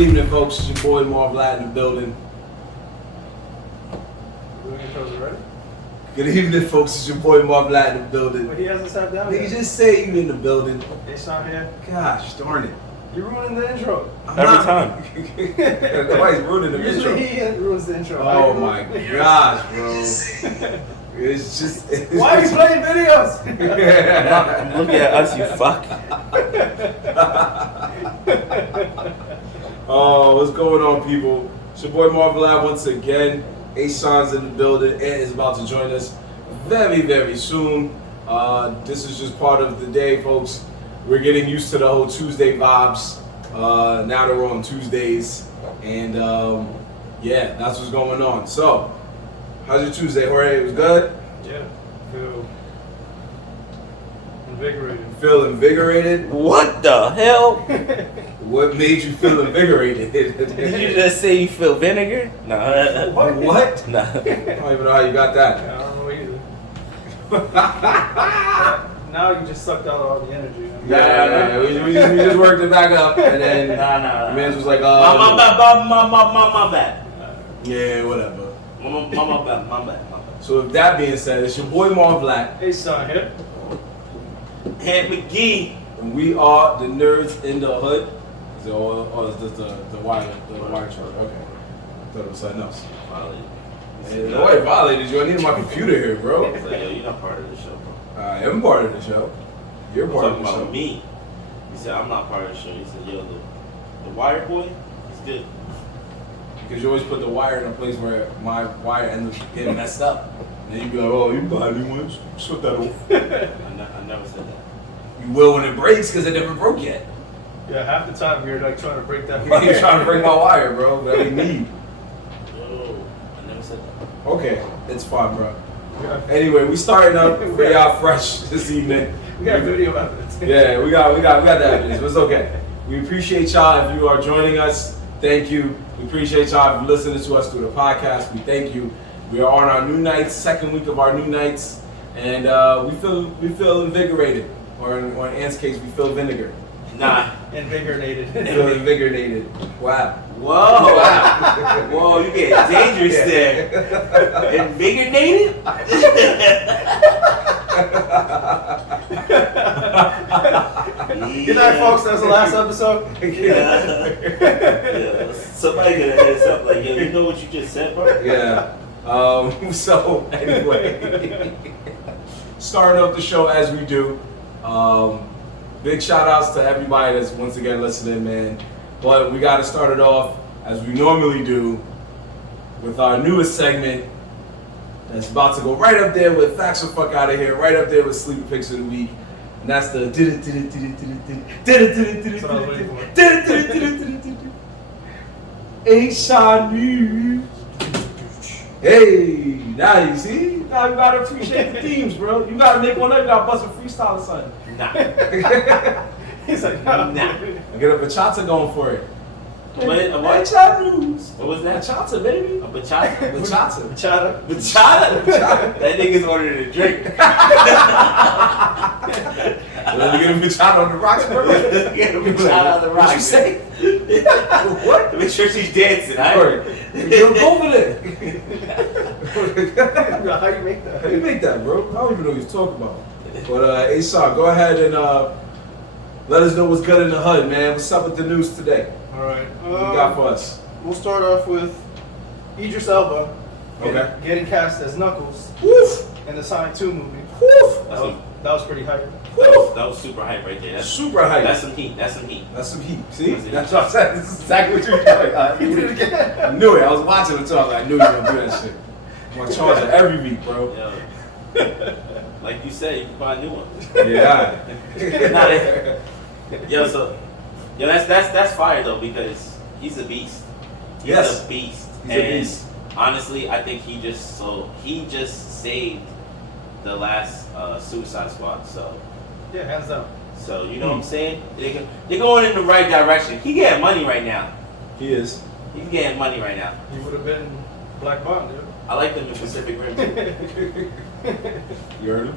evening, folks. It's your boy Marv Latt in the building. Good evening, folks. It's your boy Marv Latt in the building. But he hasn't sat down Nigga, yet. just say you in the building. It's not here. Gosh darn it. You're ruining the intro. Every time. Nobody's ruining the intro. Usually he ruins the intro. Oh my gosh, bro. It's just. Why are you playing videos? I'm looking at us, you fuck. Oh, what's going on, people? It's your boy Marvel Lab once again. Ashan's in the building. Ant is about to join us very, very soon. This is just part of the day, folks. We're getting used to the whole Tuesday vibes. Now that we're on Tuesdays. And yeah, that's what's going on. So, how's your Tuesday, Jorge? It was good? Yeah. Feel invigorated. Feel invigorated? What the hell? What made you feel invigorated? Did you just say you feel vinegar? No. What? No. I don't even know how you got that. Yeah, I don't know either. Now you just sucked out all the energy. Yeah. We just worked it back up, and then the man was like, My bad. yeah, whatever. My bad. So with that being said, it's your boy Marv Black, Hey, son, here. Ant McGee. and we are the Nerds in the Hood. Or is this the wire chart? Okay. I thought it was something else. Hey, nobody violated you. I needed my computer here, bro. Yo, you're not part of the show, bro. I am part of the show. You're part of the show. About me. He said, I'm not part of the show. He said, yo, the wire boy, he's good. Because you always put the wire in a place where my wire ends up getting messed up. And then you be like, oh, you buy new ones. Shut that off. I never said that. You will when it breaks because it never broke yet. Yeah, half the time you're like trying to break that You're trying to break my wire, bro. That ain't me. Yo, I never said that. Okay, it's fine, bro. Yeah. Anyway, we starting up for y'all fresh this evening. We got video evidence. Yeah, we got that evidence, but it's okay. We appreciate y'all if you are joining us. Thank you. We appreciate y'all if you're listening to us through the podcast. We thank you. We are on our new nights, second week of our new nights, and we feel invigorated. Or in Ant's case, we feel vinegar. Nah. Invigorated. Feel invigorated. Wow. Whoa. Wow. Whoa, you get dangerous there. Invigorated? Good night, folks. That was the last episode. Yeah. Somebody could have hit something like, yo, you know what you just said, bro? Yeah. So anyway, starting off the show as we do. Big shout outs to everybody that's once again listening, man. But we got to start it off as we normally do with our newest segment that's about to go right up there with Facts the Fuck Out of Here, right up there with Sleepy Picks of the Week. And that's the Ashan News. Hey, now you see? Now you gotta appreciate the themes, bro. You gotta make one up, you gotta bust a freestyle or something. Nah. He's like, no. Nah. Get a bachata going for it. What? Bachata news. What was that? Bachata, baby. A bachata? Bachata. Chata. Bachata? That nigga's ordered a drink. Let me get a bachata on the rocks, bro. Get a bachata on the rocks. What you say? What? Make sure she's dancing, alright? Yo, go over there. How you make that? How you make that, bro? I don't even know what you're talking about. But Ashan, go ahead and let us know what's good in the hood, man. What's up with the news today? All right. What you got for us? We'll start off with Idris Elba getting cast as Knuckles Woof! in the Sonic 2 movie. Woof! That was pretty hype. That was super hype right there. That's Super hype. That's some heat. That's some heat. That's some heat. See? That's it. That's what I said. This is exactly what you were doing. I You did it again. knew it. I was watching it, so I was like, I knew you were going to do that shit. I'm going to charge it every week, bro. Yo. Like you said, you can buy a new one. Yeah. Yo, that's fire though, because he's a beast. He's Yes. a beast. He's a and beast. honestly, I think he just saved the last Suicide Squad. So Yeah, hands down. you know what I'm saying? They're going in the right direction. He getting money right now. He is. He's getting money right now. He would have been Black Bond, dude. I like them in Pacific Rim too. You heard him?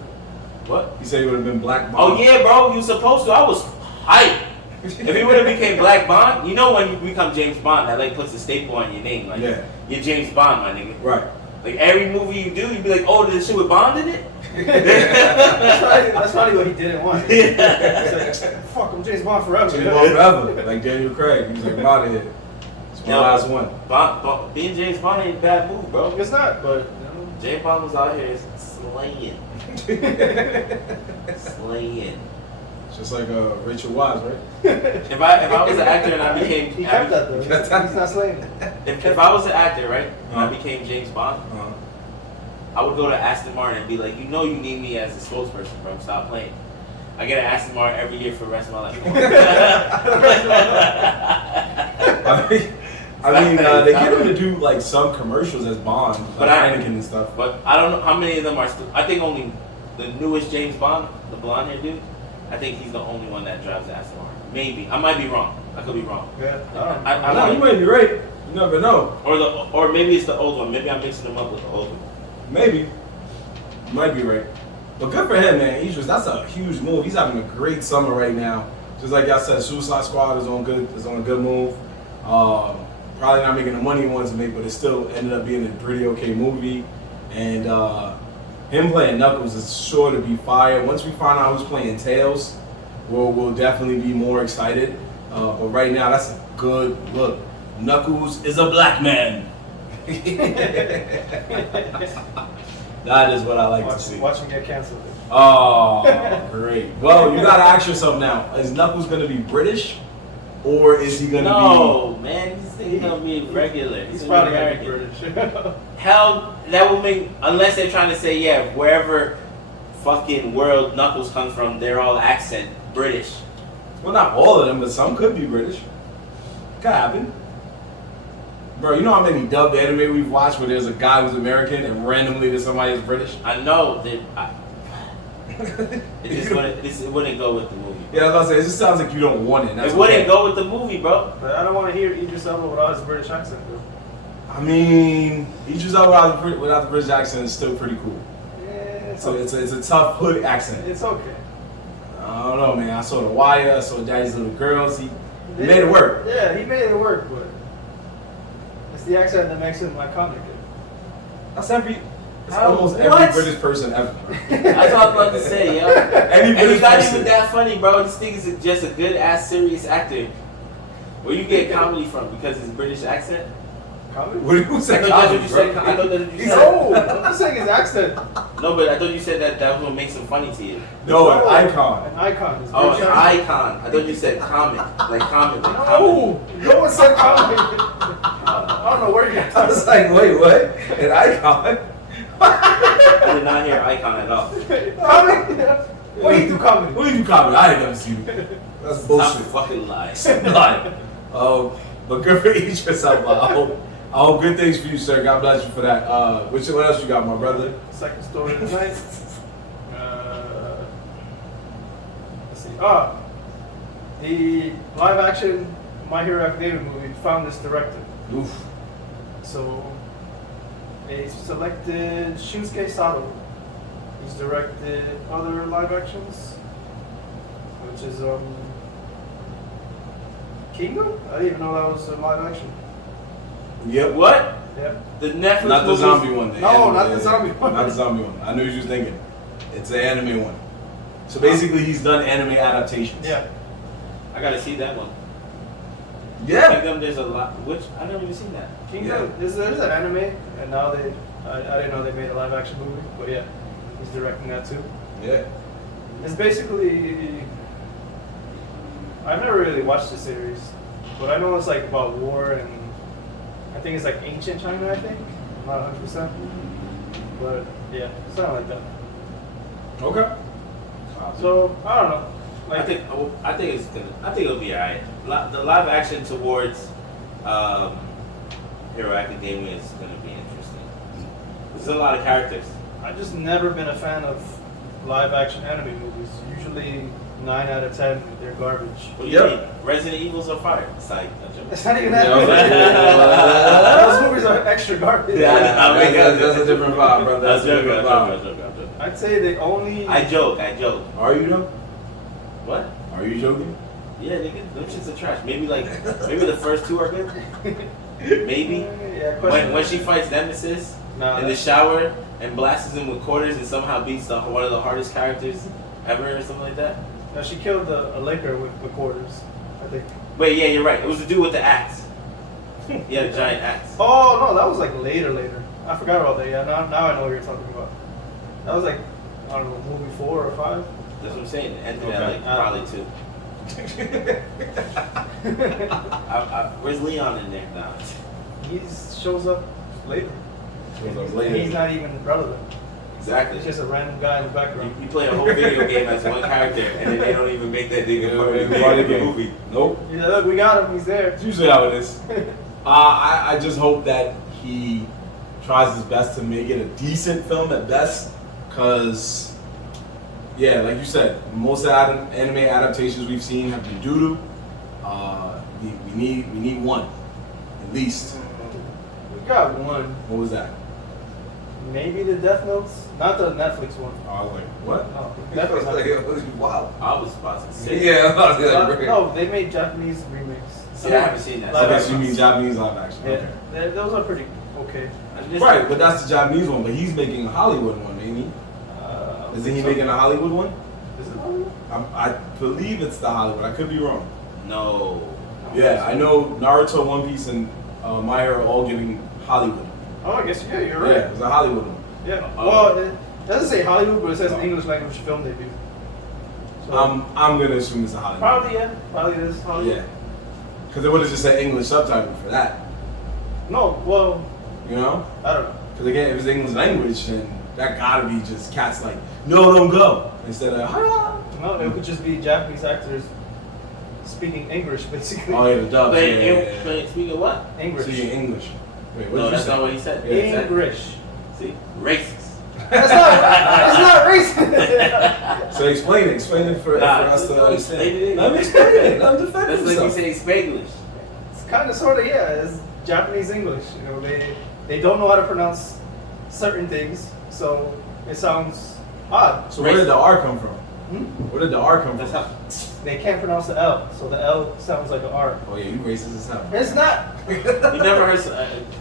What? He said he would have been Black Oh Bomb. yeah, bro. You supposed to. I was hyped. If he would have became Black Bond, you know when you become James Bond, that like puts a staple on your name. Like, you're James Bond, my nigga. Right. Like every movie you do, you'd be like, oh, there's shit with Bond in it? That's probably what he didn't want. He's like, fuck, I'm James Bond forever. James Bond forever. Like Daniel Craig. He's like, I'm out of here. It's my last one. Being James Bond ain't a bad move, bro. It's not, but James Bond was out here slaying. Slaying. Just like Rachel Wise, right? If I was an actor and I became... He kept that though. He's not slaying. If I was an actor, right, and I became James Bond, I would go to Aston Martin and be like, you know you need me as a spokesperson, bro. Stop playing. I get an Aston Martin every year for the rest of my life. I mean, they get him to do like some commercials as Bond, like Heineken and stuff. But I don't know how many of them are still. I think only the newest James Bond, the blonde hair dude. I think he's the only one that drives the Aston Martin. Maybe I might be wrong. I could be wrong. Yeah. You might be right. You never know. Or maybe it's the old one. Maybe I'm mixing them up with the old one. Maybe. You might be right. But good for him, man. Idris, that's a huge move. He's having a great summer right now. Just like y'all said, Suicide Squad is on a good move. Probably not making the money he wants to make, but it still ended up being a pretty okay movie. And him playing Knuckles is sure to be fire. Once we find out who's playing Tails, we'll definitely be more excited. But right now, that's a good look. Knuckles is a black man. That is what I like to see. Watch him get canceled. Oh, great. Well, you gotta ask yourself now, is Knuckles gonna be British? Or is he gonna be... No, man, he's gonna be regular. He's probably gonna be British. Hell, that will make... Unless they're trying to say, yeah, wherever fucking world Knuckles comes from, they're all accent British. Well, not all of them, but some could be British. Could happen. Bro, you know how many dubbed anime we've watched where there's a guy who's American and randomly there's somebody who's British? I know that... it wouldn't go with the movie. Yeah, I was about to say, it just sounds like you don't want it. It wouldn't go with the movie, bro. But I don't want to hear Idris Elba without his British accent, though. I mean, Idris Elba without the British accent is still pretty cool. Yeah, So it's a tough hood accent. It's okay. I don't know, man. I saw The Wire, I saw Daddy's Little Girls. He made it work. Yeah, he made it work, but it's the accent that makes him iconic. That's almost every British person ever. That's what I was about to say, yo. Any And he's British not person. even that funny, bro. This thing is just a good ass serious actor. Where you get comedy from? Because his British accent? Comedy? Who said I thought comedy, that's what you bro? said. I thought that's what you He's said. old. I'm not saying his accent. No, but I thought you said that was what makes him funny to you. No, an icon. An icon. His Oh, British an accent. icon. I thought you said comic. Like comic. Like No, no one said comedy. I don't know where you got I was like, wait, what? An icon? I did not hear icon at all. comedy. What do you do comedy? What do you do comedy? I ain't never seen it. That's Stop bullshit. fucking lies. Like, but good for Idris Elba. I hope good things for you, sir. God bless you for that. What else you got, my brother? Second story of the night. Let's see. The live action My Hero Academia movie found its director. Oof. So they selected Shinsuke Sato. He's directed other live actions, which is Kingdom? I didn't even know that was a live action. Yep. What? Yep. The Netflix Not the movies- zombie one. No, not the zombie one. Not the zombie one. I knew what you was thinking. It's the anime one. So basically, he's done anime adaptations. Yeah. I gotta see that one. Yeah. Kingdom, there's a lot. Which I never even seen that. Kingdom. There's an anime, and now I didn't know they made a live action movie, but yeah, he's directing that too. Yeah. It's basically, I've never really watched the series, but I know it's like about war and I think it's like ancient China. I think I'm not 100%, but yeah, something like that. Okay. So I don't know. I think it'll be alright. The live action towards Hero Academia is gonna be interesting. There's a lot of characters. I've just never been a fan of live action anime movies. Usually 9 out of 10, they're garbage. What do you mean? Resident Evil's on fire. It's like a joke. It's not even that. Yeah. Those movies are extra garbage. Yeah. That's a different vibe, bro. That's a different vibe. joke. I'd say they only. I joke. Are you though? What? Are you joking? Yeah, nigga, them shits are trash. Maybe the first two are good. Maybe. Yeah, When she fights Nemesis in the shower and blasts him with quarters and somehow beats one of the hardest characters ever or something like that. No, she killed a Laker with quarters, I think. Wait, yeah, you're right. It was the dude with the axe. He had a giant axe. Oh no, that was like later. I forgot about that. Yeah, now I know what you're talking about. That was like, I don't know, movie 4 or 5. That's what I'm saying. It ended Okay. at like probably 2. Where's Leon in there now? He shows up later. Shows up And later. he's not even relevant. Exactly. He's just a random guy in the background. You play a whole video game as one character, and then they don't even make that nigga Yeah, part of the game. movie. Nope. Yeah, look, we got him. He's there. It's usually how it is. I just hope that he tries his best to make it a decent film at best, because, yeah, like you said, most anime adaptations we've seen have been doo-doo. We need one, at least. We got one. What was that? Maybe the Death Notes, not the Netflix one. I was like, what? No, That definitely not. was wow. I was about to say. Yeah, I was like, No, they made Japanese remakes. See, I haven't seen that. Live Okay, action. so you mean Japanese live action? Yeah, Okay. those are pretty okay. Right, but that's the Japanese one. But he's making a Hollywood one, ain't he? Isn't he making a Hollywood one? Is it Hollywood? I believe it's the Hollywood. I could be wrong. No. Yeah, I know Naruto, One Piece, and My Hero are all getting Hollywood. Oh, I guess you're Yeah, right. it was a Hollywood one. Yeah. Well, it doesn't say Hollywood, but it says English language film debut. So I'm gonna assume it's a Hollywood. probably yeah, probably it is Hollywood. Yeah, because it would have just said English subtitle for that. No, well, You know? I don't know. Because again, if it's English language, then that gotta be just cats like, no, don't go, instead of hello. No, it could just be Japanese actors speaking English, basically. Oh yeah, the dubs. But speaking of what? English. Speaking English. Wait, what No, did you that's say? not what he said. Yeah, exactly. English. See? Racist. That's not racist. So explain it for us to understand. explain it. Let me explain it. I'm defending That's like you myself. say Spanglish. It's kind of, sort of, yeah. It's Japanese English. You know, they don't know how to pronounce certain things, so it sounds odd. So where did the R come from? Hmm? Where did the R come That's from? how. They can't pronounce the L, so the L sounds like an R. Oh yeah, you racist as hell. It's not. You never heard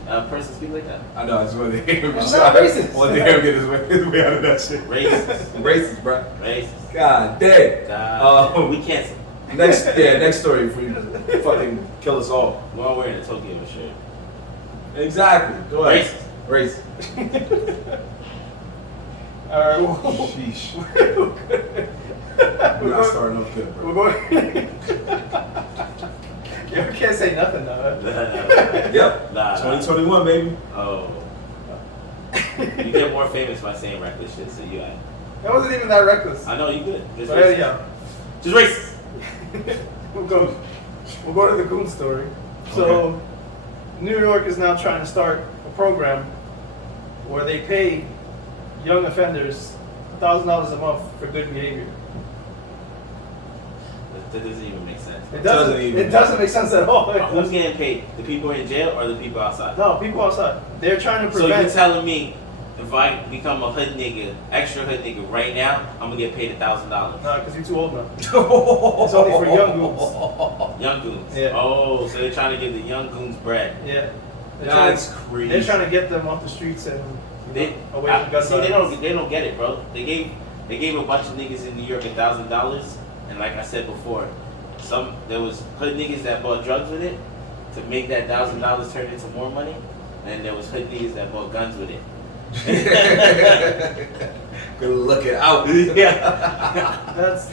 a person speak like that? I know, I just wanted to hear him. It's not racist. I wanted to hear him get his way out of that shit. Racist. Racist, bro. Racist. God dang. God. We cancel. Next story before you fucking kill us all. We're all wearing a Tokyo shirt. Exactly. Go ahead. Racist. Racist. Alright, Sheesh. We're not starting off good, bro. We're going. You can't say nothing now. Yep. Nah. 2021, baby. Oh. You get more famous by saying reckless shit, so you got it. That wasn't even that reckless. I know you good. Just But racist. anyhow, Just racist. we'll go to the Goon story. So, Okay. New York is now trying to start a program where they pay young offenders $1,000 a month for good behavior. That doesn't even make sense. It doesn't even It doesn't make sense at all. Who's getting paid? The people in jail or the people outside? No, people outside. They're trying to So you're prevent. telling me if I become a hood nigga, extra hood nigga right now, I'm gonna get paid $1,000? No, because you're too old now. It's only for young goons. Young goons. Yeah. Oh, so they're trying to give the young goons bread. Yeah. That's crazy. They're trying to get them off the streets and They away from gun see. They violence. don't get it, bro. They gave a bunch of niggas in New York $1,000, and like I said before, there was hood niggas that bought drugs with it to make that $1,000 turn into more money, and there was hood niggas that bought guns with it. Good looking out. Yeah. That's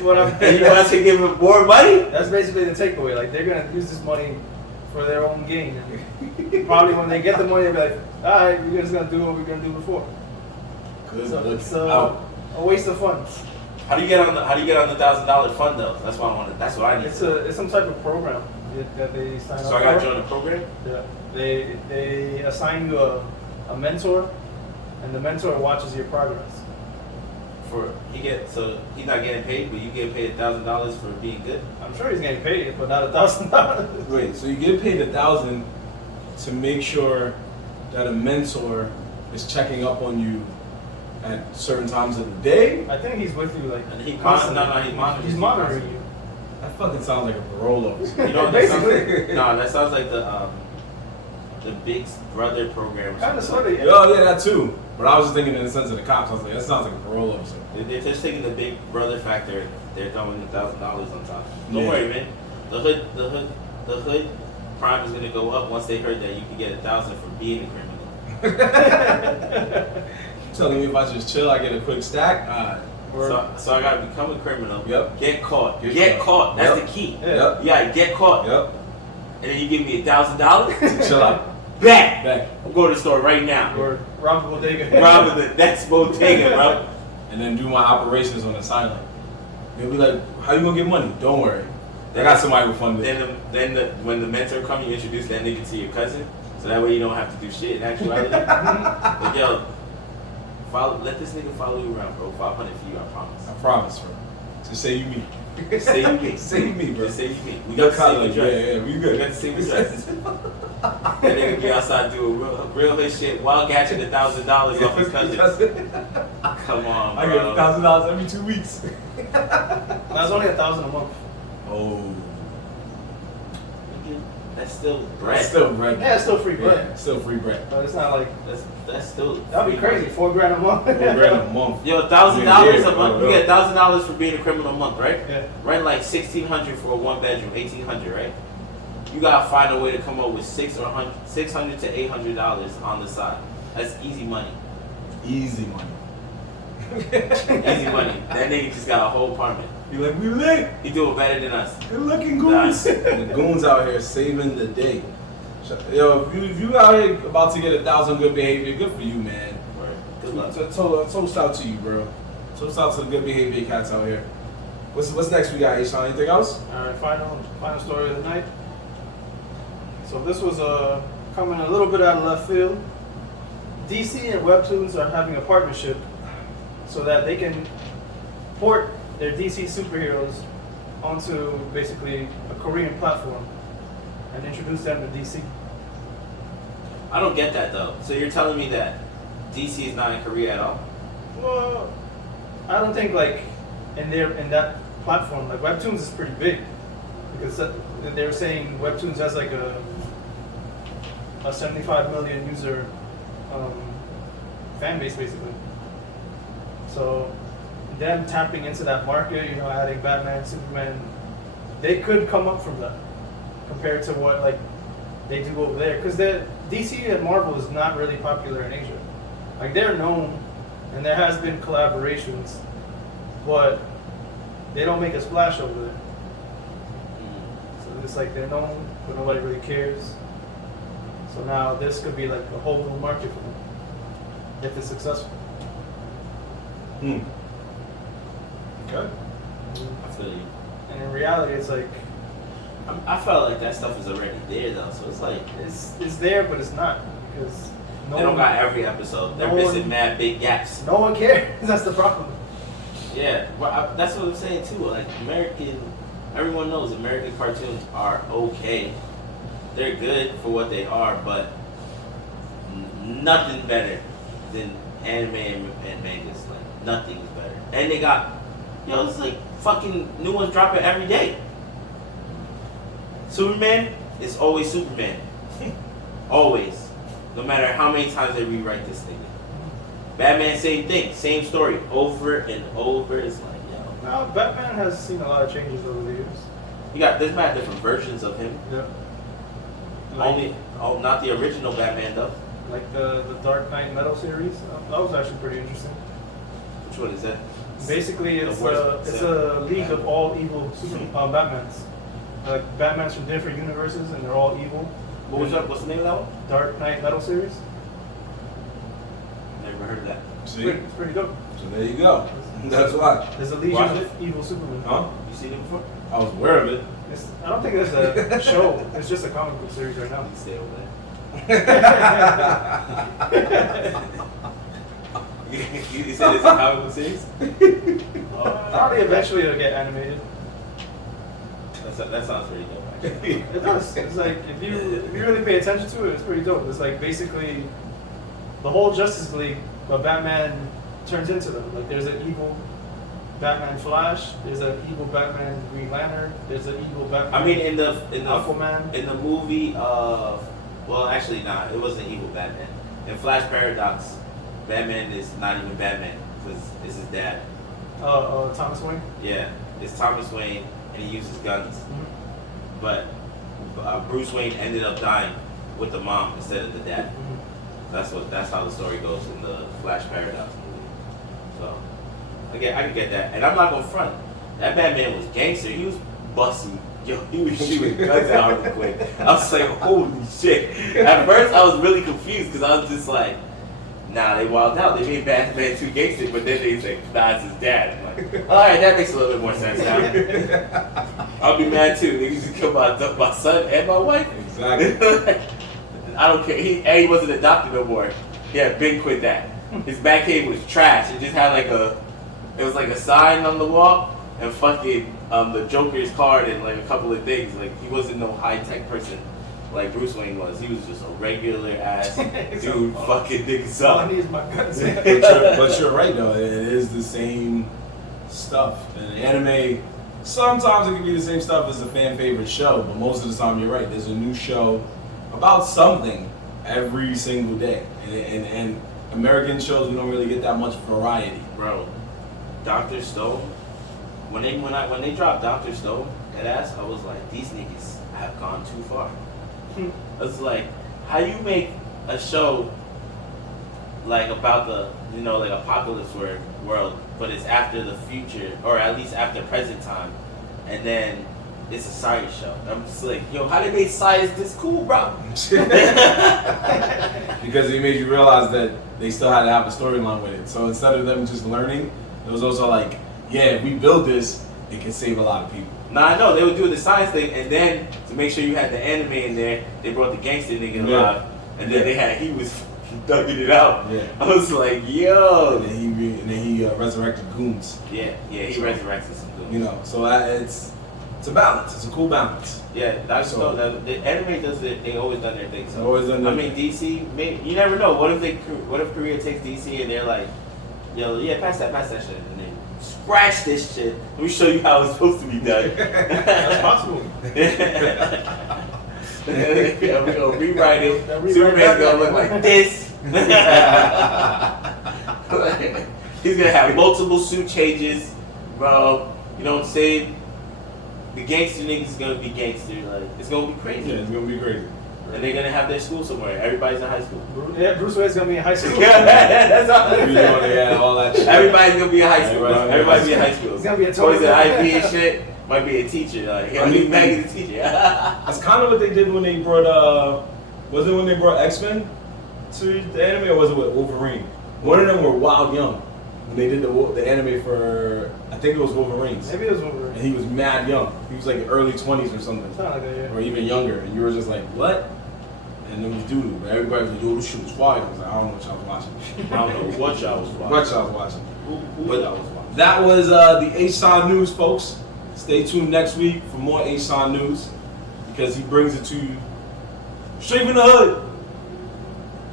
what I'm. And you want to give them more money? That's basically the takeaway. Like they're gonna use this money for their own gain. And probably when they get the money, they'll be like, "All right, we're just gonna do what we're gonna do before." Good So looking it's out. a waste of funds. How do you get on the $1,000 fund though? That's what I want. That's what I need. It's some type of program that they sign up So for. I gotta join the program. Yeah. They assign you a mentor, and the mentor watches your progress. So he's not getting paid, but you get paid $1,000 for being good. I'm sure he's getting paid, but not $1,000. Wait, so you get paid $1,000 to make sure that a mentor is checking up on you at certain times of the day? I think he's with you like And he constantly. he's monitoring. He's monitoring you. That fucking sounds like a parole officer. You know what that sounds like? No, that sounds like the Big Brother program. Kind of sort of. Yeah. Oh yeah, that too. But I was just thinking in the sense of the cops. I was like, that sounds like a parole officer. They're just taking the Big Brother factor. They're throwing $1,000 on top. Don't Yeah. worry, man. The hood crime is gonna go up once they heard that you can get 1,000 for being a criminal. Telling me if I just chill, I get a quick stack. So I gotta become a criminal. Yep. Get caught. Get Get caught. caught. That's Yep. the key. Yeah. Yep. You gotta get caught. Yep. And then you give me $1,000. Chill out. Back. Back. I'm going to the store right now. Or rob a bodega. Rob the next bodega, bro. And then do my operations on the silent. They'll be like, how you gonna get money? Don't worry. I got somebody with fund it. When the mentor come, you introduce that nigga to your cousin, so that way you don't have to do shit in actuality. Like, yo, let this nigga follow you around, bro. 500 for you, I promise. I promise, bro. Just say you me. Say you me. Say you me, bro. Just say you me. We Your got the same college, address. yeah, we We good. got the same address. That nigga be outside doing real hood shit while catching $1,000 off his cousin. Come on, I bro. get $1,000 every 2 weeks. That's only $1,000 a month. Oh. That's still bread. That's still bread. Yeah, it's still free bread. Yeah, still free bread. But it's not like That's still. that'd be crazy. $4,000 a month. $4,000 a month. Yo, $1,000 Yeah, a month. You get $1,000 for being a criminal a month, right? Yeah. Rent like $1,600 for a 1-bedroom, $1,800, right? You gotta find a way to come up with $600 to $800 on the side. That's easy money. Easy money. Easy money. That nigga just got a whole apartment. You like, we lit. He doing better than us. Good looking goons. The goons out here saving the day. Yo, if you out here about to get 1,000 good behavior, good for you, man. Good luck. Toast out to you, bro. Toast out to the good behavior cats out here. What's next we got, Ishan? Anything else? All right, final story of the night. So this was coming a little bit out of left field. DC and Webtoons are having a partnership so that they can port their DC superheroes onto basically a Korean platform and introduce them to DC. I don't get that though. So you're telling me that DC is not in Korea at all? Well, I don't think like in that platform, like Webtoons is pretty big because they were saying Webtoons has like a 75 million user fan base basically. So them tapping into that market, you know, adding Batman, Superman, they could come up from that compared to what like they do over there. Because DC and Marvel is not really popular in Asia. Like they're known, and there has been collaborations, but they don't make a splash over there. So it's like they're known, but nobody really cares. So now this could be like a whole new market for them if it's successful. Okay. I feel you. And in reality, it's like I felt like that stuff is already there though, so it's like it's there, but it's not because they don't got every episode. They're no missing one- mad big gaps. no one cares. That's the problem. Yeah, well, that's what I'm saying too. Like everyone knows American cartoons are okay. They're good for what they are, but nothing better than anime and mangas. Like nothing is better. And they got, it's like fucking new ones dropping every day. Superman is always Superman. Always. No matter how many times they rewrite this thing. Batman, same thing, same story, over and over. It's like, yo. Now Batman has seen a lot of changes over the years. There's mad different versions of him. Yeah. Not the original Batman though. Like the Dark Knight Metal series. That was actually pretty interesting. Which one is that? Basically, The it's worst a league of all evil Batmans. Like Batmans from different universes, and they're all evil. What's the name of that one? Dark Knight Metal series. Never heard of that. See? It's pretty dope. So there you go. That's why. There's a legion Watch of evil Superman. Huh? You seen it before? I was aware of it. I don't think it's a show. It's just a comic book series right now. You stay over there. You said it's a comic book series? Probably eventually it'll get animated. That sounds pretty dope, actually. It does. It's like if you really pay attention to it, it's pretty dope. It's like basically the whole Justice League, but Batman turns into them. Like there's an evil Batman Flash. There's an evil Batman Green Lantern. There's an evil Batman. I mean, in the Aquaman. in the movie of, well, actually, nah, it wasn't evil Batman. In Flash Paradox, Batman is not even Batman because it's his dad. Thomas Wayne. Yeah, it's Thomas Wayne, and he uses guns. Mm-hmm. But Bruce Wayne ended up dying with the mom instead of the dad. Mm-hmm. That's how the story goes in the Flash Paradox movie. So, again, I can get that, and I'm not gonna front. That Batman was gangster. He was busting. Yo, he was shooting guns out real quick. I was like, holy shit. At first, I was really confused because I was just like, nah, they wilded out. They made Batman too gangster, but then they say, nah, it's his dad. I'm like, all right, that makes a little bit more sense now. I'll be mad too. Niggas just kill my son and my wife. Exactly. I don't care. He wasn't adopted no more. He had been quit that. His Batcave was trash. It just had it was like a sign on the wall and fucking the Joker's card and like a couple of things. Like he wasn't no high tech person like Bruce Wayne was. He was just a regular ass dude fucking niggas All I up. need is my guns. But you're right though. It is the same stuff. And the anime, sometimes it can be the same stuff as a fan favorite show, but most of the time you're right. There's a new show about something every single day, and American shows we don't really get that much variety. Bro, Dr. Stone, when they dropped Dr. Stone, that ass, I was like, these niggas have gone too far. I was like, how you make a show like about the, like apocalypse world, but it's after the future, or at least after present time, and then it's a science show. I'm just like, yo, how they made science this cool, bro? Because it made you realize that they still had to have a storyline with it. So instead of them just learning, it was also like, yeah, if we build this, it can save a lot of people. Nah, I know they would do the science thing, and then to make sure you had the anime in there, they brought the gangster nigga alive, and then he was thugging it out. Yeah. I was like, yo. And then he resurrected goons. Yeah, he resurrected some goons. So it's a balance. It's a cool balance. Yeah, that's so the anime does it. They always done their thing. So always done their thing. DC, maybe you never know. What if Korea takes DC and they're like, yo, yeah, pass that shit, and then scratch this shit. Let me show you how it's supposed to be done. That's possible. Yeah, we're gonna rewrite it. Superman's gonna look like this. He's gonna have multiple suit changes, bro. You know what I'm saying? The gangster niggas is gonna be gangster. Like it's gonna be crazy. Yeah, it's gonna be crazy. And they're gonna have their school somewhere. Everybody's in high school. Yeah, Bruce Wayne's gonna be in high school. That's all. Yeah, all that shit. Everybody's gonna be in high school. Everybody's Everybody's be in high school. He's gonna be a Toys toy. at IB and shit. Might be a teacher. Like, I mean, Maggie's a teacher. That's kind of what they did when they brought. Was it when they brought X-Men to the anime, or was it with Wolverine? One of them were wild young when they did the anime for. I think it was Wolverine's. Maybe it was Wolverine. And he was mad young. He was like early 20s or something. Something like that, yeah. Or even younger. And you were just like, what? And it was doo-doo. But everybody was like, yo, this shit was fire. I was like, I don't know what y'all was watching. I don't know what y'all was watching. What y'all was watching. Who But y'all was watching? that was the H-Sign News, folks. Stay tuned next week for more H-Sign News because he brings it to you straight from the hood.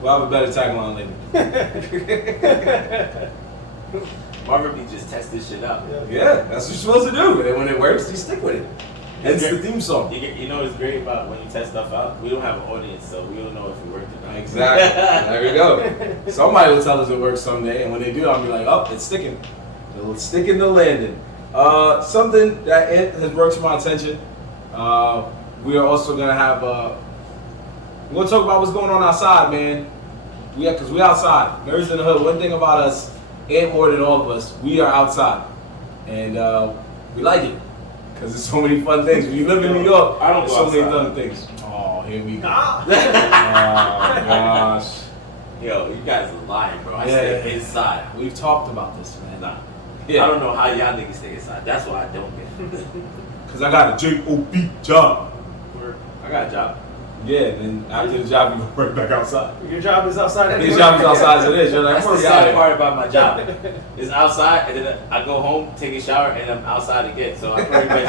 We'll have a better tagline later. Marvin B just test this shit out. Yeah, that's what you're supposed to do. And then when it works, you stick with it. Hence the theme song. You know what's great about when you test stuff out? We don't have an audience, so we don't know if it worked or not. Exactly. There we go. Somebody will tell us it works someday, and when they do, I'll be like, oh, it's sticking. It'll stick in the landing. Something that has brought to my attention. We are also gonna have. We're gonna talk about what's going on outside, man. Because we outside. Nerdz in the hood. One thing about us, and more than all of us, we are outside, and we like it because there's so many fun things. When you live in New York, I don't there's go so many outside. fun things. Oh, here we go. Nah. Oh gosh. Yo, you guys are lying, bro. I Yeah. stay inside. We've talked about this, man. Nah. Yeah. I don't know how y'all niggas stay inside. That's why I don't get. Because I got a J-O-B job. I got a job. Yeah, then after the job, you go right back outside. Your job is outside anyway. His job is outside as it is. You're like, That's the "Fuck sad yeah." part about my job. It's outside, and then I go home, take a shower, and I'm outside again. So I pretty much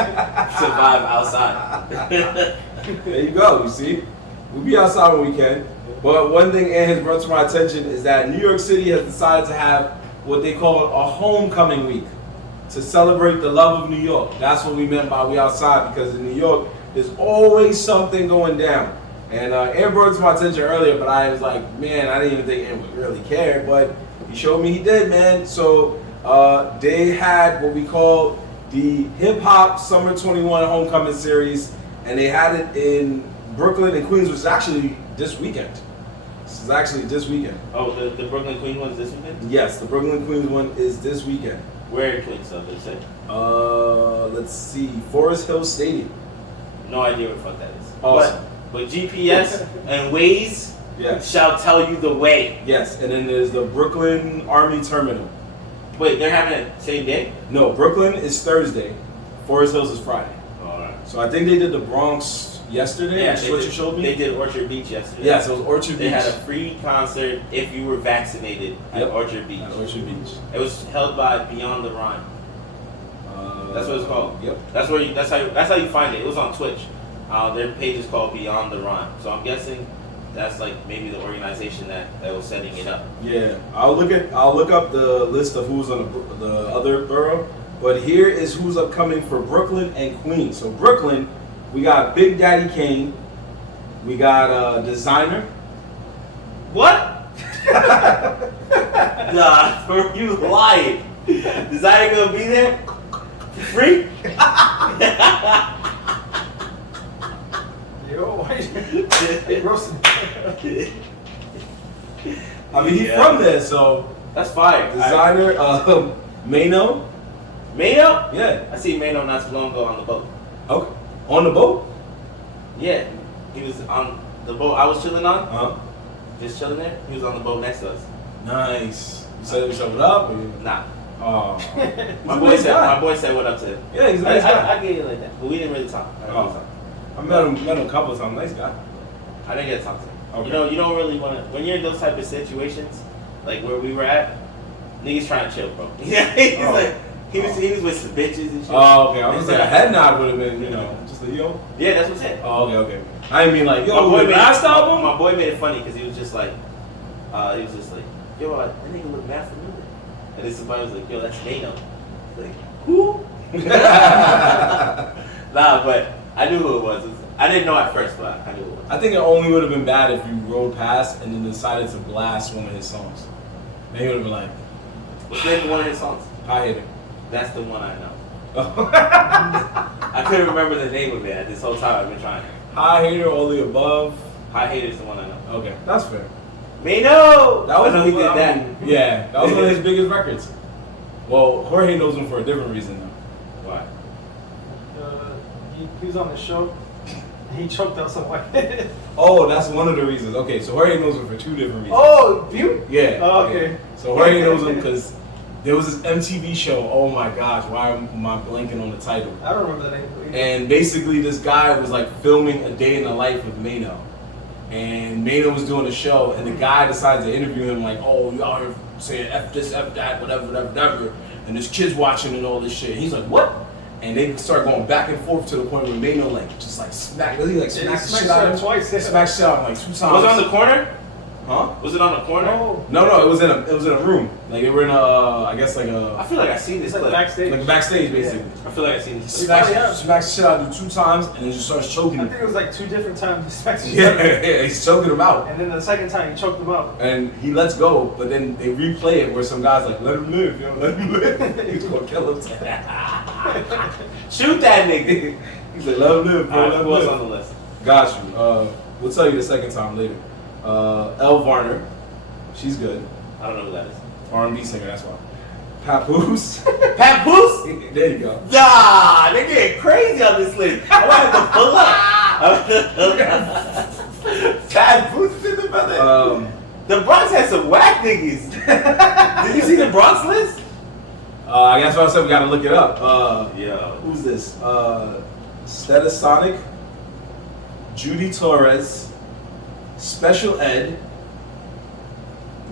survive outside. There you go, you see? We'll be outside when we can. But one thing Ann has brought to my attention is that New York City has decided to have what they call a homecoming week. to celebrate the love of New York. That's what we meant by we outside, because in New York, there's always something going down. And Aaron brought it to my attention earlier, but I was like, man, I didn't even think Aaron would really care, but he showed me he did, man. So they had what we call the Hip Hop Summer 21 Homecoming Series, and they had it in Brooklyn and Queens, which is actually this weekend. This is actually this weekend. Oh, the Brooklyn Queens one is this weekend? Yes, the Brooklyn Queens one is this weekend. Where in Queens, though, did it say? Let's see, Forest Hill Stadium. No idea what the fuck that is. Awesome. But GPS and Waze Yes. shall tell you the way. Yes, and then there's the Brooklyn Army Terminal. Wait, they're having it same day? No, Brooklyn is Thursday, Forest Hills is Friday. Alright. So I think they did the Bronx yesterday, Yeah, which is what you showed me? They did Orchard Beach yesterday. Yes, it was Orchard They Beach. had a free concert if you were vaccinated at Yep. Orchard Beach. At Orchard Beach. It was held by Beyond the Rhyme. That's what it's called. Yep. That's how you find it. It was on Twitch. Their page is called Beyond the Rhyme. So I'm guessing that's like maybe the organization that was setting it up. Yeah, I'll look up the list of who's on the other borough, but here is who's upcoming for Brooklyn and Queens. So Brooklyn, we got Big Daddy Kane, we got Designer. What? Nah, you lying. Designer gonna be there? Free? Yo, why you roasting? I mean, he's from there, so That's fire. Designer, Mano. Mano? Yeah. I see Mano not too long ago on the boat. Okay. On the boat? Yeah, he was on the boat I was chilling on. Huh? Just chilling there. He was on the boat next to us. Nice. You said what's up? What up? Or you- Nah. Oh. My He's a nice guy. boy said what up to him. Yeah, he's a nice guy. I get it like that, but we didn't really talk. I met him a couple of times. Nice guy. I didn't get to talk to him. Okay. You don't really want to when you're in those type of situations, like where we were at. Niggas trying to chill, bro. Yeah, he's Oh. like he was with some bitches and shit. Oh, okay. I was like, a head nod would have been, just like, yo. Yeah, that's what I'm saying. Oh, okay. I didn't mean like, My yo, boy the made last album? My boy made it funny because he was just like, yo, that nigga look mad familiar. And then somebody was like, yo, that's Mano. Like, who? Nah, but I knew who it was. I didn't know at first, but I knew who it was. I think it only would have been bad if you rode past and then decided to blast one of his songs. Then he would have been like, What's the name of one of his songs? I hate it. That's the one I know. I couldn't remember the name of it this whole time I've been trying. High Hater, all the above. High Hater's the one I know. Okay, that's fair. Mano! That was I know he did that. Yeah, that was one of his biggest records. Well, Jorge knows him for a different reason though. Why? He was on the show. He choked out some white. Oh, that's one of the reasons. Okay, so Jorge knows him for two different reasons. Oh, you? Yeah. Oh, okay. Yeah. So Jorge knows him because there was this MTV show. Oh my gosh, why am I blanking on the title? I don't remember the name. And basically, this guy was like filming a day in the life with Mano. And Mano was doing a show, and the guy decides to interview him, like, oh, you out here saying F this, F that, whatever, whatever, whatever. And there's kids watching and all this shit. He's like, what? And they start going back and forth to the point where Mano, like, just like smacked the shit out of him. Twice. Smacked shit out of him like 2 times. Was it on the corner? Huh? Was it on the corner? No. No, it was in a room. Like, they were in I guess like I feel like I've seen this It's like clip. backstage. like backstage, basically. I feel like I've seen this clip. Smacks the shit out of him 2 times, and then just starts choking I him. think it was like 2 different times he smacked his Yeah, shit. yeah, he's choking him out. And then the second time he choked him out. And he lets go, but then they replay it where some guy's like, let him live, let him live. He's gonna kill him. Shoot that nigga. He's like, let him live, bro, Alright, let him who else on live. the list? Got you. We'll tell you the second time later. Elle Varner, she's good. I don't know who that is. R&B singer, that's why. Papoose. Papoose? There you go. Nah, they getting crazy on this list. I might have to pull up. Papoose is in the brother. The Bronx had some whack niggas. Did you see the Bronx list? I guess what I said, we gotta look it up. Yeah. Who's this? Sonic, Judy Torres, Special Ed,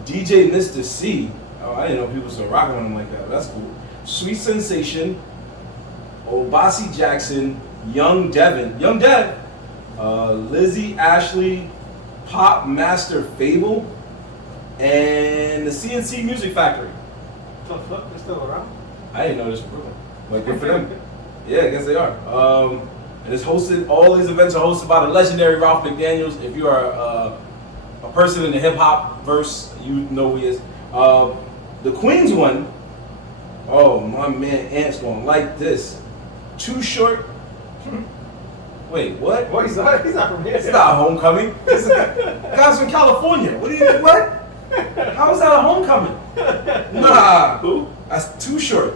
DJ Mr. C. Oh, I didn't know people still rocking on him like that. That's cool. Sweet Sensation, Obasi Jackson, Young Dev, Lizzie Ashley, Pop Master Fable, and the CNC Music Factory. The fuck? They're still around? I didn't know this from Brooklyn. Like, good for them. Yeah, I guess they are. And it's hosted. All these events are hosted by the legendary Ralph McDaniels. If you are a person in the hip hop verse, you know who he is. The Queens one. Oh, my man Ant's gonna like this. Too Short. Wait, what? Well, he's not from here. It's not Homecoming. It's a guy's from California. What? How is that a Homecoming? Nah. Who? That's Too Short.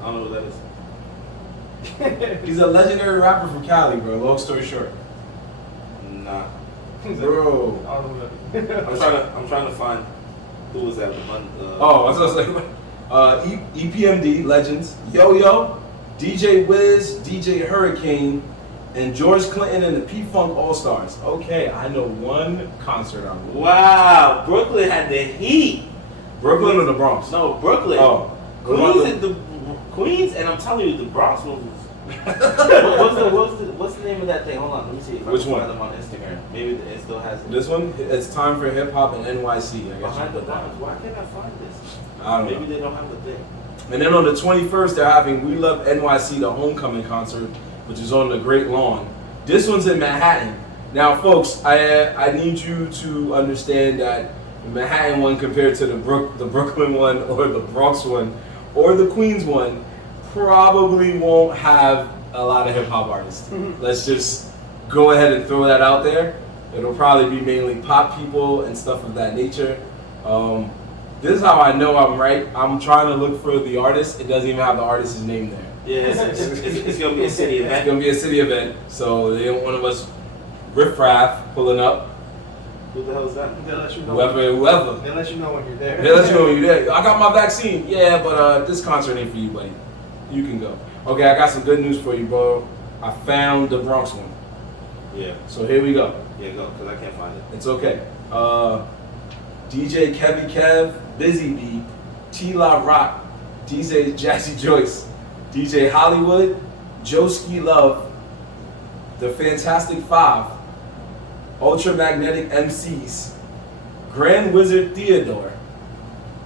I don't know what that is. He's a legendary rapper from Cali, bro. Long story short. Nah. Bro. I don't know what that is. I'm trying to find who was that one. Oh, I was like, EPMD legends, Yo-Yo, DJ Wiz, DJ Hurricane, and George Clinton and the P-Funk All-Stars. Okay, I know one concert I went. Wow, Brooklyn had the heat. Brooklyn or the Bronx? No, Brooklyn. Oh. Queens, and I'm telling you, the Bronx was. What's the name of that thing? Hold on, let me see if Which I can one? find them on Instagram. Maybe it still has it. This one, it's Time for Hip Hop and NYC. I guess Behind you the put that. Diamonds. Why can't I find this? I don't know. Maybe they don't have the thing. And then on the 21st, they're having We Love NYC, the homecoming concert, which is on the Great Lawn. This one's in Manhattan. Now, folks, I need you to understand that the Manhattan one compared to the Brooklyn one or the Bronx one or the Queens one probably won't have a lot of hip hop artists. Let's just go ahead and throw that out there. It'll probably be mainly pop people and stuff of that nature. This is how I know I'm right. I'm trying to look for the artist. It doesn't even have the artist's name there. Yeah, it's gonna be a city event. It's gonna be a city event, so they don't want us riffraff pulling up. Who the hell is that? They'll let you know. Whoever. They'll let you know when you're there. They let you know when you're there. I got my vaccine. Yeah, but this concert ain't for you, buddy. You can go. Okay, I got some good news for you, bro. I found the Bronx one. Yeah. So here we go. Yeah, go, because I can't find it. It's okay. DJ Kevy Kev, Busy Bee, T-La Rock, DJ Jazzy Joyce, DJ Hollywood, Joski Love, The Fantastic Five, Ultramagnetic MCs, Grand Wizard Theodore,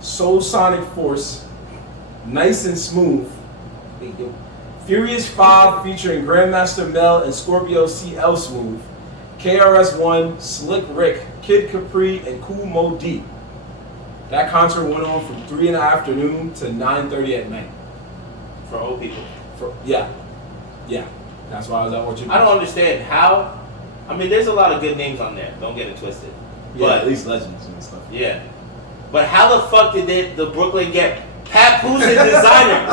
Soul Sonic Force, Nice and Smooth, Furious 5 featuring Grandmaster Mel and Scorpio CL Smooth, KRS-One, Slick Rick, Kid Capri, and Kool Mo Deep. That concert went on from 3 in the afternoon to 9:30 at night. For old people. Yeah. That's why I was at Orchard. I don't understand how. I mean, there's a lot of good names on there. Don't get it twisted. Yeah, But at least legends and stuff. yeah. But how the fuck did the Brooklyn get Papoose and Designer?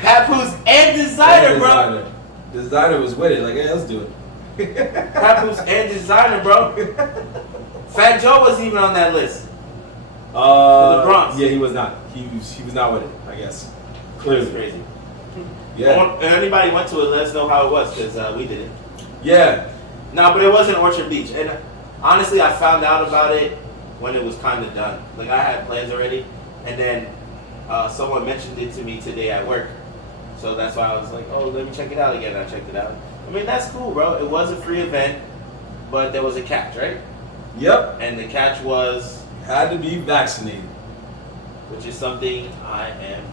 Papoose and Designer, bro. Designer was with it. Like, hey, let's do it. Papoose and Designer, bro. Fat Joe wasn't even on that list. For the Bronx. Yeah, he was not. He was not with it, I guess. That's Clearly. crazy. Yeah. If anybody went to it, let us know how it was, because we didn't. Yeah. No, but it was in Orchard Beach. And honestly, I found out about it when it was kind of done. Like, I had plans already. And then someone mentioned it to me today at work. So that's why I was like, oh, let me check it out again. I checked it out. I mean, that's cool, bro. It was a free event, but there was a catch, right? Yep. And the catch was... Had to be vaccinated. Which is something I am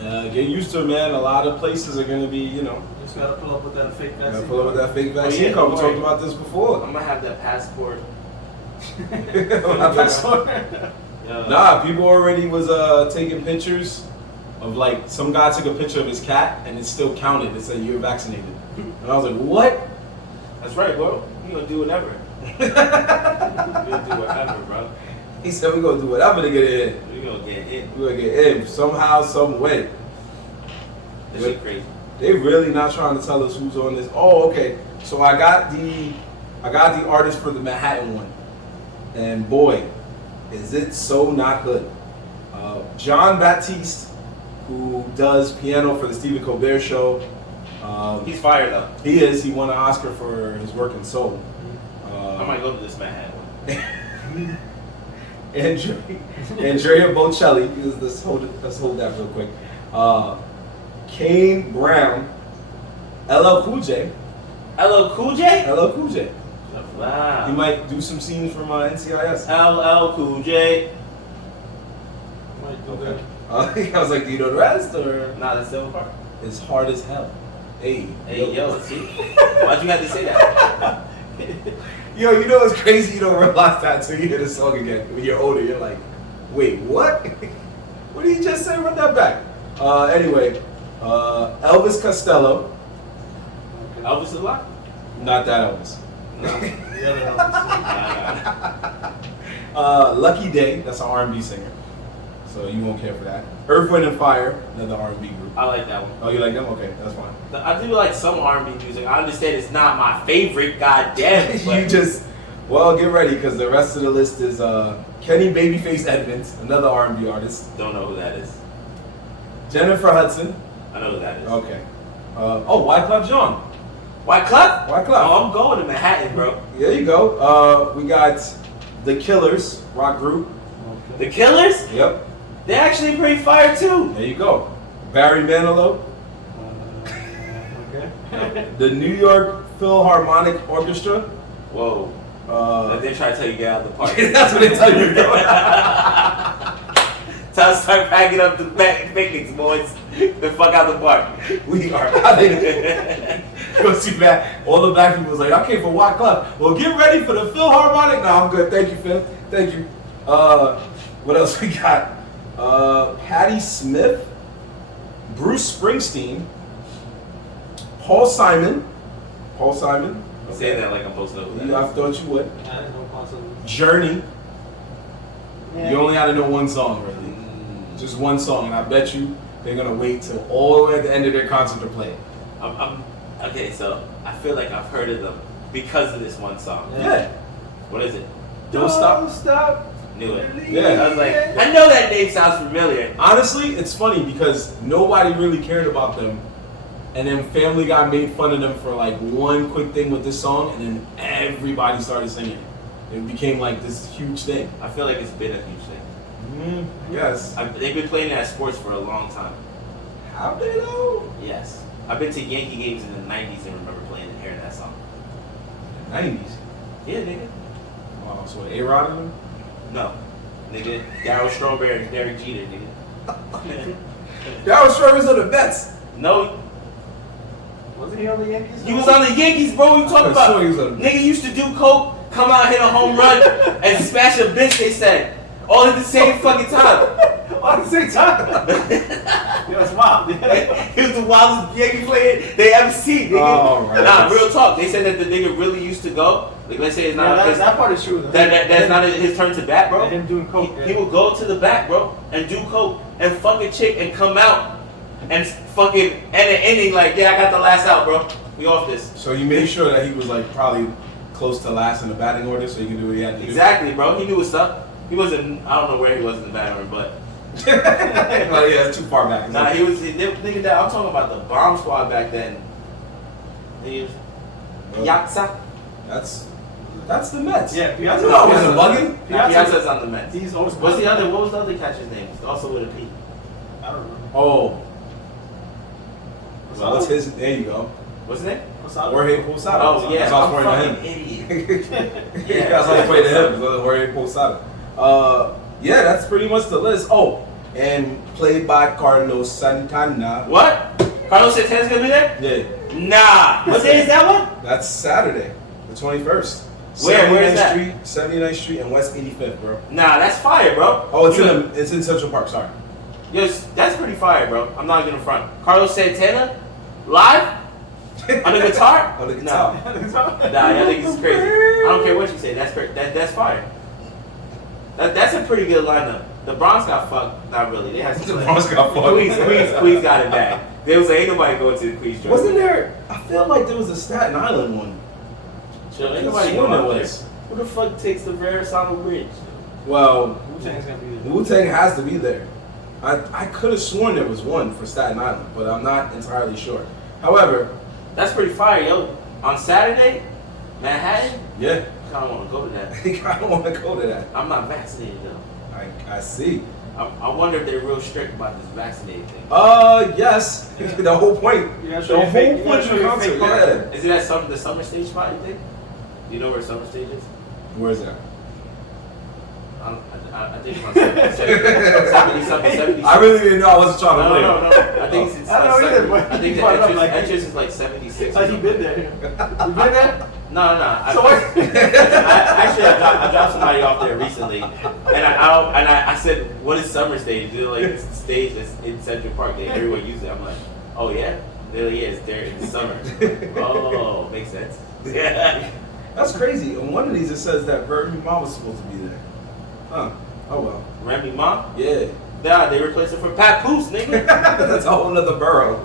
not. Get used to it, man. A lot of places are going to be, you know. Just gotta pull up with that fake vaccine. Pull up with that fake vaccine yeah, card. We don't talked worry. about this before. I'm going to have that passport. Yeah. Nah, people already was taking pictures of, like, some guy took a picture of his cat and it still counted. It said, you're vaccinated. And I was like, what? That's right, bro. You're going to do whatever. You're going to do whatever, bro. He said, we're going to do whatever to get in. You're going to get in. We're going to get in somehow, some way. This shit crazy. They really not trying to tell us who's on this. Oh, okay. So I got the artist for the Manhattan one. And boy, is it so not good. John Baptiste, who does piano for the Stephen Colbert Show. He's fired though. He is. He won an Oscar for his work in Soul. I might go to this Manhattan one. Andrea Bocelli. Let's hold that real quick. Kane Brown. LL Cool J. LL Cool J? LL Cool J. He Wow. might do some scenes from NCIS. LL Cool J. Okay. I was like, do you know the rest or? Nah, that's the part. It's hard as hell. Hey, Yo, see? Why'd you have to say that? Yo, you know what's crazy? You don't realize that until you hear the song again. When you're older, you're like, wait, what? What did he just say? Run that back. Anyway, Elvis Costello. Elvis is alive? Not that Elvis. No. The other Elvis. Lucky Day. That's an R&B singer. So you won't care for that. Earth, Wind, and Fire. Another R&B group. I like that one. Oh, you like them? Okay, that's fine. I do like some R&B music. I understand it's not my favorite, goddamn. You just, well, get ready because the rest of the list is Kenny Babyface Edmonds, another R&B artist. Don't know who that is. Jennifer Hudson. I know who that is. Okay. Wyclef Jean. Wyclef? Wyclef. Oh, I'm going to Manhattan, bro. There you go. We got The Killers, rock group. The Killers? Yep. They're actually pretty fire too. There you go. Barry Manilow. Okay. The New York Philharmonic Orchestra. Whoa. They're trying to tell you to get out of the park. That's what they tell you to do. Time to start packing up the picnics, boys. The fuck out the park. We are out of here. Go see that. All the black people was like, I came for Wyclef. Well, get ready for the Philharmonic. No, I'm good. Thank you, Phil. Thank you. What else we got? Patti Smith, Bruce Springsteen, Paul Simon. Paul Simon. I'm saying that like I'm supposed to know who that I is. thought you would. I didn't know possibly. Journey. Yeah. You only had to know one song, really. Just one song, and I bet you they're gonna wait till all the way at the end of their concert to play it. Okay, so I feel like I've heard of them because of this one song. Yeah. What is it? Don't stop. Stop. Knew it. Yeah. I was like, I know that name sounds familiar. Honestly, it's funny because nobody really cared about them, and then Family Guy made fun of them for like one quick thing with this song, and then everybody started singing it. It became like this huge thing. I feel like it's been a huge thing. Yes. They've been playing it at sports for a long time. How they know? Yes. I've been to Yankee games in the 90s and remember playing and hearing that song. 90s. Yeah, nigga. Wow. So A-Rod in them? No. Nigga, Darryl Strawberry and Derek Jeter, nigga. Darryl Strawberry's on the Mets. No, Wasn't he on the Yankees? he was on the Yankees, bro. What you talking I about? saw he was on the- Nigga used to do coke, come out, hit a home run, and smash a bitch, they said. All at the same fucking time. All at the same time. Yo, that's wild. He was the wildest Yankee player they ever seen, nigga. Oh, right. Nah, real talk. They said that the nigga really used to go. Like, let's say it's not that part is true. Though. that's not his turn to bat, bro. Him doing coke. He would go to the back, bro, and do coke and fuck a chick and come out and fucking end an inning like, yeah, I got the last out, bro. We off this. So you made sure that he was like probably close to last in the batting order, so he could do what he had to do. Exactly, bro. He knew what's up. He wasn't. I don't know where he was in the batting order, but Oh yeah, it's too far back. nah, he was. Nigga, that I'm talking about the bomb squad back then. He was Piazza. That's the Mets. Yeah, Piazza. No, was it bugging? Piazza's on the Mets. He's always. What was the other catcher's name? Also with a P. I don't remember. Oh. Well, what's his? There you go. What's his name? Jorge Posada. Oh yeah, That's how I'm I was fucking pointing idiot. to him. Yeah, that's how I was pointing to him. Jorge Posada. Yeah, that's pretty much the list. Oh, and played by Carlos Santana. What? Carlos Santana's gonna be there? Yeah, Nah. What day is that one? that's Saturday, the 21st. Where is 79th that? Street, 79th Street and West 85th, bro. Nah, that's fire, bro. Oh, it's in Central Park. Sorry. Yes, that's pretty fire, bro. I'm not gonna front. Carlos Santana, live on the guitar. On the guitar. Nah, I think it's crazy. I don't care what you say. That's fire. That's a pretty good lineup. The Bronx got fucked. Not really. They had some. The Bronx got fucked. Queens got it back. There was like, ain't nobody going to the Queens joint. Wasn't there? I feel like there was a Staten Island one. Sure, ain't nobody Sworn going there there. was. Who the fuck takes the Verrazano Bridge? Well, Wu-Tang's gonna be there. Wu-Tang has to be there. I could have sworn there was one for Staten Island, but I'm not entirely sure. However, That's pretty fire, yo. On Saturday, Manhattan, yeah, I don't want to go to that. I think I don't want to go to that. I'm not vaccinated though. I see. I wonder if they're real strict about this vaccinated thing. Yes. The whole point. Yeah, The show whole your fake- point show of the your concert. fake card. Yeah. Is it at the summer stage spot, you think? Do you know where summer stage is? Where is that? I I think it's on 70 something, 70. I really didn't know. I wasn't trying to play. No. I think it's I don't like either, 70. but I think you brought it up the like- entrance is like 76. Like he been there. You been there? No. So what? Actually, I dropped somebody off there recently, and I said, "What is summer stage?" They're like, "It's the stage that's in Central Park. Everyone uses it." I'm like, "Oh yeah." They're like, "Yeah, it's there in the summer." Oh, makes sense. Yeah. That's crazy. On one of these, it says that Remy Ma was supposed to be there. Huh. Oh well. Remy Ma? Yeah. Nah, they replaced it for Papoose, nigga. That's a whole nother borough.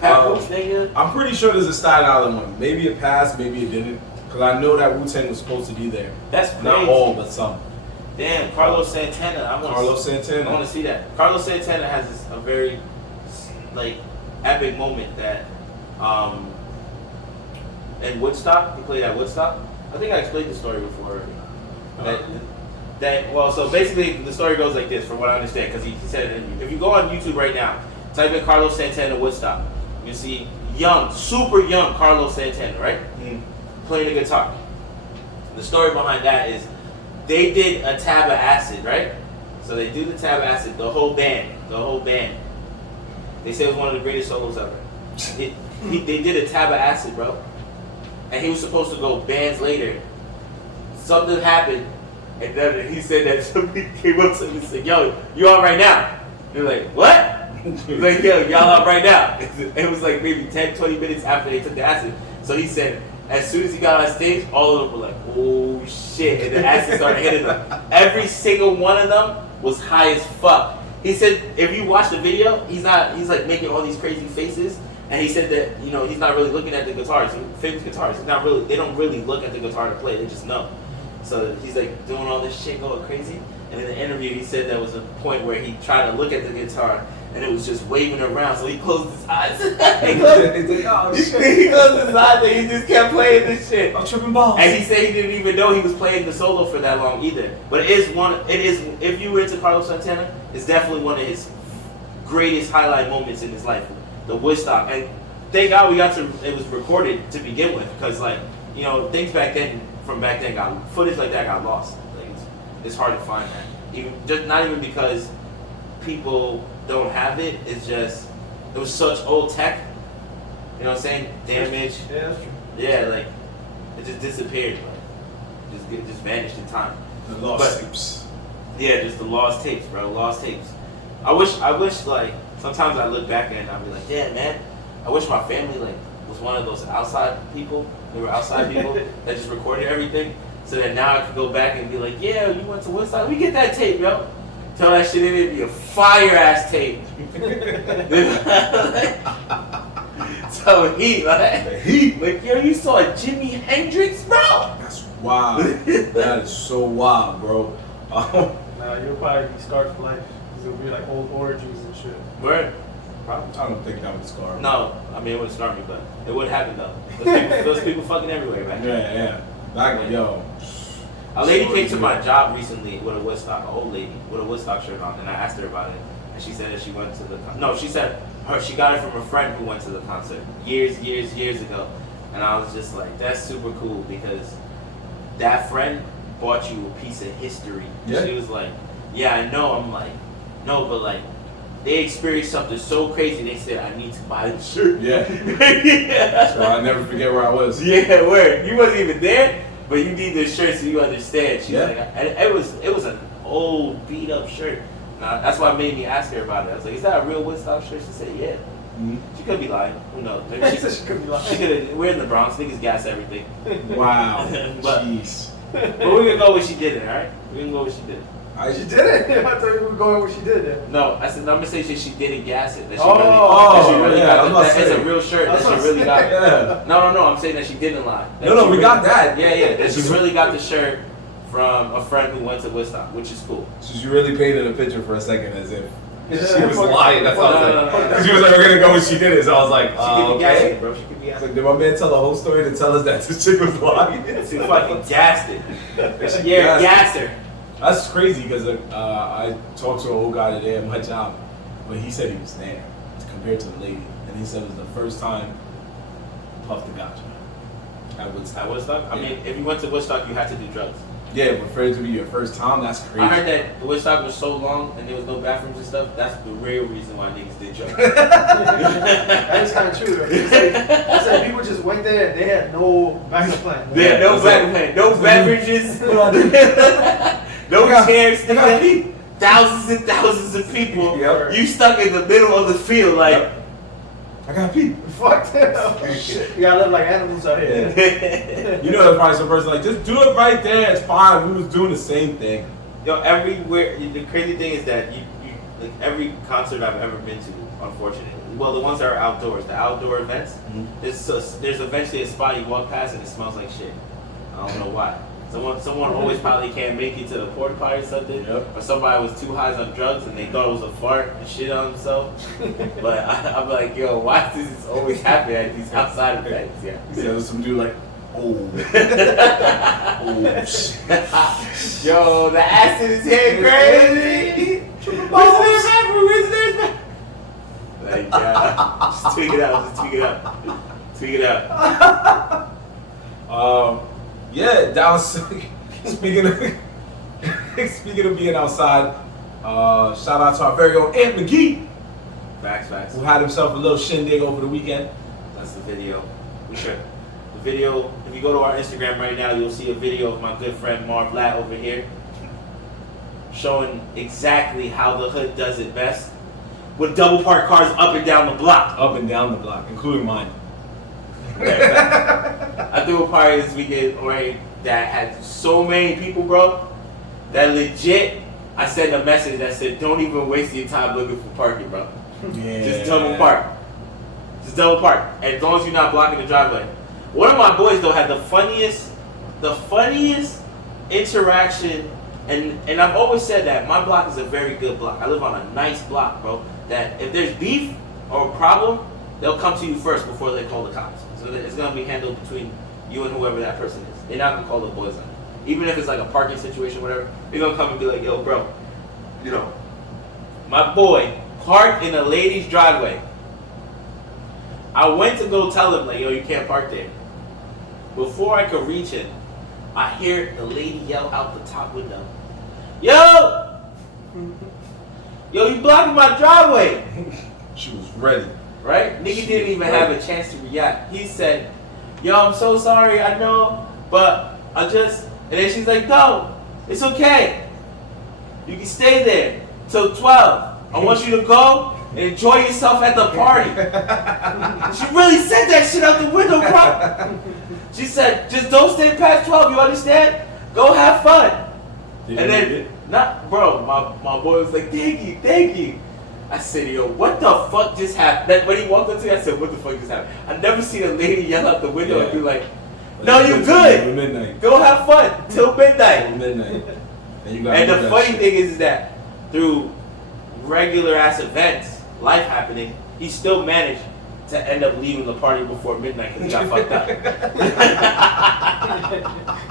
Papoose, nigga. I'm pretty sure there's a Staten Island one. Maybe it passed, maybe it didn't. Because I know that Wu-Tang was supposed to be there. That's crazy. Not all, but some. Damn, Carlos Santana. Carlos I Santana. want to see that. Carlos Santana has a very like epic moment that in Woodstock. He played at Woodstock. I think I explained the story before already. Well, so basically the story goes like this, from what I understand, because he said it in, if you go on YouTube right now, type in Carlos Santana Woodstock, you see young, super young Carlos Santana, right? Playing the guitar. The story behind that is they did a tab of acid, right? So they do the tab of acid, the whole band. They say it was one of the greatest solos ever. They did a tab of acid, bro. And he was supposed to go bands later. Something happened, and then he said that somebody came up to him and said, "Yo, you all right now?" He was like, "What?" He was like, "Yo, y'all all right now?" It was like maybe 10, 20 minutes after they took the acid. So he said, as soon as he got on stage, all of them were like, "Oh shit," and the acid started hitting them. Every single one of them was high as fuck. He said, if you watch the video, he's like making all these crazy faces. And he said that, he's not really looking at the guitars, famous guitars. They don't really look at the guitar to play, they just know. So he's like doing all this shit, going crazy. And in the interview, he said there was a point where he tried to look at the guitar and it was just waving around. So he closed his eyes. He closed his eyes and he just kept playing this shit. I'm tripping balls. And he said he didn't even know he was playing the solo for that long either. But it is, if you were into Carlos Santana, it's definitely one of his greatest highlight moments in his life. The Woodstock, and thank God it was recorded to begin with, because things from back then footage like that got lost. Like it's hard to find that. Not even because people don't have it. It's just it was such old tech. You know what I'm saying? Damage. Yeah, that's true. Yeah, like it just disappeared. Like just vanished in time. The lost tapes. Yeah, just the lost tapes, bro. Lost tapes. I wish like sometimes I look back and I'll be like, damn man, I wish my family like was one of those outside people. They were outside people that just recorded everything. So that now I could go back and be like, yeah, you went to Woodstock, let me get that tape, yo. Tell that shit in, it'd be a fire ass tape. So like yo, you saw Jimi Hendrix, bro? That's wild. That is so wild, bro. Nah, you'll probably be scarred for life. It'll be like old orgies and shit. Word? I don't think that would scar me. No, I mean it wouldn't start me, but it would happen though. Those people fucking everywhere, man. Yeah. Back, yo. A lady came to my job recently with a Woodstock, an old lady with a Woodstock shirt on, and I asked her about it, and she said that she went to the she said she got it from a friend who went to the concert years ago, and I was just like, that's super cool because that friend bought you a piece of history. Yeah. She was like, yeah, I know. I'm like, no, but like they experienced something so crazy. They said I need to buy the shirt. Yeah. Yeah. So I never forget where I was. Yeah, where you wasn't even there. But you need this shirt so you understand. She's like, and it was an old beat up shirt. Now, that's why it made me ask her about it. I was like, is that a real Woodstock shirt? She said, yeah. Mm-hmm. She could be lying. Who knows? Maybe She said she could be lying. She could. We're in the Bronx. Niggas gas everything. Wow. But- Jeez. But we're gonna go with she did it, all right? We're gonna go with she did it. She did it. I thought you were going where she did it. No, I said, I'm gonna say she didn't gas it. That she yeah, got I was that about to it's a say. real shirt. That she really got it. Yeah. No, I'm saying that she didn't lie. That No, she we really- got that. Yeah. That she really got the shirt from a friend who went to Woodstock, which is cool. So you really painted a picture for a second as if Yeah, she was lying. That's what I was like. No. Because she was like, we're going to go when she did it. So I was like, She could be gassing, okay. bro. She could be I was gassing. like, did my man tell the whole story to tell us that this chick was lying? She fucking gassed it. Yeah, gassed her. That's crazy because I talked to an old guy today at my job, but he said he was there compared to the lady, and he said it was the first time he puffed the ganja at Woodstock. At Woodstock? I Yeah. mean, if you went to Woodstock, you had to do drugs. Yeah, but for it to be your first time, that's crazy. I heard that the Woodstock was so long and there was no bathrooms and stuff. That's the real reason why niggas did drugs. That is kind of true. It's like people just went there and they had no backup plan. They had no backup plan, no beverages, no chairs. They got thousands and thousands of people. Yep. You stuck in the middle of the field, like. I gotta pee. Fuck them. You gotta live like animals out here. You know, there's probably some person like, just do it right there. It's fine. We was doing the same thing. Yo, everywhere. The crazy thing is that you like every concert I've ever been to, unfortunately. Well, the ones that are outdoors, the outdoor events. Mm-hmm. There's eventually a spot you walk past and it smells like shit. I don't know why. Someone always probably can't make it to the porta potty or something, yep. Or somebody was too high on drugs and they thought it was a fart and shit on themselves. But I'm like, yo, why does this always happen at these outside events? Yeah. There's some dude like, oh, oh shit. Yo, the acid is here crazy. Where's there? Like, just tweak it out. Tweak it out. Yeah, that was speaking of being outside. Shout out to our very own Aunt McGee. Facts. Who had himself a little shindig over the weekend. That's the video. We should. The video. If you go to our Instagram right now, you'll see a video of my good friend Marv Latt over here, showing exactly how the hood does it best, with double parked cars up and down the block. Up and down the block, including mine. I threw a party this weekend, right, that had so many people, bro, that legit, I sent a message that said, don't even waste your time looking for parking, bro. Yeah. Just double park. And as long as you're not blocking the driveway. One of my boys, though, had the funniest interaction, and I've always said that my block is a very good block. I live on a nice block, bro, that if there's beef or a problem, they'll come to you first before they call the cops. So it's going to be handled between you and whoever that person is. They're not going to call the boys on it. Even if it's like a parking situation, whatever, they're going to come and be like, yo, bro, you know, my boy parked in a lady's driveway. I went to go tell him, like, yo, you can't park there. Before I could reach him, I hear the lady yell out the top window, yo, you blocking my driveway. She was ready. Right? Nigga didn't even have a chance to react. He said, yo, I'm so sorry, I know, but and then she's like, no, it's okay. You can stay there till 12. I want you to go and enjoy yourself at the party. She really said that shit out the window, bro. She said, just don't stay past 12, you understand? Go have fun. And then, my boy was like, thank you. I said, yo, what the fuck just happened? When he walked up to me, I said, what the fuck just happened? I've never seen a lady yell out the window and be like, no, you good. Midnight. Go have fun till midnight. And the funny thing is that through regular ass events, life happening, he still managed to end up leaving the party before midnight because he got fucked up.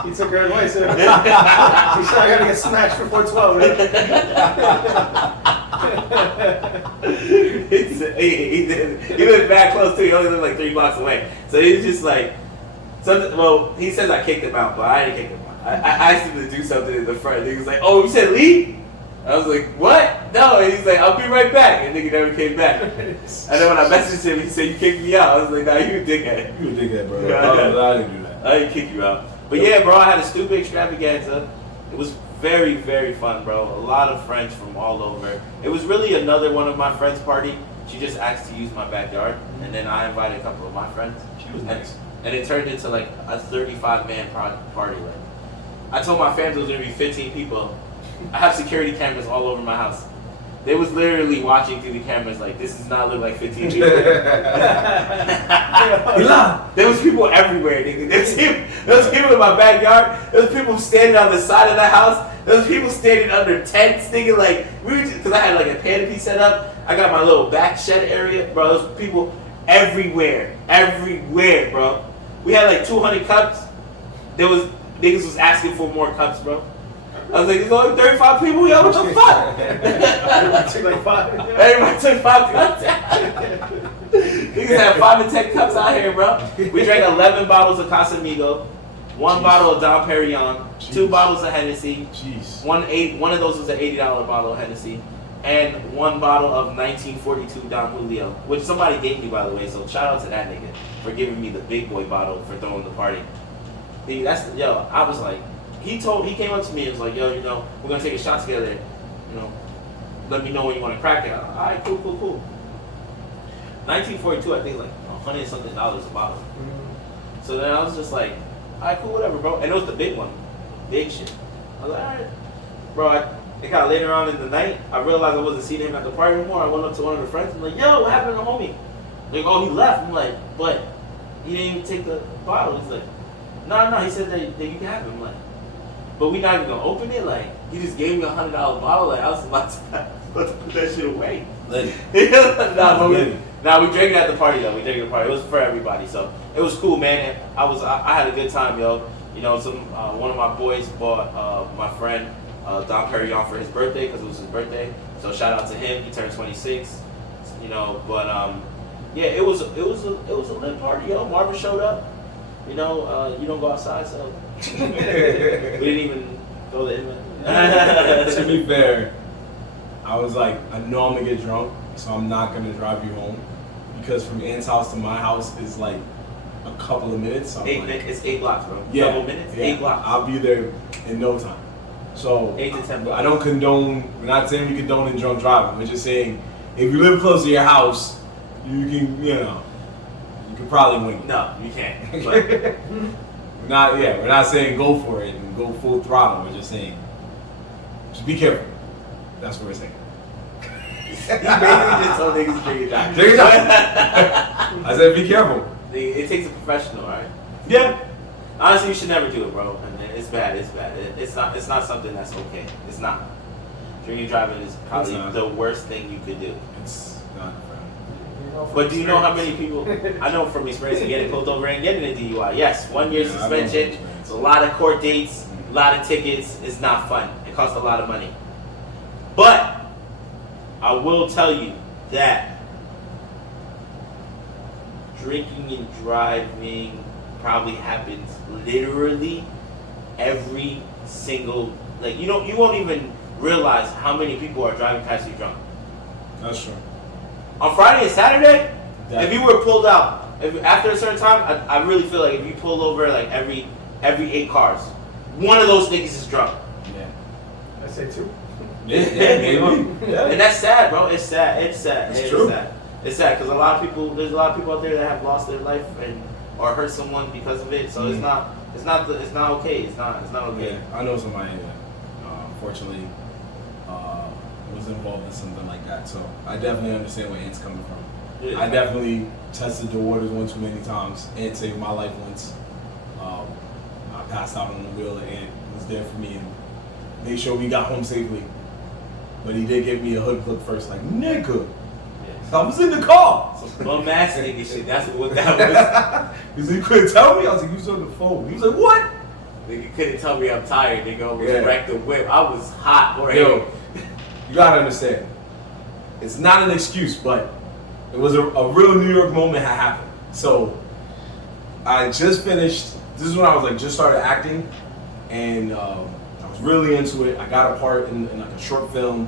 He took her advice. He's not gonna get smashed before 12. Right? He lived back close too. He only lived like 3 blocks away. So he's just like, he says I kicked him out, but I didn't kick him out. I asked him to do something in the front. And he was like, oh, you said leave? I was like, what? No. And he's like, I'll be right back. And nigga never came back. And then when I messaged him, he said, you kicked me out. I was like, nah, you a dickhead. You a dickhead, bro. I didn't do that. I didn't kick you out. But yeah, bro, I had a stupid extravaganza. It was very, very fun, bro. A lot of friends from all over. It was really another one of my friends' party. She just asked to use my backyard. And then I invited a couple of my friends. She was nice. And it turned into like a 35-man party. Like, I told my family it was going to be 15 people. I have security cameras all over my house. They was literally watching through the cameras like, this does not look like 15 people. There was people everywhere, nigga. There was people in my backyard. There was people standing on the side of the house. There was people standing under tents, nigga. Like, because I had like a canopy set up. I got my little back shed area, bro. There was people everywhere, bro. We had like 200 cups. Niggas was asking for more cups, bro. I was like, there's only 35 people, yo, what the fuck? Everybody took like 5. Everybody took 5 cups. Niggas had 5 and 10 cups out here, bro. We drank 11 bottles of Casamigo. one Jeez. bottle of Dom Perignon, Jeez. 2 bottles of Hennessy. Jeez. One of those was an $80 bottle of Hennessy, and 1 bottle of 1942 Don Julio, which somebody gave me, by the way. So shout out to that nigga for giving me the big boy bottle for throwing the party. I was like, he came up to me and was like, yo, we're gonna take a shot together. Let me know when you want to crack it. All right, cool. 1942, I think like $100 something a bottle. So then I was just like, all right, cool, whatever, bro. And it was the big one, big shit. I was like, all right, bro. It got later on in the night. I realized I wasn't seeing him at the party anymore. I went up to one of the friends and like, yo, what happened to homie? Like, oh, he left. I'm like, but he didn't even take the bottle. He's like, no. He said that you can have it. I'm like, but we not even gonna open it. Like, he just gave me a $100 bottle. Like, I was about to put that shit away. Lit. We drank it at the party though. It was for everybody, so it was cool, man. And I had a good time, yo. One of my boys bought my friend Dom Perignon for his birthday because it was his birthday. So shout out to him. He turned 26. Yeah, it was a lit party, yo. Marvin showed up. You don't go outside, so we didn't even go to Inman. To be fair, I was like, I know I'm gonna get drunk, so I'm not gonna drive you home because from Ant's house to my house is like a couple of minutes. So it's 8 blocks, bro. Yeah, Couple minutes, yeah. 8 blocks. I'll be there in no time. So 8 to 10 blocks. I don't condone. We're not saying we condone in drunk driving. We're just saying if you live close to your house, you can, you can probably wing it. No, you can't. But We're not saying go for it and go full throttle. We're just saying, just be careful. That's what we're saying. he basically just told niggas to drink it down. Drink it down. I said be careful. It takes a professional, right? Yeah. Honestly, you should never do it, bro. And it's bad. It's not something that's okay. It's not. Drinking driving is probably the worst thing you could do. It's not. But do you know how many people? I know from experience of getting pulled over and getting a DUI. Yes, 1 year suspension. A lot of court dates, a lot of tickets. It's not fun. It costs a lot of money. But I will tell you that drinking and driving probably happens literally every single, you won't even realize how many people are driving past you drunk. That's true. On Friday and Saturday, Definitely. If you were pulled out, after a certain time, I really feel like if you pulled over like every 8 cars, one of those niggas is drunk. Yeah. I say 2. Yeah, maybe. Yeah. And that's sad, bro. It's sad. It's true. It's sad because there's a lot of people out there that have lost their life or hurt someone because of it. So it's not okay. It's not okay. Yeah, I know somebody that unfortunately was involved in something like that. So I definitely understand where Ant's coming from. Yeah. I definitely tested the waters one too many times. Ant saved my life once. I passed out on the wheel and Ant was there for me and made sure we got home safely. But he did give me a hood clip first, like, nigga. Yes. I was in the car. Some bum ass nigga shit. That's what that was. He said, you couldn't tell me? I was like, you was on the phone. He was like, what? Nigga couldn't tell me I'm tired. Nigga almost Yeah. wrecked the whip. I was hot. Yo, you gotta understand. It's not an excuse, but it was a real New York moment had happened. So I just finished. This is when I was like just started acting, and I was really into it. I got a part in like a short film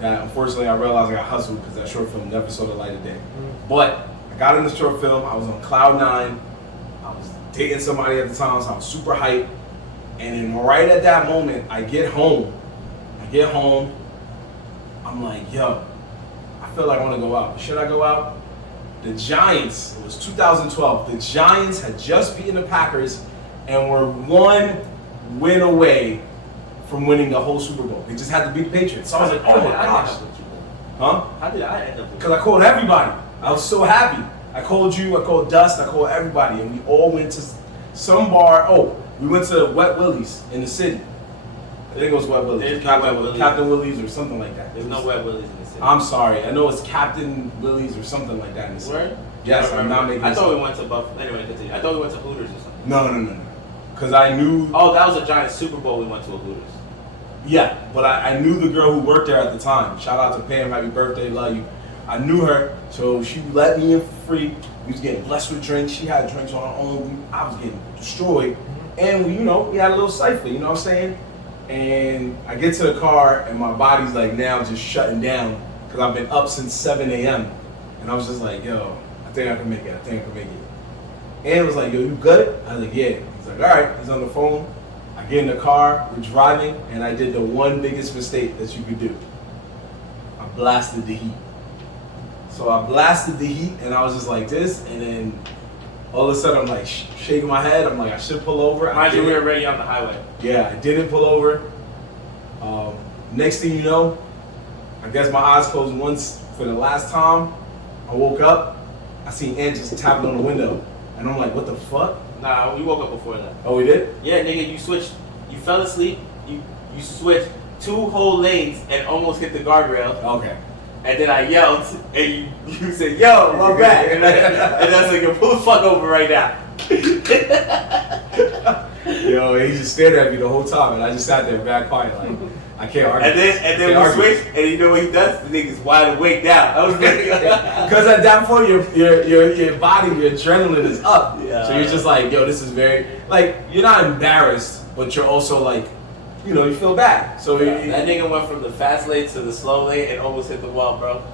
that unfortunately I realized I got hustled because that short film never saw the light of day. But I got in the short film. I was on cloud 9. I was dating somebody at the time, so I was super hyped. And then right at that moment, I get home. I'm like, yo, I feel like I want to go out. Should I go out? The Giants, it was 2012. The Giants had just beaten the Packers and were 1 win away from winning the whole Super Bowl. They just had to beat the Patriots. So I was like, oh my gosh. Huh? How did I end up with Because I called everybody. I was so happy. I called you, I called Dust, I called everybody, and we all went to some bar. Oh, we went to Wet Willie's in the city. I think it was Wet Willie's. There's no Wet Willie's. Captain Willie's or something like that. There's no Wet Willies in the city. I'm sorry. I know it's Captain Willie's or something like that in the city. Word? Yes, I'm not making I this thought up. we went to Buffalo. Anyway, continue. I thought we went to Hooters or something. No. Because I knew. Oh, that was a Giants Super Bowl. We went to a Hooters. Yeah, but I knew the girl who worked there at the time. Shout out to Pam, happy birthday, love you. I knew her, so she let me in for free. We was getting blessed with drinks. She had drinks on her own. I was getting destroyed. And we had a little cipher, you know what I'm saying? And I get to the car and my body's like now just shutting down because I've been up since 7 a.m. And I was just like, yo, I think I can make it. And was like, yo, you good? I was like, yeah. He's like, all right. He's on the phone. I get in the car, we're driving, and I did the one biggest mistake that you could do. I blasted the heat. So I blasted the heat, and I was just like this, and then all of a sudden I'm like shaking my head. I'm like, I should pull over. Mind you, we were already on the highway. Yeah, I didn't pull over. Next thing you know, I guess my eyes closed once for the last time. I woke up, I seen Ant just tapping on the window, and I'm like, what the fuck? Nah, we woke up before that. Oh, we did? Yeah, nigga, you fell asleep, you switched 2 whole lanes and almost hit the guardrail. Okay. And then I yelled, and you said, yo, my back. And I was like, yo, pull the fuck over right now. Yo, he just stared at me the whole time, and I just sat there back quiet, like, I can't argue. And then we switched, and you know what he does? The nigga's wide awake now. I was like, because at that point, your body, your adrenaline is up. Yeah. So you're just like, yo, this is very, like, you're not embarrassed, but you're also like, you feel bad. So that nigga went from the fast lane to the slow lane and almost hit the wall, bro.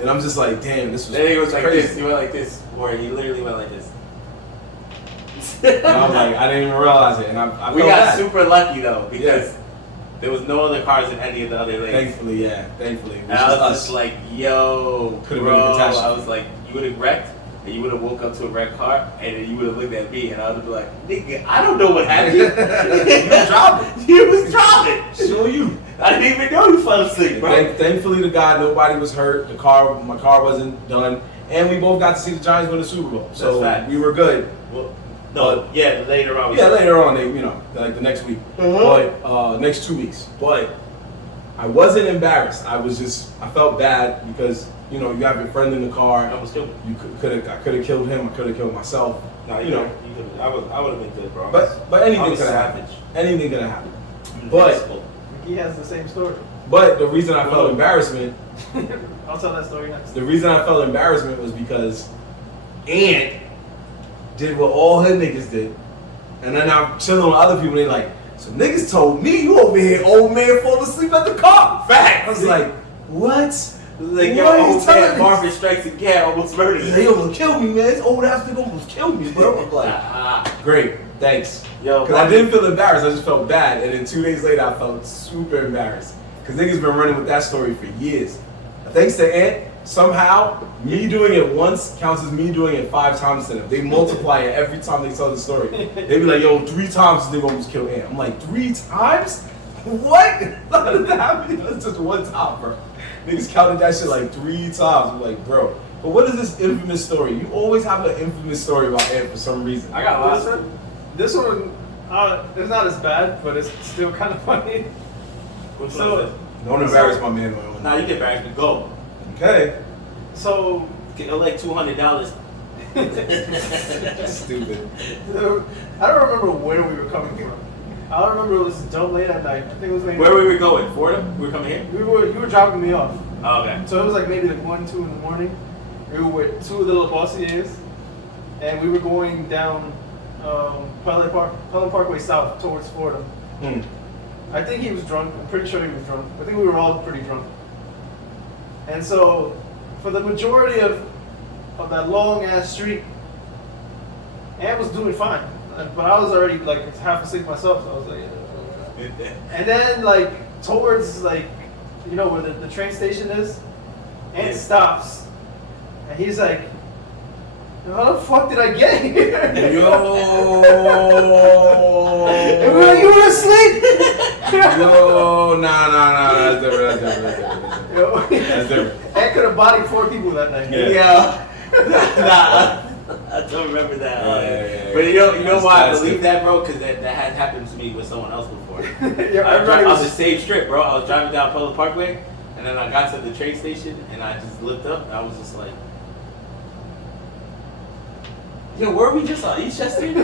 And I'm just like, damn, this was Then he was like crazy. this. He went like this, or he literally went like this. And I was like, I didn't even realize it, and I We felt got bad. super lucky though because Yeah. there was no other cars in any of the other lanes. Thankfully. It was And I was us. just like, yo, Could've bro. been a catastrophe. I was like, you would have wrecked, and you would have woke up to a wrecked car, and then you would have looked at me, and I would have been like, nigga, I don't know what happened. You was driving. You was driving. Show you. I didn't even know you fell asleep, bro. Thankfully to God, nobody was hurt. My car wasn't done, and we both got to see the Giants win the Super Bowl. So That's facts. we were good. Well, no, yeah, later on. Yeah, later on, like the next week, but next 2 weeks. But I wasn't embarrassed. I felt bad because you have your friend in the car. I almost killed him. I could have killed him. I could have killed myself. No, you know. I would have been good, bro. But anything I was could have happened. savage. Anything could have happened. But He has the same story. the reason I felt embarrassment. I'll tell that story next. The reason I felt embarrassment was because Ant did what all her niggas did. And then I'm chilling with other people, and they like, so niggas told me you over here, old man, fall asleep at the car. Fact. I was like, what? Like, yo, What are you old telling man, me? Marvin Strikes Again almost murdered They him. almost killed me, man. This old ass nigga almost killed me, bro. I'm like, great, thanks. Yo, Because I didn't feel embarrassed, I just felt bad. And then 2 days later, I felt super embarrassed. Because niggas been running with that story for years. Thanks to Ant, somehow, me doing it once counts as me doing it 5 times to them. They multiply it every time they tell the story. They be like, yo, 3 times this nigga almost killed Ant. I'm like, 3 times? What? How did that happen? That's just 1 time, bro. Niggas counted that shit like 3 times. I'm like, bro. But what is this infamous story? You always have an infamous story about Ant for some reason. I got lots of This one, it's not as bad, but it's still kind of funny. Which So- one is it? Don't embarrass my man, man. Nah, you get embarrassed, but go. Okay. So, Get like $200. Stupid. I don't remember where we were coming from. I don't remember it was dumb late at night. I think it was maybe. Where we were going? Florida? We were coming here? You were dropping me off. Oh, okay. So it was like maybe like 1, 2 in the morning. We were with 2 of the little bossiers, and we were going down Pelham Parkway South towards Florida. Hmm. I think he was drunk. I'm pretty sure he was drunk. I think we were all pretty drunk. And so, for the majority of that long ass street, Ant was doing fine, but I was already like half asleep myself. So I was like, and then like towards like where the train station is, Ant stops, and he's like, how the fuck did I get here? Yo. And we're like, you were asleep. Yo, nah. That's different. Yo, That's different. Ant could have bodied 4 people that night. Yeah. Nah, I don't remember that. Yeah. But you know That's why I classic. believe that, bro? Because that had happened to me with someone else before. Yeah, I was on the was, same strip, bro. I was driving down Pelham Parkway, and then I got to the train station, and I just looked up, and I was just like, yo, were we just on Eastchester?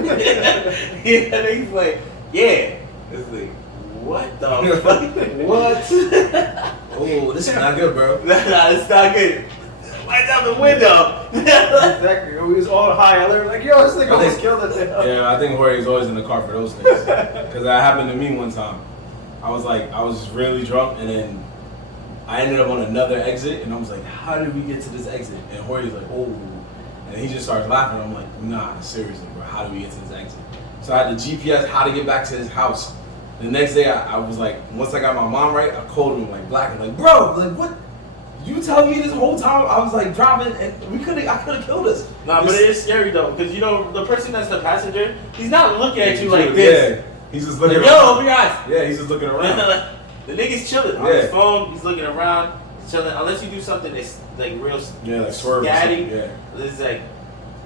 Yeah, and he's like, yeah. It's like, what the fuck? What? Oh, this is not good, bro. Nah, it's not good. Right down the window. Exactly. We was all high alert, like, yo, this nigga almost killed it. Yeah, I think Jorge's always in the car for those things. Because that happened to me one time. I was really drunk, and then I ended up on another exit, and I was like, how did we get to this exit? And Jorge's like, oh. And he just starts laughing. I'm like, nah, seriously, bro, how do we get to this exit? So I had the GPS how to get back to his house. The next day, I was like, once I got my mom right, I called him like black and like, bro, like what? You telling me this whole time I was like driving and I could have killed us. Nah, but it is scary though, because you know the person that's the passenger, he's not looking at you like this. Yeah, he's just looking like, around. yo, open your eyes. Yeah, he's just looking around. The nigga's chilling on his phone. He's looking around, he's chilling. Unless you do something that's like real, like swerve. scatty. Yeah, it's like,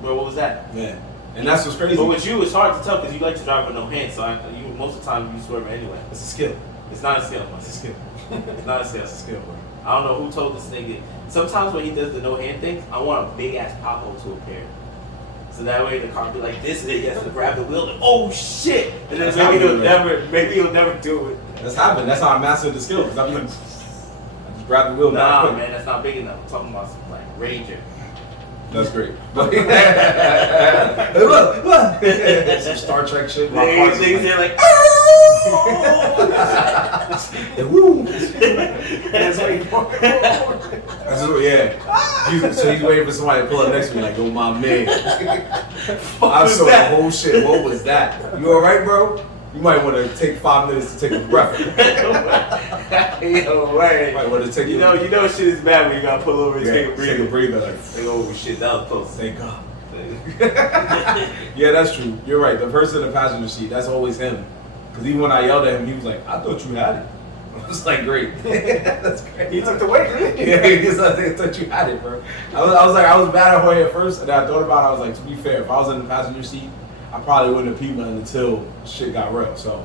bro, what was that? Yeah, and that's what's crazy. But with you, it's hard to tell because you like to drive with no hands. So you most of the time you swerve anyway. It's a skill. It's not a skill. It's a skill. It's not a skill. It's a skill, bro. I don't know who told this nigga. Sometimes when he does the no hand things, I want a big ass pothole to appear. So that way the car be like this, and then he has to grab the wheel and oh shit, and then maybe he'll never do it. That's happened. That's how I mastered the skill. Cause I just grab the wheel. Nah, man, that's not big enough. I'm talking about some like Ranger. That's great. Look. Some Star Trek shit. Niggas there like, woo. That's what he So he's waiting for somebody to pull up next to me like, yo, my man. I saw the whole shit. What was that? You alright, bro? You might want to take 5 minutes to take a breath. Yo, right. Might want to take you know shit is bad when you gotta pull over and take a breather. Take a breather. Like, oh shit, that was close. Thank God. Yeah, that's true. You're right. The person in the passenger seat, that's always him. Because even when I yelled at him, he was like, I thought you had it. I was like, great. That's great. He took the weight, didn't he? Yeah, he was like, I thought you had it, bro. I was mad at Jorge at first, and then I thought about it. I was like, to be fair, if I was in the passenger seat, I probably wouldn't have peeped nothing until shit got real. So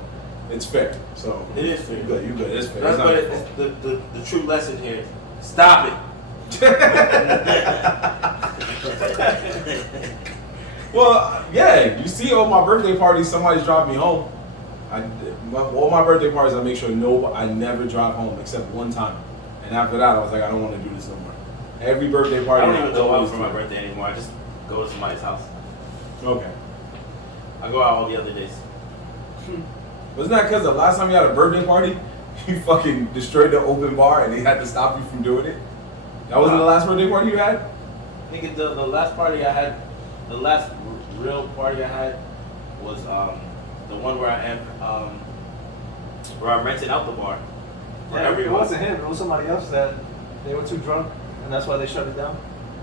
it's fair. So it is fair. You good. It's fair. That's what the true lesson here is. Stop it. Well, yeah, you see, on my birthday parties, somebody's driving me home. All my birthday parties, I make sure I never drive home except one time. And after that, I was like, I don't want to do this no more. Every birthday party, I don't even go out for my birthday anymore. I just go to somebody's house. Okay. I go out all the other days. Wasn't that because the last time you had a birthday party, you fucking destroyed the open bar and they had to stop you from doing it? That wasn't the last birthday party you had? I think the last party I had, the last real party I had was the one where I rented out the bar. Yeah, it wasn't him. It was somebody else that they were too drunk, and that's why they shut it down.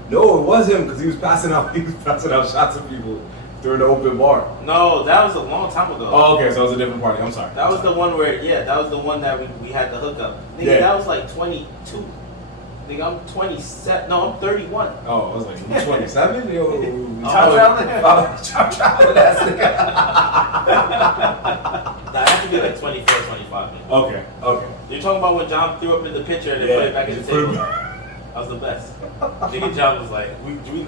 No, it was him because he was passing out shots at people during the open bar. No, that was a long time ago. Oh, okay, so it was a different party. I'm sorry. That was the one where, that was the one that we had the hookup. Nigga, that was like 22. Nigga, I'm 27. No, I'm 31. Oh, I was like, you 27? Yo, Time traveling? Time traveling ass nigga. Nah, I have to be like 24, 25. Man. Okay. You're talking about when John threw up in the picture and then put it back in the table? That was the best. Nigga, John was like,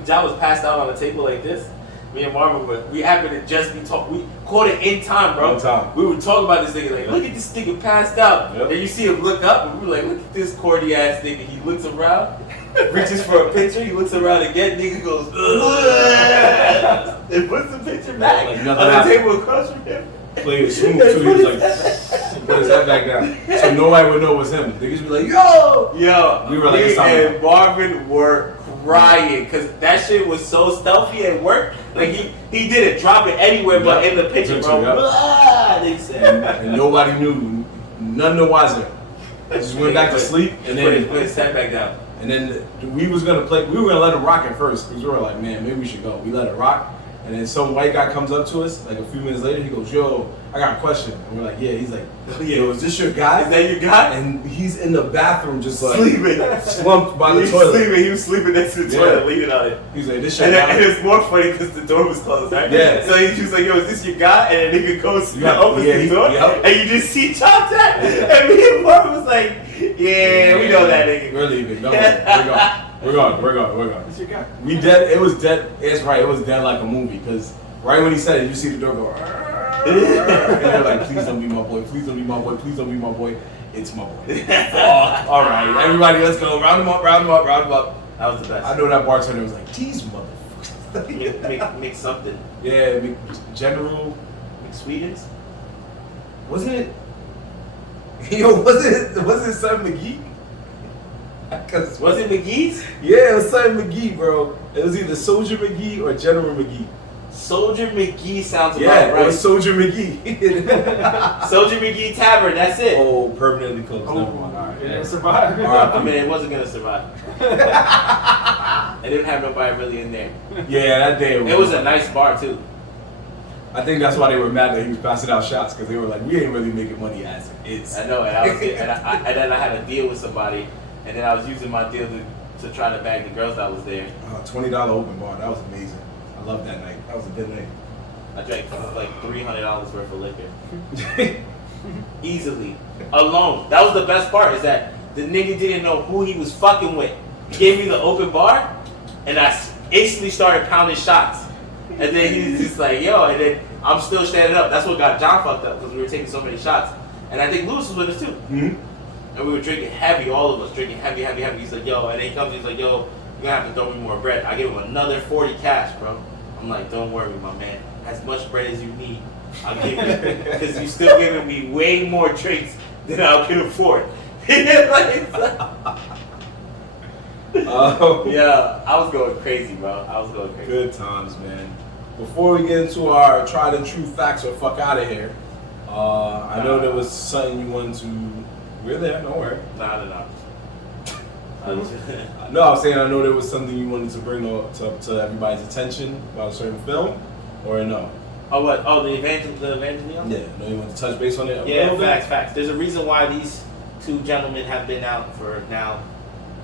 John was passed out on the table like this. Me and Marvin, we happened to just be talking. We caught it in time, bro. We were talking about this nigga, like, look at this nigga passed out. Yep. And you see him look up, and we were like, look at this corny ass nigga. He looks around, reaches for a picture, he looks around again, nigga goes, and puts the picture back on the table across from him. Played it smooth, so he was like, put his head back down. So nobody would know it was him. Niggas would be like, yo! We were like, and Marvin were crying because that shit was so stealthy and worked. Like he didn't drop it anywhere but in the picture, bro. They said. And nobody knew, none the wiser. Just went back to sleep and then put his head back down. And then we were gonna let it rock at first because we were like, man, maybe we should go. We let it rock. And then some white guy comes up to us, like a few minutes later, he goes, yo, I got a question. And we're like, yeah. He's like, yo, is this your guy? Is that your guy? And he's in the bathroom just like sleeping, slumped by the toilet. He was sleeping next to the toilet, leaning on it. He's like, this your guy? And it's more funny because the door was closed, right? Yeah. So he was like, yo, is this your guy? And then nigga goes opens the door, and you just see Chop Tap. And me and Marvin was like, yeah, we know that nigga. We're leaving. No, we're going. It's your guy. We dead. It was dead. It's right. It was dead like a movie because right when he said it, you see the door go. And they're like, please don't be my boy. Please don't be my boy. Please don't be my boy. It's my boy. All right, everybody, let's go. Round him up. That was the best. I know that bartender was like, these motherfuckers. Mix something. Yeah, General. McSweetens? Wasn't it? Yo, was it Son McGee? Was it McGee's? Yeah, it was Son McGee, bro. It was either Soldier McGee or General McGee. Soldier McGee sounds Yeah, about it right. was Soldier McGee. Soldier McGee Tavern, that's it. Oh, permanently closed. Never mind. All right. It didn't survive. All right. I mean, it wasn't gonna survive. It didn't have nobody really in there. Yeah, that day It was a nice bar too. I think that's why they were mad that he was passing out shots, because they were like, we ain't really making money as it is. I know, and I was and then I had a deal with somebody, and then I was using my deal to try to bag the girls that was there. $20 open bar. That was amazing. I love that night. That was a good night. I drank like $300 worth of liquor. Easily. Alone. That was the best part, is that the nigga didn't know who he was fucking with. He gave me the open bar, and I instantly started pounding shots. And then he's just like, yo, and then I'm still standing up. That's what got John fucked up, because we were taking so many shots. And I think Lewis was with us too. Mm-hmm. And we were drinking heavy, all of us, drinking heavy. He's like, yo, and then he comes, he's like, yo, you're gonna have to throw me more bread. I gave him another 40 cash, bro. I'm like, don't worry, my man. As much bread as you need, I'll give you. Because you're still giving me way more drinks than I can afford. Yeah, I was going crazy, bro. I was going crazy. Good times, man. Before we get into our tried and true facts or fuck out of here, I know there was something you wanted to. We're there, don't worry. Nah. No, I was saying I know there was something you wanted to bring to everybody's attention about a certain film, or no? Oh, what? Oh, the Evangelion? Yeah, no, you want to touch base on it? Yeah, facts. There's a reason why these two gentlemen have been out for now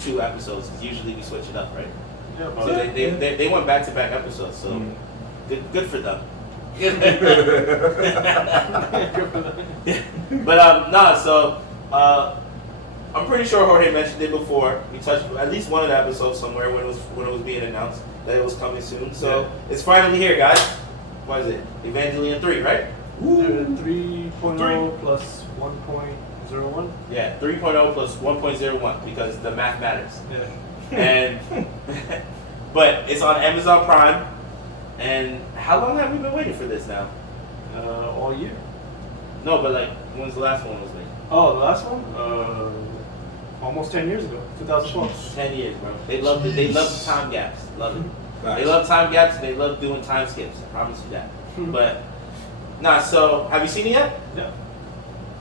2 episodes, because usually we switch it up, right? Yeah, So they went back-to-back episodes, so good for them. But so I'm pretty sure Jorge mentioned it before. We touched at least one of the episodes somewhere when it was being announced that it was coming soon. So it's finally here, guys. What is it? Evangelion 3, right? Woo. 3.0 plus 1.01. Yeah, 3.0 plus 1.01 because the math matters. Yeah. And but it's on Amazon Prime. And how long have we been waiting for this now? All year. No, but like, when's the last one was made? Oh, the last one? Almost 10 years ago, 2012. 10 years, bro. They love the time gaps. Love it. Nice. They love time gaps and they love doing time skips. I promise you that. But so have you seen it yet? Yeah.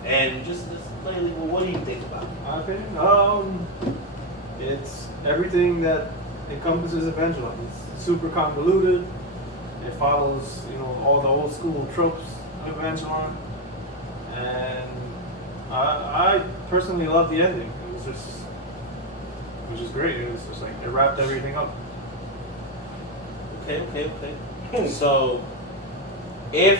And just lately, well, what do you think about it? My opinion? It's everything that encompasses Evangelion. It's super convoluted. It follows, all the old school tropes of Evangelion. And I personally love the ending. It was just great. It was just like, it wrapped everything up. Okay. So, if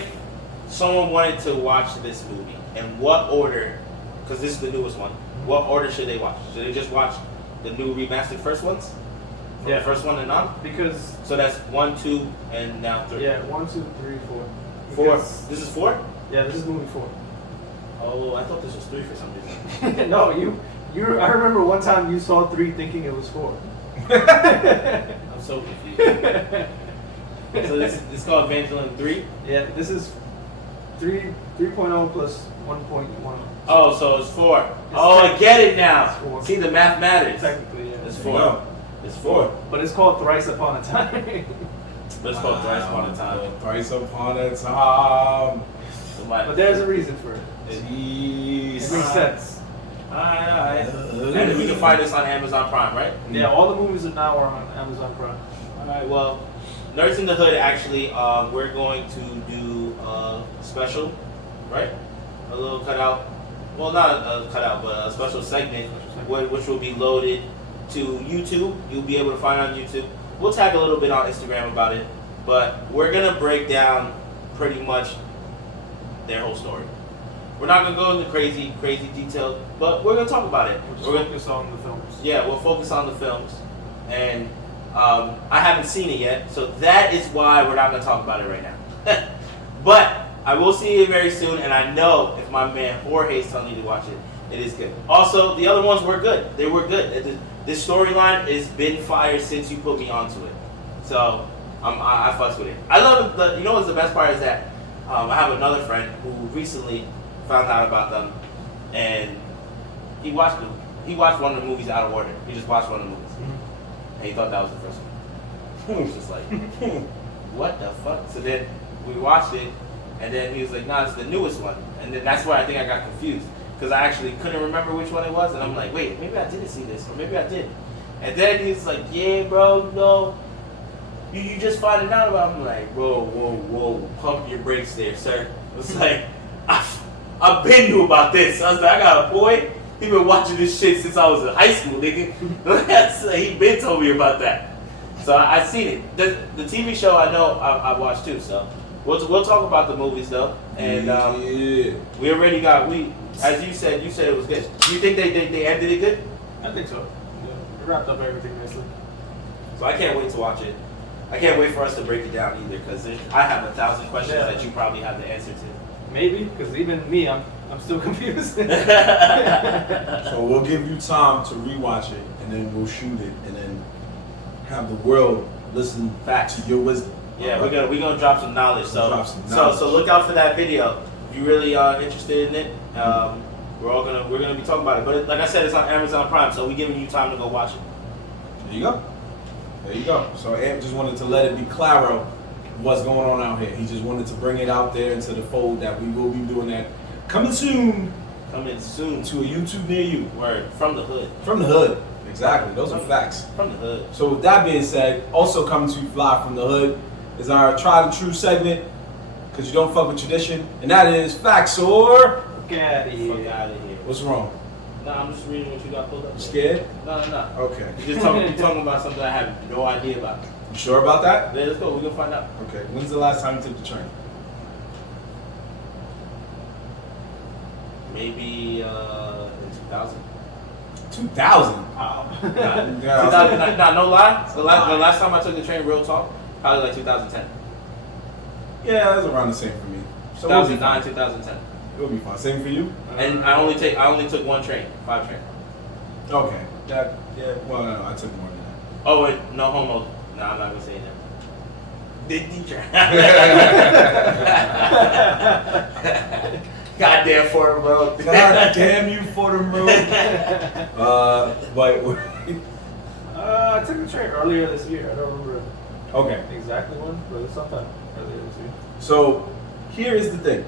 someone wanted to watch this movie, in what order, because this is the newest one, what order should they watch? Should they just watch the new remastered first ones? From the first one and on? Because... So that's 1, 2, and now 3. Yeah, 1, 2, 3, 4. 4. This is 4? Yeah, this is movie 4. Oh, I thought this was 3 for some reason. No, I remember one time you saw 3 thinking it was 4. I'm so confused. So this is called Evangelion 3? Yeah, this is 3.0 plus 1.1. Oh, so it's 4. I get it now. It's 4. See, the math matters. Technically, yeah. It's 4. It's 4. But it's called Thrice Upon a Time. But it's called Thrice Upon a Time. Thrice Upon a Time. But there's a reason for it. Jeez. It makes sense. Alright. And we can find this on Amazon Prime, right? Yeah, all the movies are now on Amazon Prime. Alright, well, Nerdz in the Hood, actually, we're going to do a special, right? A little cutout. Well, not a cutout, but a special segment, which will be loaded to YouTube. You'll be able to find it on YouTube. We'll tag a little bit on Instagram about it, but we're going to break down pretty much their whole story. We're not going to go into crazy detail, but we're going to talk about it. We'll just focus on the films. Yeah, we'll focus on the films. And I haven't seen it yet, so that is why we're not going to talk about it right now. But I will see it very soon, and I know if my man Jorge is telling you to watch it, it is good. Also, the other ones were good. They were good. this storyline has been fire since you put me onto it. So I fucks with it. I love the. You know what's the best part is that I have another friend who recently found out about them, and he watched them. He watched one of the movies out of order. He just watched one of the movies, and he thought that was the first one. He was just like, what the fuck? So then we watched it, and then he was like, nah, it's the newest one. And then that's where I think I got confused, because I actually couldn't remember which one it was, and I'm like, wait, maybe I didn't see this, or maybe I did. And then he's like, yeah, bro, no. You just finding out about it. I'm like, whoa, pump your brakes there, sir. It's like, I've been knew about this. I was like, I got a boy. He been watching this shit since I was in high school, nigga. He been told me about that. So I seen it. The TV show I know I watched too. So we'll talk about the movies though. And we already got as you said it was good. Do you think they ended it good? I think so. Yeah. It wrapped up everything nicely. So I can't wait to watch it. I can't wait for us to break it down either, because I have 1,000 questions that you probably have the answer to. Maybe, because even me, I'm still confused. So we'll give you time to rewatch it, and then we'll shoot it, and then have the world listen back to your wisdom. Yeah, we're gonna drop some knowledge. So look out for that video if you really are interested in it. We're gonna be talking about it. But like I said, it's on Amazon Prime, so we're giving you time to go watch it. There you go. There you go. So Amp just wanted to let it be claro what's going on out here. He just wanted to bring it out there into the fold that we will be doing that. Coming soon to a YouTube near you. Word. From the hood. From the hood. Exactly. Those are facts. From the hood. So with that being said, also coming to you fly from the hood is our tried and true segment, because you don't fuck with tradition, and that is facts or Get out of here. Fuck out of here. what's wrong? Nah, I'm just reading what you got pulled up. You scared? No. Okay. You're just talking about something I have no idea about. You sure about that? Yeah, let's go. We're gonna find out. Okay. When's the last time you took the train? Maybe in 2000. 2000. Wow. Nah, no lie. The last time I took the train, real talk, probably like 2010. Yeah, that's around the same for me. So 2009, 2010. It'll be fine. Same for you? And I only took one train, 5 train. Okay. Yeah. Well, no, I took more than that. Oh wait, no homo. No, I'm not gonna say that. Big teacher. Goddamn Fort Road. God damn you, Fordham Road. But I took the train earlier this year. I don't remember okay. exactly when, but it's sometime earlier this year. So here is the thing.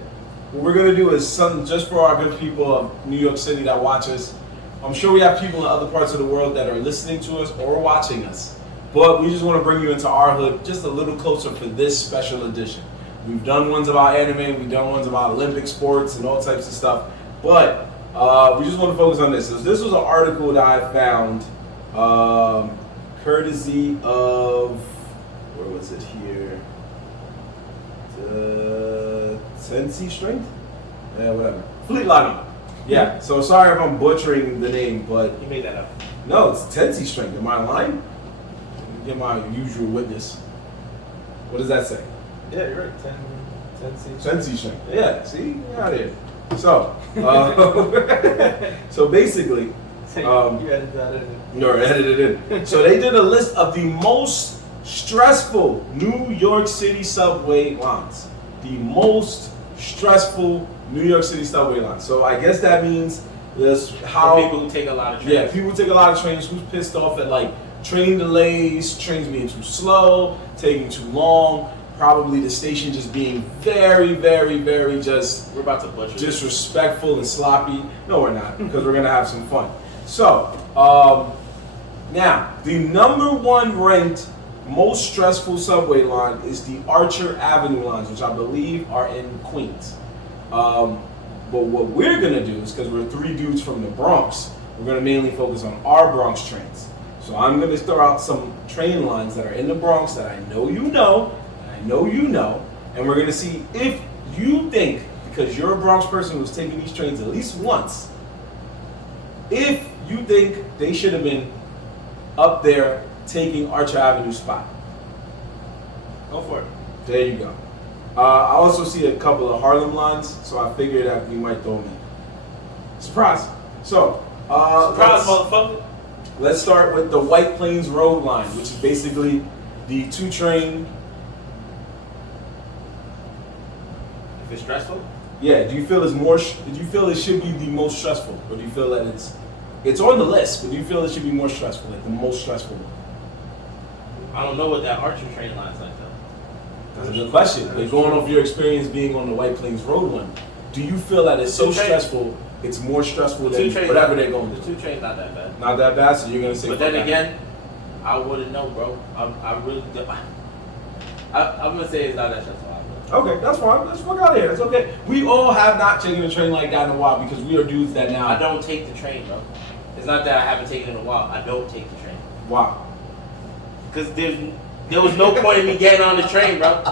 What we're gonna do is something just for our good people of New York City that watch us. I'm sure we have people in other parts of the world that are listening to us or watching us, but we just want to bring you into our hood just a little closer for this special edition. We've done ones about anime, we've done ones about Olympic sports and all types of stuff, but we just want to focus on this. So this was an article that I found courtesy of, where was it here? Sensi Strength? Yeah, whatever. Fleet Logging. Yeah, so sorry if I'm butchering the name, but You made that up. no, it's Tensi Strength. Am I lying? Let me get my usual witness. What does that say? Yeah, you're right. 10 seats. Sensi Strength. Yeah, see? You're out here. So, so basically, You added that in. no, edited it in. So they did a list of the most stressful New York City subway lines. The most stressful New York City subway lines. So I guess that means there's how For people who take a lot of trains. yeah, people take a lot of trains. Who's pissed off at like train delays, trains being too slow, taking too long, probably the station just being very, very, very just We're about to butcher this. disrespectful and sloppy. No, we're not, because we're gonna have some fun. So, now the number one ranked most stressful subway line is the Archer Avenue lines, which I believe are in Queens. But what we're gonna do is, because we're 3 dudes from the Bronx, we're gonna mainly focus on our Bronx trains. So I'm gonna throw out some train lines that are in the Bronx that I know you know, and we're gonna see if you think, because you're a Bronx person who's taken these trains at least once, if you think they should have been up there taking Archer Avenue spot. Go for it. There you go. I also see a couple of Harlem lines, so I figured that we might throw them in. Surprise. So, Surprise, motherfucker. Let's start with the White Plains Road line, which is basically the 2 train. If it's stressful? Yeah. Do you feel it's more? Do you feel it should be the most stressful, or do you feel that it's on the list, but do you feel it should be more stressful, like the most stressful one? I don't know what that Archer train line's like though. That's a good question. Like going off your experience being on the White Plains Road one, do you feel that it's so stressful? It's more stressful than whatever they're going to do. 2 trains not that bad. Not that bad, so you're gonna say. But then again, I wouldn't know, bro. I really do. I'm gonna say it's not that stressful. Okay, that's fine. Let's fuck out of here. That's okay. We all have not taken a train like that in a while because we are dudes that now. I don't take the train, bro. It's not that I haven't taken it in a while. I don't take the train. Wow. Because there was no point in me getting on the train, bro.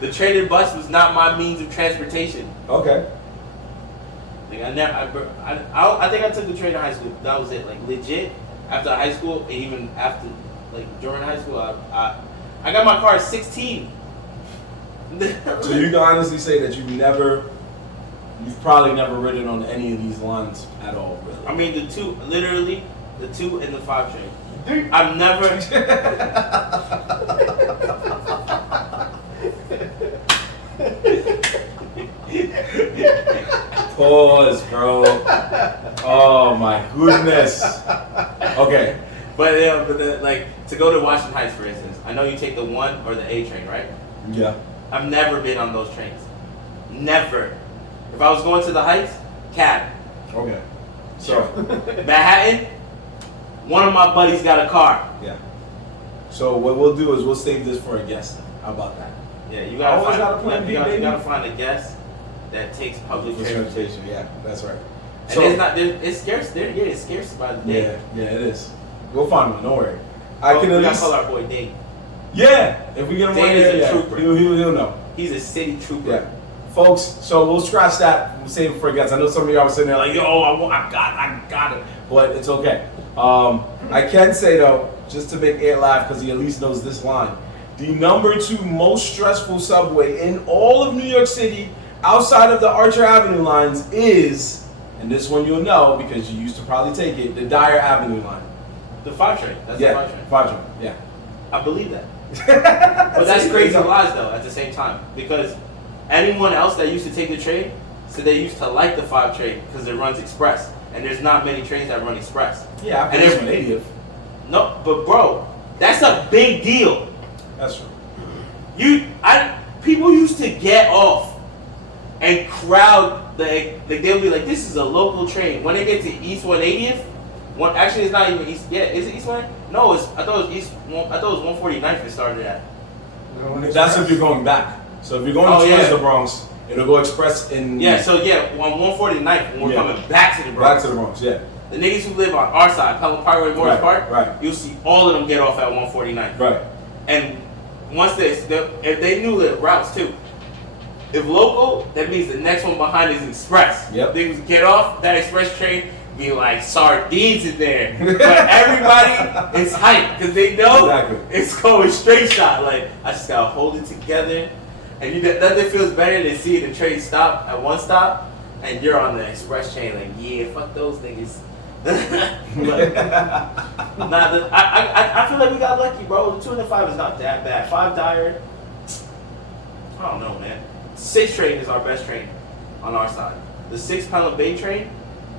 The train and bus was not my means of transportation. Okay. Like I think I took the train in high school. That was it. Like legit. After high school, and even after, like during high school, I got my car at 16. So you can honestly say that you've probably never ridden on any of these lines at all, really. I mean, the 2 and the 5 train. I've never. Pause, bro. Oh my goodness. Okay. But then, like, to go to Washington Heights, for instance, I know you take the 1 or the A train, right? Yeah. I've never been on those trains. Never. If I was going to the Heights, cab. Okay. So. Manhattan, one of my buddies got a car. Yeah. So what we'll do is we'll save this for a guest. How about that? Yeah, you gotta Always find got a plan B, you baby. gotta find a guest that takes public transportation. Yeah, that's right. And So, it's scarce. It's scarce by the day. yeah, it is. We'll find one. Don't worry. We gotta call our boy Dave. Yeah, if we get him on Dave is there, a yeah, trooper. he'll know. He's a city trooper. Yeah. Folks, so we'll scratch that. We'll save it for guests. I know some of y'all were sitting there like, yo, I got it. But it's okay. I can say, though, just to make Ant laugh, because he at least knows this line, the number 2 most stressful subway in all of New York City, outside of the Archer Avenue lines, is, and this one you'll know because you used to probably take it, the Dyer Avenue line. The 5 train. That's the 5 train. 5 train, yeah. I believe that. But that's crazy lies, though, at the same time. Because anyone else that used to take the train, so they used to like the 5 train because it runs express. And there's not many trains that run express. Yeah, I and think it's 80th. No, but bro, that's a big deal. That's true. People used to get off and crowd, like they'll be like, this is a local train. When they get to East 180th, actually it's not even East, yeah, is it East 1? No, I thought it was 149th it started at. That's if you're going back. So if you're going towards the Bronx, it'll go express in... Yeah, so yeah, on 149th, when we're coming back to the Bronx. Back to the Bronx, yeah. The niggas who live on our side, Pelham Parkway, Morris Park, right. You'll see all of them get off at 149th. Right. And once if they knew the routes too, if local, that means the next one behind is express. Yep. They get off that express train, be like sardines in there. But everybody is hyped because they know it's going straight shot. Like, I just gotta hold it together. And nothing feels better than seeing the train stop at one stop and you're on the express train like, yeah, fuck those niggas. I feel like we got lucky, bro. The 2 and the 5 is not that bad. 5 Dyer, I don't know, man. 6 train is our best train on our side. The 6 Pelham Bay train,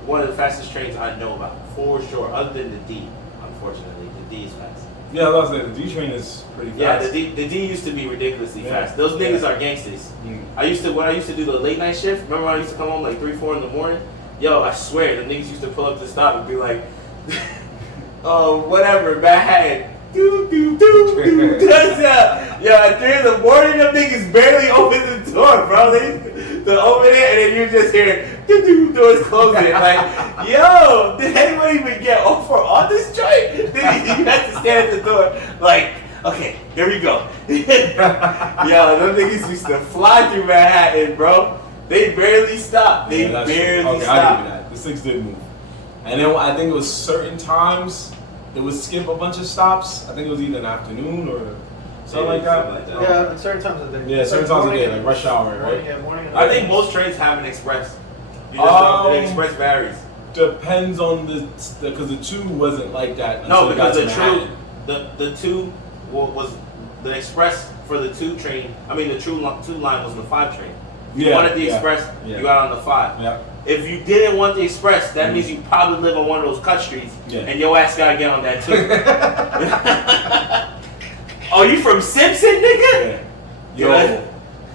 one of the fastest trains I know about, for sure. Other than the D, unfortunately, the D is fast. Yeah, I was saying the D train is pretty fast. Yeah, the D used to be ridiculously fast. Those niggas are gangsters. When I used to do the late night shift. Remember when I used to come home like 3-4 in the morning? Yo, I swear, the niggas used to pull up to stop and be like, oh, whatever, Manhattan. Yo, at 3 in the morning, them niggas barely open the door, bro. They open it, and then you just hear, doors closing. Like, yo, did anyone even get over on this train? Then you had to stand at the door, like, okay, here we go. Yo, them niggas used to fly through Manhattan, bro. They barely stopped. They barely stopped. I'll give you that. The 6 did move. And then I think it was certain times it would skip a bunch of stops. I think it was either an afternoon or something like that. Yeah, certain times of the day. Yeah, certain times of the day, like rush hour, right? Yeah, morning. I think most trains have an express. The express varies. depends on because the 2 wasn't like that. No, until it got because to the Manhattan. the 2 was the express for the 2 train. I mean, the 2 line was the 5 train. If you wanted the express, you got on the 5. Yeah. If you didn't want the express, that means you probably live on one of those cut streets, and your ass gotta get on that too. Oh, you from Simpson, nigga? Yeah. Yo,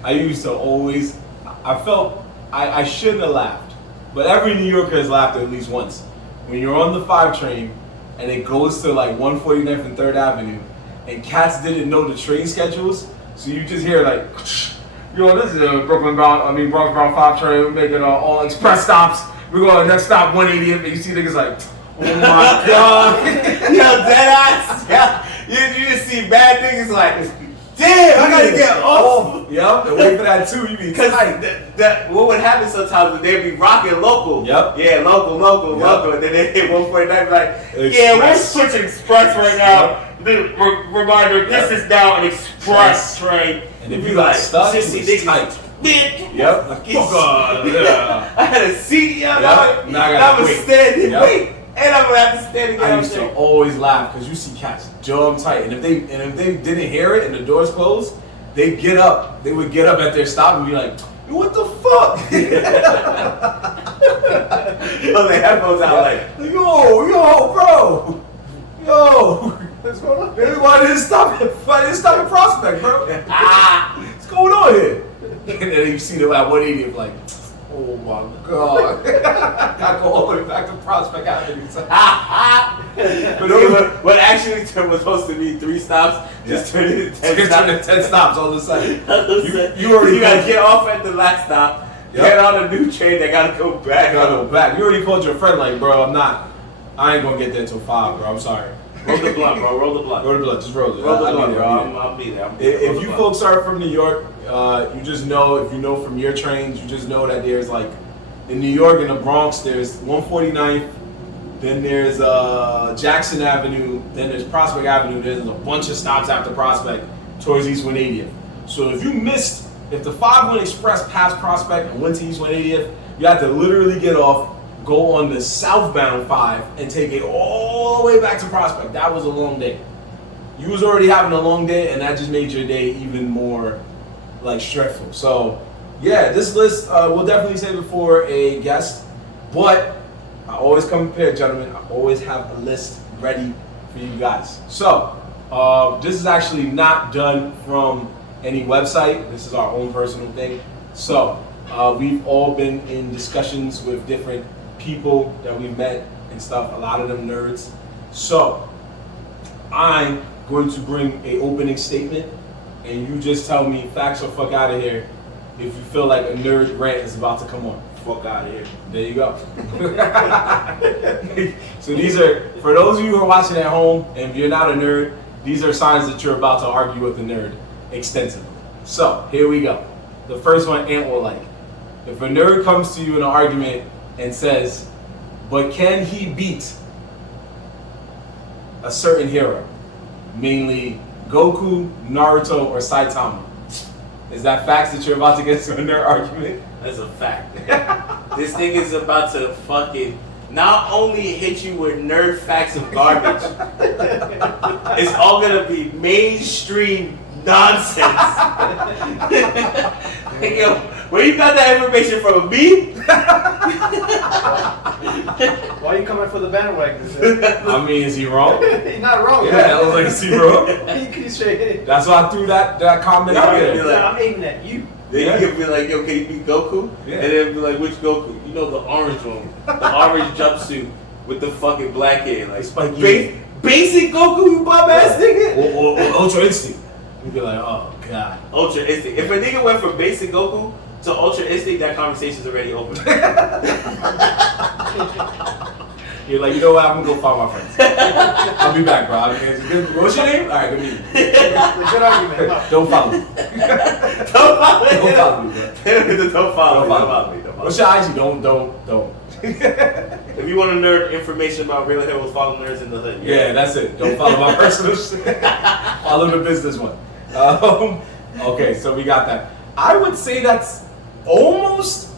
I used to always. I felt I shouldn't have laughed, but every New Yorker has laughed at least once. When you're on the 5 train and it goes to like 149th and 3rd Avenue, and cats didn't know the train schedules, so you just hear like. Yo, this is a Bronx Bound 5 train. We're making all express stops. We're going to next stop 180th, and you see niggas like, oh my god. Yo, dead ass. Yeah. You just see bad niggas like, damn, I gotta get off. Yep, and wait for that too. You be because what would happen sometimes is they'd be rocking local. Yep. Yeah, local, and then they hit 149 like, Express. yeah, we're switching express right now. Reminder, this is now an express train. And if you got stuck, it's tight. Bitch. Yep. Like, fuck on. Yeah. I had a seat, Now I was standing, wait, and I'm gonna have to stand again. I used to always laugh because you see cats jump tight, and if they didn't hear it and the doors closed, they'd get up. They would get up at their stop and be like, what the fuck? Oh, the headphones out like, yo, bro. Yo. What's going on? Why didn't stop at Prospect, bro? What's going on here? And then you see them at 180, like, oh my god. Gotta go all the way back to Prospect Avenue. But actually was supposed to be 3 stops, just turn it into 10 stops. 10 stops all of a sudden. You gotta get off at the last stop, get on a new train that gotta go back. You already called your friend like, bro, I ain't gonna get there till 5, bro. I'm sorry. Roll the blunt, bro. Roll the blunt. Just roll it. Roll the blunt, bro. I'll be there. If you folks are from New York, you just know, if you know from your trains, you just know that there's like, in New York, in the Bronx, there's 149th, then there's Jackson Avenue, then there's Prospect Avenue, there's a bunch of stops after Prospect towards East 180th. So if the 5 went express past Prospect and went to East 180th, you have to literally get off, go on the southbound 5 and take it all the way back to Prospect. That was a long day. You was already having a long day, and that just made your day even more like stressful. So yeah, this list we'll definitely save it for a guest, but I always come prepared, gentlemen. I always have a list ready for you guys. So this is actually not done from any website. This is our own personal thing. So we've all been in discussions with different people that we've met and stuff, a lot of them nerds. So I'm going to bring a opening statement, and you just tell me facts or fuck out of here if you feel like a nerd rant is about to come on. Fuck out of here. There you go. So these are, for those of you who are watching at home, and if you're not a nerd, these are signs that you're about to argue with a nerd extensively. So here we go. The first one, Ant will like. If a nerd comes to you in an argument and says, but can he beat a certain hero, mainly Goku, Naruto, or Saitama? Is that facts that you're about to get into a nerd argument? That's a fact. This thing is about to fucking not only hit you with nerd facts of garbage, it's all gonna be mainstream nonsense. Yo, where you got that information from? Me? Why are you coming for the bandwagon? I mean, is he wrong? He's not wrong. Yeah, I was like, is he wrong? He straight hit. That's why I threw that comment out there. Like, I'm aiming at you. Then you can be like, yo, can you beat Goku? Yeah. And then be like, which Goku? You know, the orange one. The orange jumpsuit with the fucking black hair. Like, basic Goku, you bum ass nigga? Or Ultra Instinct. You'd be like, oh, God. Ultra Instinct. If a nigga went from basic Goku to Ultra Instinct, that conversation's already open. You're like, you know what? I'm going to go find my friends. I'll be back, bro. What's your name? All right, good meeting. Good argument. Don't follow me. Don't follow me. Don't follow me, bro. Don't follow me. What's your IG? Don't. If you want to nerd information about real heroes, follow Nerds in the Hood. Yeah, that's it. Don't follow my personal shit. Follow the business one. Okay, so we got that. I would say that's almost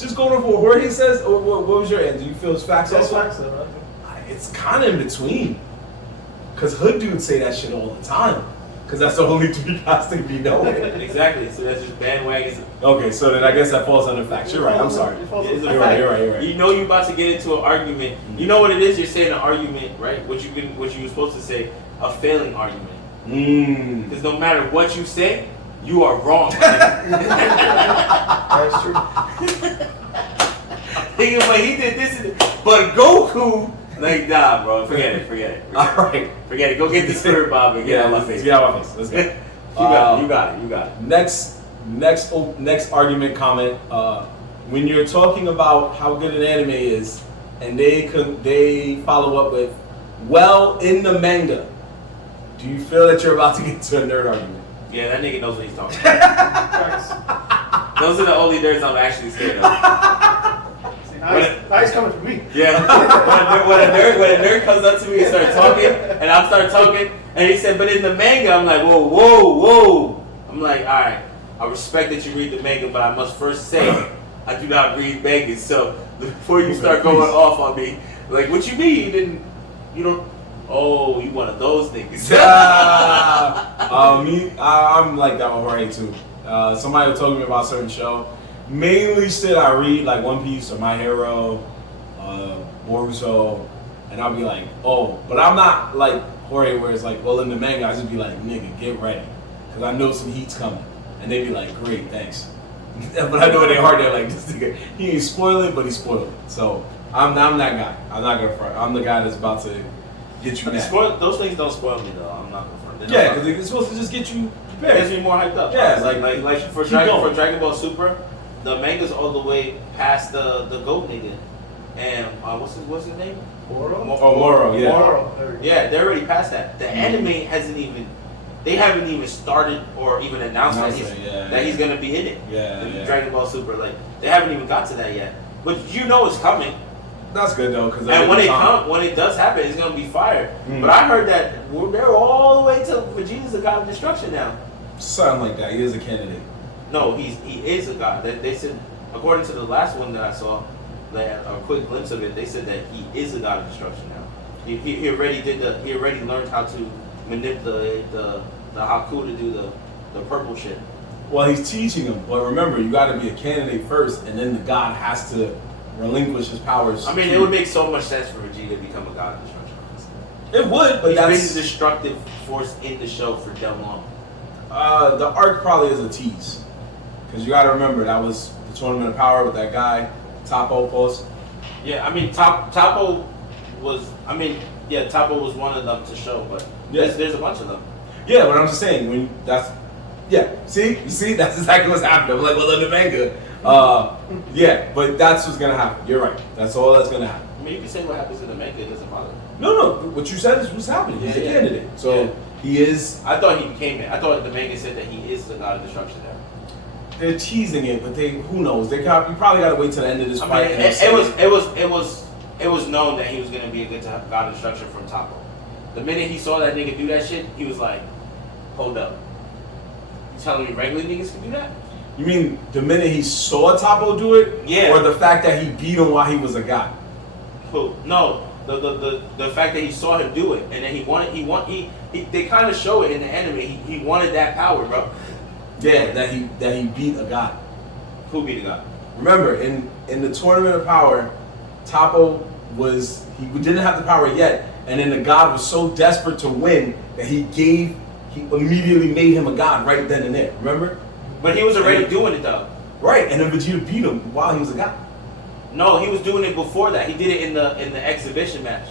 just going over what Jorge says, or what was your end? Do you feel it's facts That's also? facts though. It's kind of in between. Because hood dudes say that shit all the time. Because that's the only 3 guys they be knowing. Exactly. So that's just bandwagons. Okay, so then I guess that falls under facts. You're right, I'm sorry. It's You're right. You know you're about to get into an argument. You know what it is? You're saying an argument, right? What you were supposed to say, a failing argument. Because no matter what you say, you are wrong. That's true. Thinking like he did this, but Goku, like nah, bro, forget it. All right. Forget it. Go get the spirit bomb and get out of my face. Get out of my face. Let's go. You got it. Next argument comment. When you're talking about how good an anime is, and they follow up with, well, in the manga, do you feel that you're about to get into a nerd argument? Yeah, that nigga knows what he's talking about. Those are the only nerds I'm actually scared of. Now he's coming for me. Yeah. when a nerd comes up to me and starts talking, and I start talking, and he said, but in the manga, I'm like, whoa. I'm like, all right, I respect that you read the manga, but I must first say, I do not read mangas. So before you start going off on me, like, what you mean? You don't. Oh, you one of those niggas. I'm like that with Jorge too. Somebody was talking to me about a certain show. Mainly shit I read, like One Piece or My Hero, Boruto, and I'll be like, oh, but I'm not like Jorge where it's like, well, in the manga, I just be like, nigga, get ready. Because I know some heat's coming. And they be like, great, thanks. But I know in their heart, they're like, this nigga, he ain't spoiling, but he's spoiling. So I'm that guy. I'm not going to front. I'm the guy that's about to get you mad. Those things don't spoil me, though. I'm not going to front. Yeah, because it's supposed to just get you It prepared. gets me more hyped up. Yeah, like for Dragon Ball Super, the manga's all the way past the goat nigga, and what's his name? Moro? Moro, yeah. Moro. Yeah, they're already past that. The anime they haven't even started or even announced that he's gonna be in it. Yeah. Dragon Ball Super, like they haven't even got to that yet. But you know it's coming. That's good though, because and when it does happen, it's gonna be fire. But I heard that they're all the way to Vegeta's a god of destruction now. Something like that. He is a candidate. No, he is a god. They said, according to the last one that I saw, a quick glimpse of it, they said that he is a god of destruction now. He already learned how to manipulate the Haku to do the purple shit. Well, he's teaching him, but remember, you got to be a candidate first, and then the god has to relinquish his powers. I mean, it would make so much sense for Vegeta to become a god of destruction. It would, but he's that's been the destructive force in the show for damn long. The arc probably is a tease. Because you got to remember, that was the Tournament of Power with that guy, Topo Post. Yeah, I mean, Topo was one of them to show, but there's a bunch of them. Yeah, but I'm just saying, see, that's exactly what's happening. I'm like, well, in the manga, yeah, but that's what's going to happen. You're right. That's all that's going to happen. I mean, you can say what happens in the manga, it doesn't bother. No, what you said is what's happening. He's a candidate. So he is. I thought he became it. I thought the manga said that he is the god of destruction now. They're teasing it, but who knows? You probably got to wait till the end of this fight. It was known that he was gonna be a good god of destruction from Topo. The minute he saw that nigga do that shit, he was like, "Hold up, you telling me regular niggas can do that?" You mean the minute he saw Topo do it? Yeah. Or the fact that he beat him while he was a god? No, the fact that he saw him do it, and then they kind of show it in the anime. He wanted that power, bro. Yeah, that he beat a god. Who beat a god? Remember, in the Tournament of Power, Topo didn't have the power yet, and then the god was so desperate to win that he immediately made him a god right then and there. Remember? But he was already doing it though. Right, and then Vegeta beat him while he was a god. No, he was doing it before that. He did it in the exhibition match.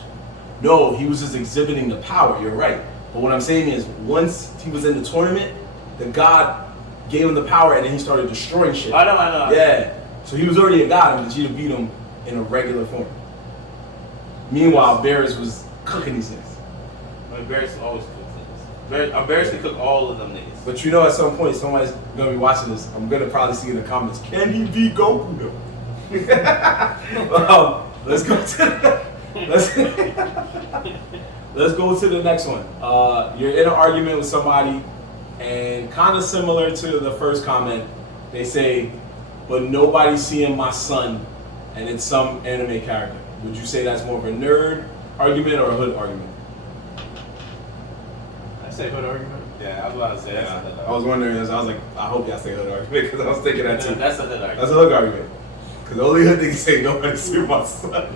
No, he was just exhibiting the power. You're right. But what I'm saying is, once he was in the tournament, the god gave him the power, and then he started destroying shit. I know. Yeah. So he was already a god, and Vegeta beat him in a regular form. Meanwhile, Beerus was cooking these niggas. Beerus always cooks niggas. Beerus can cook all of them niggas. But you know, at some point, somebody's gonna be watching this. I'm gonna probably see in the comments, can he beat Goku though? Let's go to the next one. You're in an argument with somebody, and kind of similar to the first comment, they say, but nobody's seeing my son, and it's some anime character. Would you say that's more of a nerd argument or a hood argument? I say hood argument. Yeah, I was about to say that's a hood I argument. was wondering, I was like, I hope y'all say hood argument because I was thinking that too. That's a hood argument. That's a hood argument. Because the only hood niggas say nobody's seeing my son.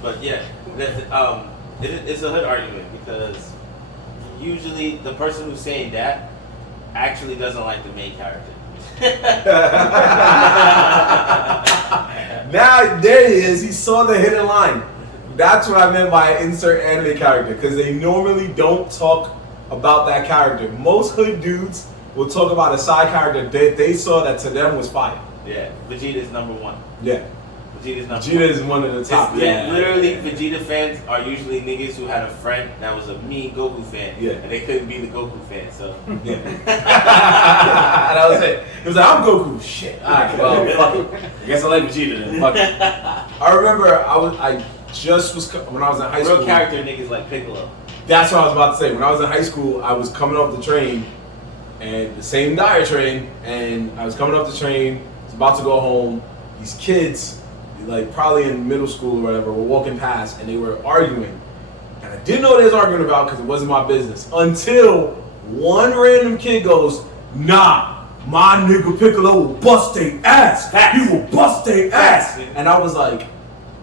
But yeah, it's a hood argument because usually the person who's saying that actually doesn't like the main character. Now there he is. He saw the hidden line. That's what I meant by insert anime character because they normally don't talk about that character. Most hood dudes will talk about a side character that they saw that to them was fire. Yeah, Vegeta's number one. Yeah. Vegeta's number Vegeta one. is one of the top. Literally, Vegeta fans are usually niggas who had a friend that was a mean Goku fan. Yeah. And they couldn't be the Goku fan, so. Yeah. That was it. He was like, I'm Goku. Shit. Alright, well, fuck it. I guess I like Vegeta then. Fuck it. I remember I just was, when I was in high school. Real character niggas like Piccolo. That's what I was about to say. When I was in high school, I was coming off the train, and the same dire train, and I was coming off the train, was about to go home. These kids, like probably in middle school or whatever, were walking past, and they were arguing. And I didn't know what they was arguing about because it wasn't my business. Until one random kid goes, nah, my nigga Piccolo will bust their ass. He will bust their ass. And I was like,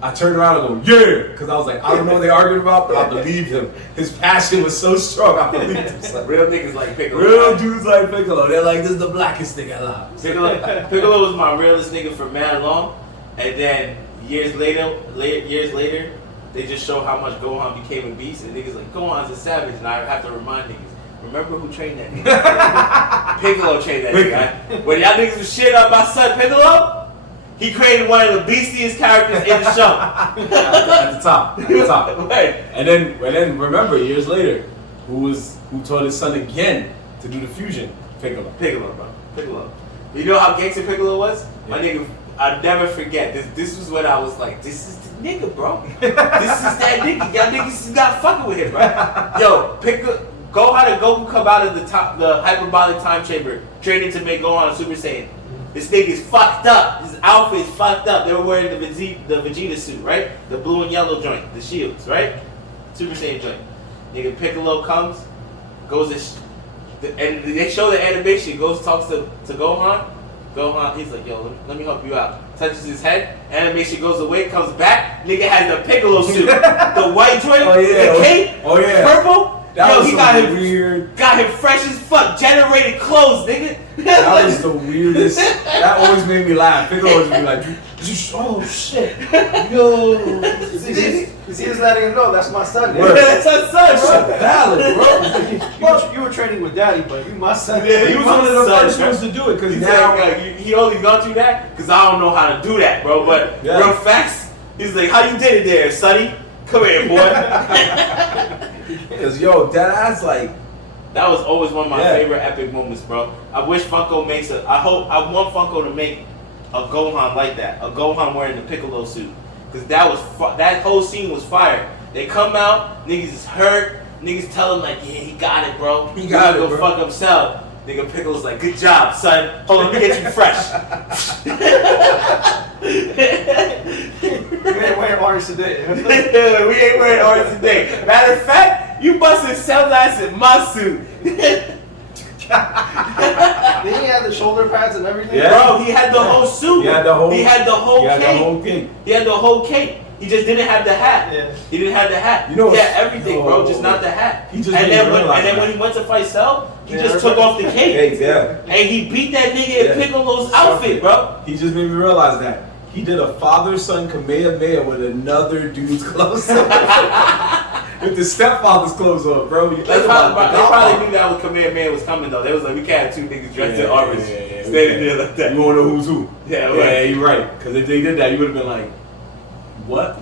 I turned around and go, yeah, because I was like, I don't know what they arguing about, but I believed him. His passion was so strong, I believed him. So, Real niggas like Piccolo. real dudes like Piccolo. They're like, this is the blackest thing alive. Piccolo was my realest nigga for mad long, and then years later, they just show how much Gohan became a beast, and niggas like Gohan's a savage, and I have to remind niggas. Remember who trained that nigga? Piccolo trained that nigga. When y'all niggas was shit up my son Piccolo, he created one of the beastiest characters in the show. At the top. Right. And then remember, years later, who taught his son again to do the fusion? Piccolo. Piccolo, bro. Piccolo. You know how gangster Piccolo was? My nigga, I'll never forget. This was when I was like, this is the nigga, bro. This is that nigga. Y'all niggas is not fucking with him, bro. Yo, Gohan and Goku come out of the hyperbolic time chamber, training to make Gohan a Super Saiyan. This nigga's fucked up. His outfit's fucked up. They were wearing the Vegeta suit, right? The blue and yellow joint, the shields, right? Super Saiyan joint. Nigga Piccolo comes, goes and they show the animation. Goes talks to Gohan. Gohan, he's like, yo, let me help you out. Touches his head. Animation goes away, comes back. Nigga has the Piccolo suit, the white joint, the cape, purple. That yo, was he got him weird. Got him fresh as fuck. Generated clothes, nigga. That was the weirdest. That always made me laugh. Piccolo always be like, oh shit, yo. Because he was letting him know that's my son. Word. That's our son, bro. Valid, bro. You were training with daddy, but you my son. Yeah, He was one of the first ones to do it because He's now. like, he only gone through that because I don't know how to do that, bro. But real facts, he's like, how you did it there, sonny? Come here, boy. Because yo, that ass like. That was always one of my favorite epic moments, bro. I wish Funko makes I want Funko to make a Gohan like that. A Gohan wearing the Piccolo suit. Because that whole scene was fire. They come out, niggas is hurt. Niggas tell him like, yeah, he got it, bro. He got it, go bro. fuck himself. Nigga Piccolo's like, good job, son. Hold on, let me get you fresh. We ain't wearing orange today. We ain't wearing orange today. Matter of fact, you busted cell ass in my suit. Didn't he have the shoulder pads and everything? Yeah. Bro, he had the whole suit. He had the whole cape. thing. He had the whole cape. He just didn't have the hat. Yeah. He didn't have the hat. You know, he had everything, bro, just not the hat. He just and didn't then realize when he went to fight Cell, he just took off the cape. Hey, yeah. And he beat that nigga in Piccolo's outfit, bro. He just made me realize that. He did a father-son Kamehameha with another dude's clothes on. With the stepfather's clothes on, bro. They probably knew that was Kamehameha was coming, though. They was like, we can't have two niggas dressed in orange standing there like that. You want to know who's who? Yeah, right. Yeah, you're right. Because if they did that, you would have been like, what?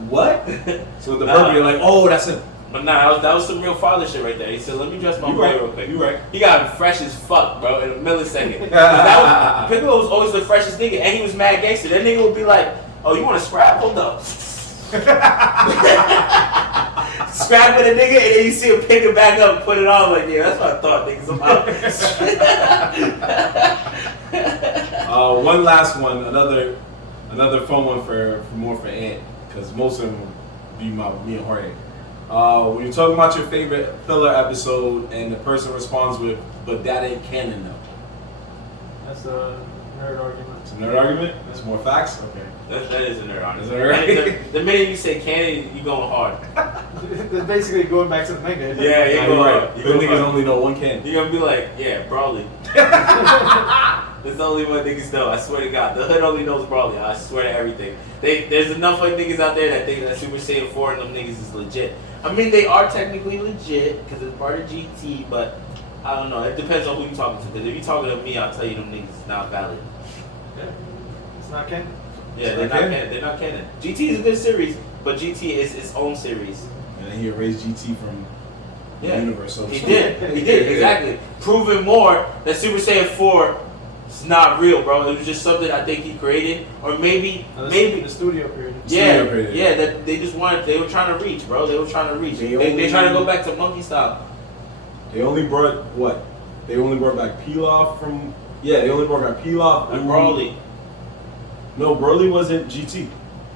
So the purple, you're like, oh, that's him. But nah, that was some real father shit right there. He said, let me dress my boy real quick. You right. He got him fresh as fuck, bro, in a millisecond. Piccolo was always the freshest nigga, and he was mad gangster. That nigga would be like, oh, you want to scrap? Hold up. Scrap with a nigga, and then you see him pick it back up and put it on. Like, yeah, that's what I thought niggas about. One last one, another fun one for Ant, because most of them will be me and Jorge. When you're talking about your favorite filler episode and the person responds with, "But that ain't canon though." That's a nerd argument. It's a nerd argument? It's more facts? Okay. That is a nerd argument. Is that right? The minute you say canon, you going hard. They're basically going back to the manga. Yeah, you're going hard. You niggas only know one canon. You're gonna be like, yeah, Brawley. That's the only one niggas know. I swear to God, the hood only knows Brawley. I swear to everything. There's enough hood niggas out there that think that Super Saiyan 4 and them niggas is legit. I mean, they are technically legit because it's part of GT, but I don't know. It depends on who you're talking to. Because if you're talking to me, I'll tell you them niggas is not valid. Yeah. It's not canon. Yeah, they're not canon. They're not canon. GT is a good series, but GT is its own series. And then he erased GT from the universe. So He did, exactly. Proving more that Super Saiyan 4 is not real, bro. It was just something I think he created. Or maybe The studio created. Yeah, that they just wanted, they were trying to reach, bro. They were trying to reach. They're trying to go back to monkey style. They only brought what? They only brought back Pilaf from. Yeah, they only brought back Pilaf And Brawley. No, Broly wasn't GT.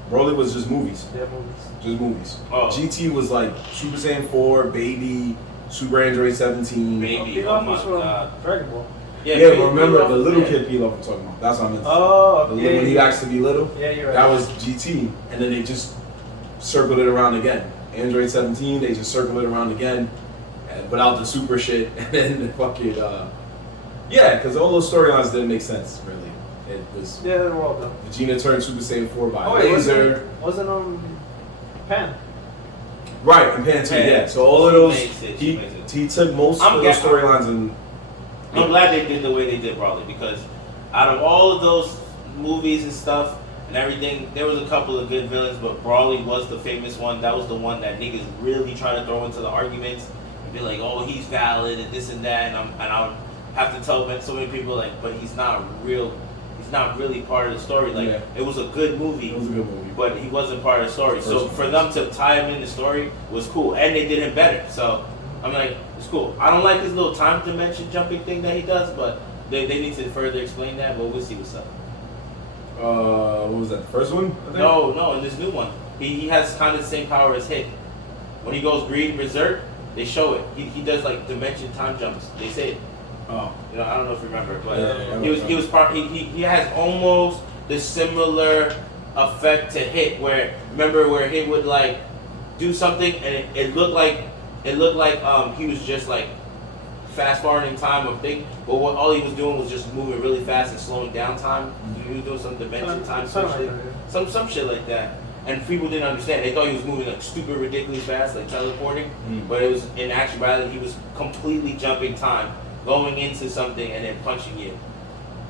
Broly was just movies. Yeah, movies. Just movies. Oh. GT was like Super Saiyan 4, Baby, Super Android 17. Baby, Pilaf oh my was from God. Dragon Ball. Yeah, but remember the little kid Pilaf I'm talking about. That's what I meant to say. Oh, The when he'd actually be little. Yeah, you're right. That was GT, and then they just circled it around again. Android 17, they just circled it around again, without the super shit, and then the fucking yeah, because all those storylines didn't make sense really. It was Yeah, they're well done. Vegeta turned Super Saiyan 4 by Oh, wait, laser. wasn't Pan? Right, and Pan 2, Pan. yeah. So all of those, She makes it, he she makes he took most of those storylines and. I'm glad they did the way they did Brawley because out of all of those movies and stuff and everything, there was a couple of good villains, but Brawley was the famous one. That was the one that niggas really try to throw into the arguments and be like, oh, he's valid and this and that, and I would have to tell so many people like, but he's not real. He's not really part of the story. Like it was a good movie. It was a good movie, but he wasn't part of the story. So for them to tie him in the story was cool, and they did him better. So I'm like, it's cool. I don't like his little time dimension jumping thing that he does, but they need to further explain that. But we'll see what's up. What was that? The first one? I think? No, in this new one, he has kind of the same power as Hit. When he goes green berserk, they show it. He does like dimension time jumps. They say it. Oh. You know, I don't know if you remember, but Yeah, he was part. He has almost the similar effect to Hit, where remember where Hit would like do something and it looked like he was just like fast forwarding time or thing, but what all he was doing was just moving really fast and slowing down time. He was doing some dimension time shit, some shit like that. And people didn't understand. They thought he was moving like stupid, ridiculously fast, like teleporting. But it was in actuality he was completely jumping time, going into something and then punching you,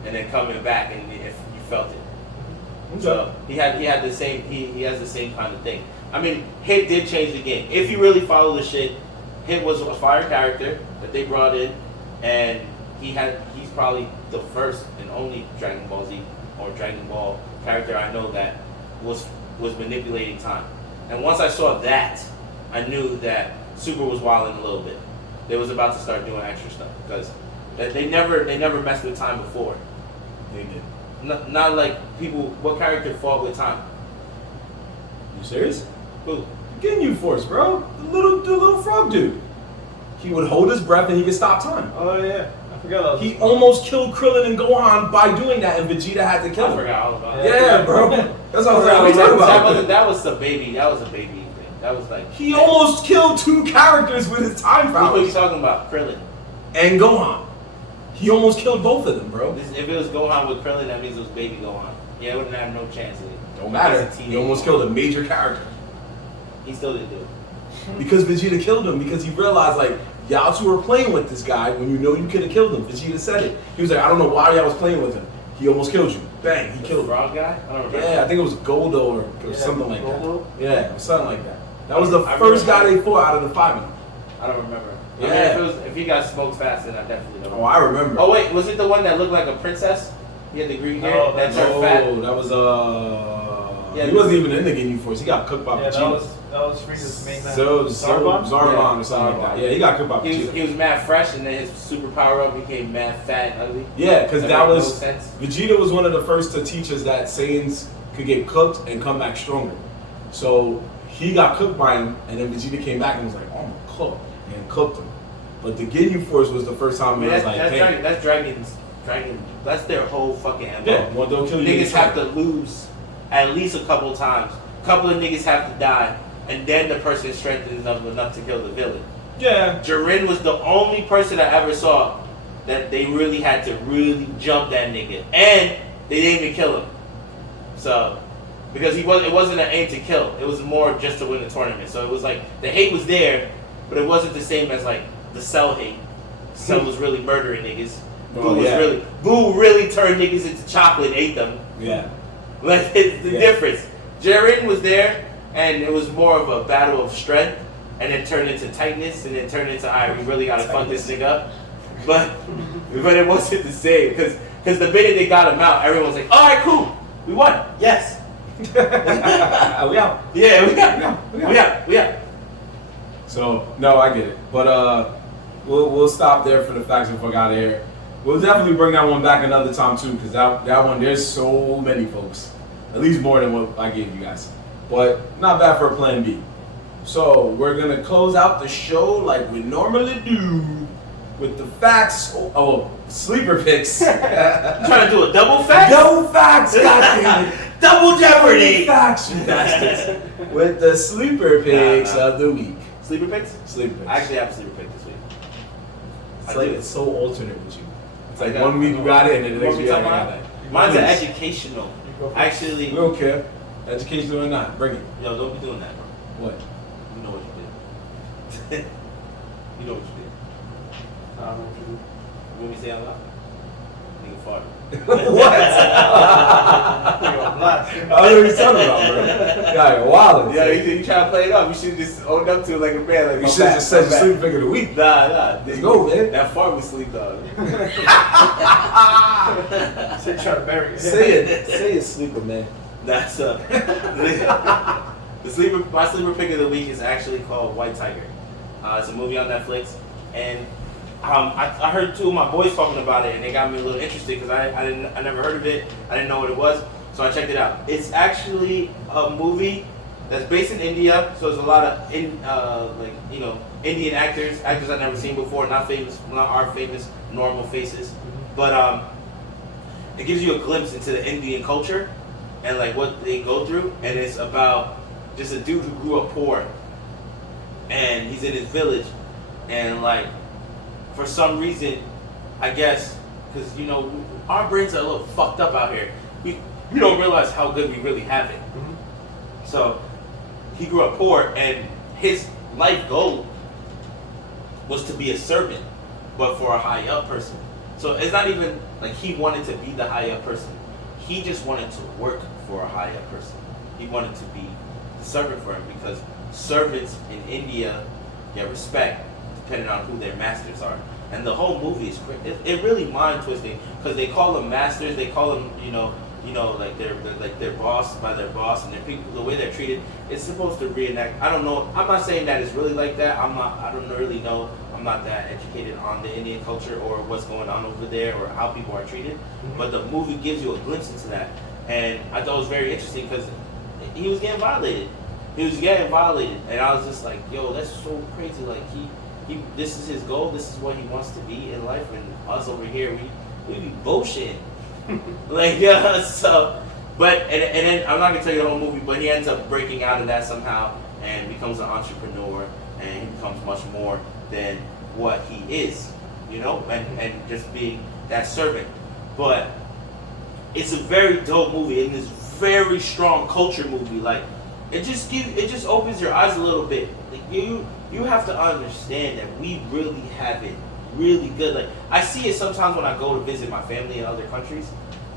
and then coming back, and if you felt it. Okay. So he had the same. He has the same kind of thing. I mean, Hit did change the game. If you really follow the shit, Hit was a fire character that they brought in, and he's probably the first and only Dragon Ball Z or Dragon Ball character I know that was manipulating time. And once I saw that, I knew that Super was wilding a little bit. They was about to start doing extra stuff because they never messed with time before. They did. Not like people. What character fought with time? You serious? Who? Ginyu Force, bro. The little frog dude. He would hold his breath and he could stop time. Oh yeah, I forgot. He almost killed Krillin and Gohan by doing that, and Vegeta had to kill him. I forgot all about Yeah, bro. That's what I was like, what are you talking about? That was a baby thing. That was like He almost killed two characters with his time What are you powers. talking about? Krillin. And Gohan. He almost killed both of them, bro. If it was Gohan with Krillin, that means it was baby Gohan. Yeah, it wouldn't have no chance. Don't matter. He almost killed a major character. He still didn't do it. Because Vegeta killed him, because he realized, like, y'all two were playing with this guy when you know you could have killed him. Vegeta said it. He was like, I don't know why y'all was playing with him. He almost killed you. Bang, he killed him. Frog guy? I don't remember. Yeah, I think it was Goldo or something like Goldo? that. Yeah, or something like that. That was the first guy they fought out of the 5 of them. I don't remember. Yeah. I mean, if he got smoked fast, then I definitely don't. Oh, I remember. Oh wait, was it the one that looked like a princess? He had the green hair. That turned No, fat. that was Yeah, he wasn't even in the Ginyu Force. He got cooked by Yeah, Vegeta. that was Frieza's main man. So Zarbon? Zarbon or something like that. Yeah, he got cooked by Vegeta. He was mad fresh, and then his super power up became mad fat and ugly. Yeah, because that made was no sense. Vegeta was one of the first to teach us that Saiyans could get cooked and come back stronger. So he got cooked by him, and then Vegeta came back and was like, "Oh, I'm gonna cook," and cooked him. But the Ginyu Force was the first time it was like, "Hey, that's Dragon. That's their whole fucking MO. yeah, well, they'll kill you." Niggas have to lose at least a couple times. A couple of niggas have to die, and then the person strengthens enough to kill the villain. Yeah. Jiren was the only person I ever saw that they really had to really jump that nigga, and they didn't even kill him. So, because it wasn't an aim to kill. It was more just to win the tournament. So it was like the hate was there, but it wasn't the same as like the Cell hate. Cell was really murdering niggas. Boo really turned niggas into chocolate and ate them. Yeah. Like it's the difference. Jiren was there, and it was more of a battle of strength, and then turned into tightness, and then turned into we really gotta fuck this nigga up. But it wasn't the same because the minute they got him out, everyone was like, all right, cool, we won, yes. We out. Yeah, we out. So no, I get it, but we'll stop there for the facts and fuck out of here. We'll definitely bring that one back another time too, because that one there's so many folks, at least more than what I gave you guys, but not bad for a plan B. So we're gonna close out the show like we normally do with the facts. Oh, sleeper picks. You trying to do a double fact? Double facts, goddamn it. Double Jeopardy. Double facts, you bastards. With the sleeper picks of the week. Sleeper picks? Sleeper picks. I actually have a sleeper pick this week. It's like it's so alternate with you. It's like I got- one week you got it, and then the next What we week you talking got about? that. Mine's an Please. educational. You go first. Actually, We don't care. Educational or not, bring it. yo, don't be doing that, bro. What? You know what you did. You know what you did. I don't know what to do. You want me to say out loud? Nigga farted. What? Nigga, blast. I don't know what you're talking about, bro. Yeah, wild. Yeah, you try to play it up. You should just own up to it like a man. Like, You should have just said your sleeper pick of the week. Nah. Let's go, man. That fart was sleep dog. Say try to bury it. Say it. Say it, sleeper, man. That's my sleeper pick of the week is actually called White Tiger. It's a movie on Netflix, and I heard two of my boys talking about it, and they got me a little interested because I never heard of it. I didn't know what it was, so I checked it out. It's actually a movie that's based in India, so there's a lot of Indian actors I've never seen before, not our famous normal faces, but it gives you a glimpse into the Indian culture and like what they go through, and it's about just a dude who grew up poor, and he's in his village, and like for some reason, I guess, because our brains are a little fucked up out here. We don't realize how good we really have it. Mm-hmm. So he grew up poor, and his life goal was to be a servant, but for a high up person. So it's not even like he wanted to be the high up person. He just wanted to work for a high up person. He wanted to be the servant for him because servants in India get respect depending on who their masters are. And the whole movie is it really mind twisting because they call them masters. They call them like they're boss by their boss, and their people, the way they're treated. It's supposed to reenact. I don't know. I'm not saying that it's really like that. I don't really know. I'm not that educated on the Indian culture or what's going on over there or how people are treated. Mm-hmm. But the movie gives you a glimpse into that, and I thought it was very interesting because he was getting violated. And I was just like, yo, that's so crazy. Like he this is his goal. This is what he wants to be in life, and us over here, we be bullshitting. Like so, but and then I'm not gonna tell you the whole movie, but he ends up breaking out of that somehow and becomes an entrepreneur, and he becomes much more than what he is, and just being that servant. But it's a very dope movie, and it's very strong culture movie. Like it just opens your eyes a little bit. Like, you have to understand that we really have it really good. Like I see it sometimes when I go to visit my family in other countries,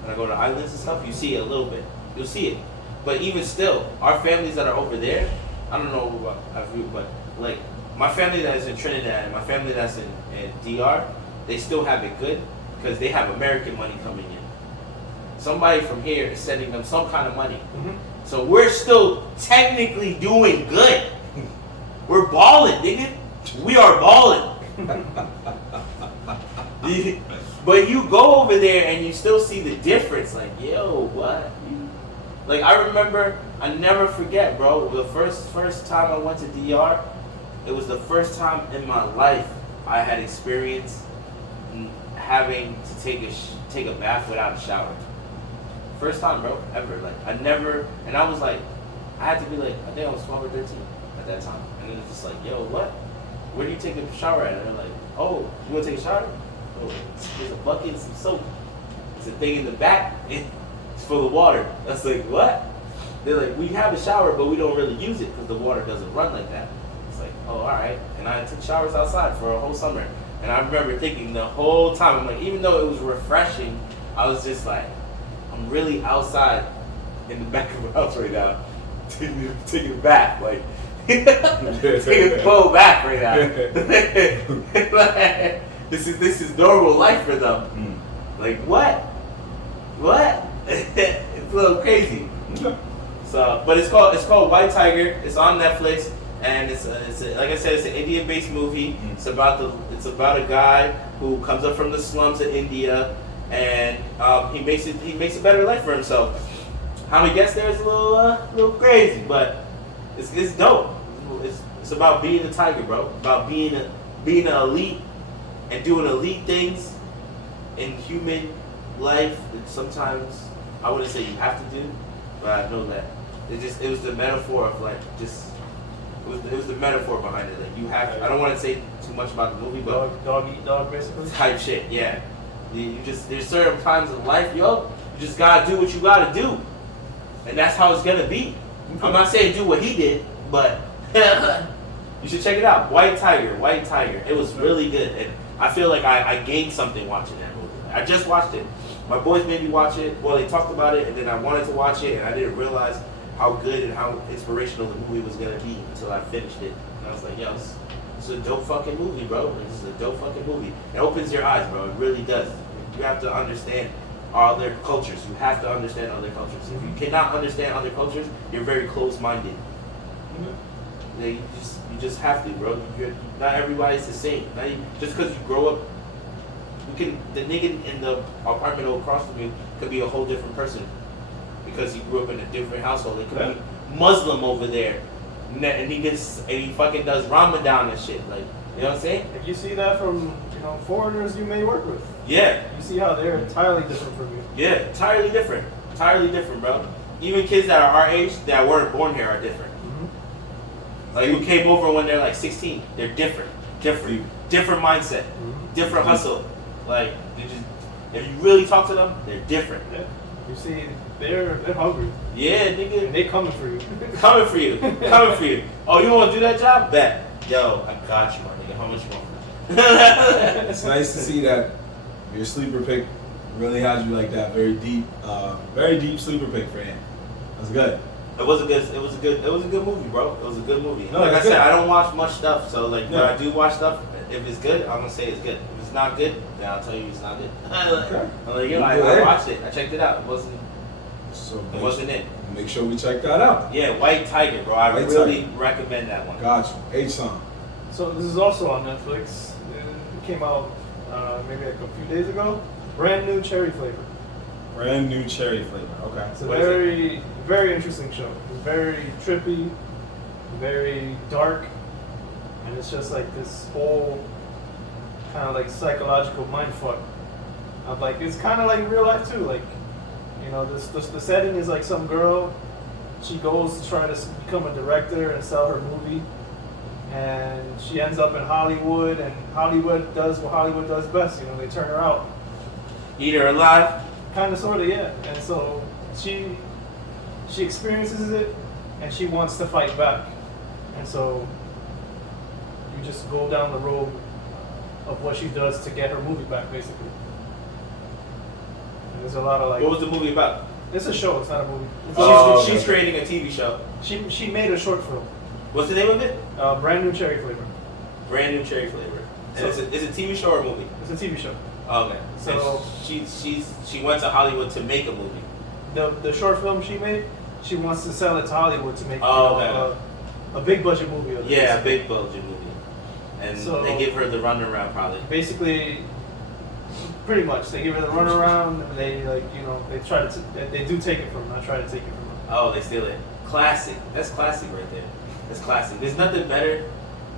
when I go to islands and stuff. You see it a little bit. You'll see it. But even still, our families that are over there, I don't know about you, but like my family that is in Trinidad and my family that's in DR, they still have it good because they have American money coming in. somebody from here is sending them some kind of money. Mm-hmm. So we're still technically doing good. We're balling, nigga. We are balling. But you go over there and you still see the difference. Like, yo, what? Like, I remember, I never forget, bro. The first time I went to DR, it was the first time in my life I had experienced having to take a bath without a shower. First time, bro, ever. Like, and I was like, I had to be like, I think I was 12 or 13 at that time. And then it's just like, yo, what? Where do you take a shower at? And they're like, oh, you want to take a shower? Oh, there's a bucket and some soap. There's a thing in the back. It's full of water. That's like, what? They're like, we have a shower, but we don't really use it because the water doesn't run like that. It's like, oh, all right. And I took showers outside for a whole summer. And I remember thinking the whole time, I'm like, even though it was refreshing, I was just like, I'm really outside in the back of the house right now, taking a bath, like, taking a cold bath right now. Like, this is normal life for them. Like, what? It's a little crazy. So, but it's called White Tiger. It's on Netflix, and it's like I said, it's an Indian-based movie. It's about a guy who comes up from the slums of India, and he makes a better life for himself. How he gets there is a little crazy, but it's dope. It's about being a tiger, bro. About being an elite and doing elite things in human life that sometimes I wouldn't say you have to do, but I know that it was the metaphor of like just it was the metaphor behind it. Like you have I don't want to say too much about the movie, but dog eat dog basically type shit. Yeah, you just there's certain times in life, yo, you just gotta do what you gotta do, and that's how it's gonna be. I'm not saying do what he did, but you should check it out. White Tiger. It was really good, and I feel like I gained something watching that movie. I just watched it. My boys made me watch it. Well, they talked about it, and then I wanted to watch it, and I didn't realize how good and how inspirational the movie was gonna be until I finished it. And I was like, yo, this is a dope fucking movie, bro. This is a dope fucking movie. It opens your eyes, bro. It really does. You have to understand other cultures. You have to understand other cultures. If you cannot understand other cultures, you're very closed-minded. Mm-hmm. You just have to, bro. Not everybody's the same. Just because you grow up, the nigga in the apartment across from you could be a whole different person because he grew up in a different household. It could be Muslim over there, and he fucking does Ramadan and shit. Like, you know what I'm saying? If you see that from foreigners you may work with. Yeah. You see how they're entirely different from you. Yeah, entirely different, bro. Even kids that are our age that weren't born here are different. Like who came over when they're like 16, they're different mindset, different hustle. Like if you really talk to them, they're different. Yeah. You see, they're hungry. Yeah, nigga. And they coming for you. coming for you. Oh, you want to do that job? Bet. Yo, I got you, my nigga. How much you want for that? It's nice to see that your sleeper pick really has you like that. Very deep sleeper pick for him. That's good. It was a good movie, bro. It was a good movie. No, like I good. said, I don't watch much stuff, so like when I do watch stuff, if it's good, I'm gonna say it's good. If it's not good, then I'll tell you it's not good. Okay. I'm like, yo, I watched it. I checked it out. It wasn't it. Make sure we check that out. Yeah, White Tiger, bro. I really recommend that one. Gotcha. H-Song. So this is also on Netflix. It came out maybe like a few days ago. Brand new cherry flavor. Brand new cherry flavor. Okay. It's a very interesting show. It's very trippy, very dark, and it's just like this whole kind of like psychological mindfuck. Of like it's kind of like real life too. Like the setting is like some girl. She goes to try to become a director and sell her movie, and she ends up in Hollywood. And Hollywood does what Hollywood does best. They turn her out. Eat her alive. Kind of, sort of, yeah. And so she experiences it, and she wants to fight back. And so you just go down the road of what she does to get her movie back, basically. And there's a lot of like. What was the movie about? It's a show. It's not a movie. She's creating a TV show. She made a short film. What's the name of it? Brand new cherry flavor. Brand new cherry flavor. And it's a TV show or a movie? It's a TV show. Okay. So she went to Hollywood to make a movie. the short film she made, she wants to sell it to Hollywood to make a big budget movie of it. Yeah, a big budget movie. And So- they give her the runaround probably. Basically, pretty much, they give her the runaround, and they they try to they do take it from her, not try to take it from her. Oh, they steal it. Classic. That's classic right there. That's classic. There's nothing better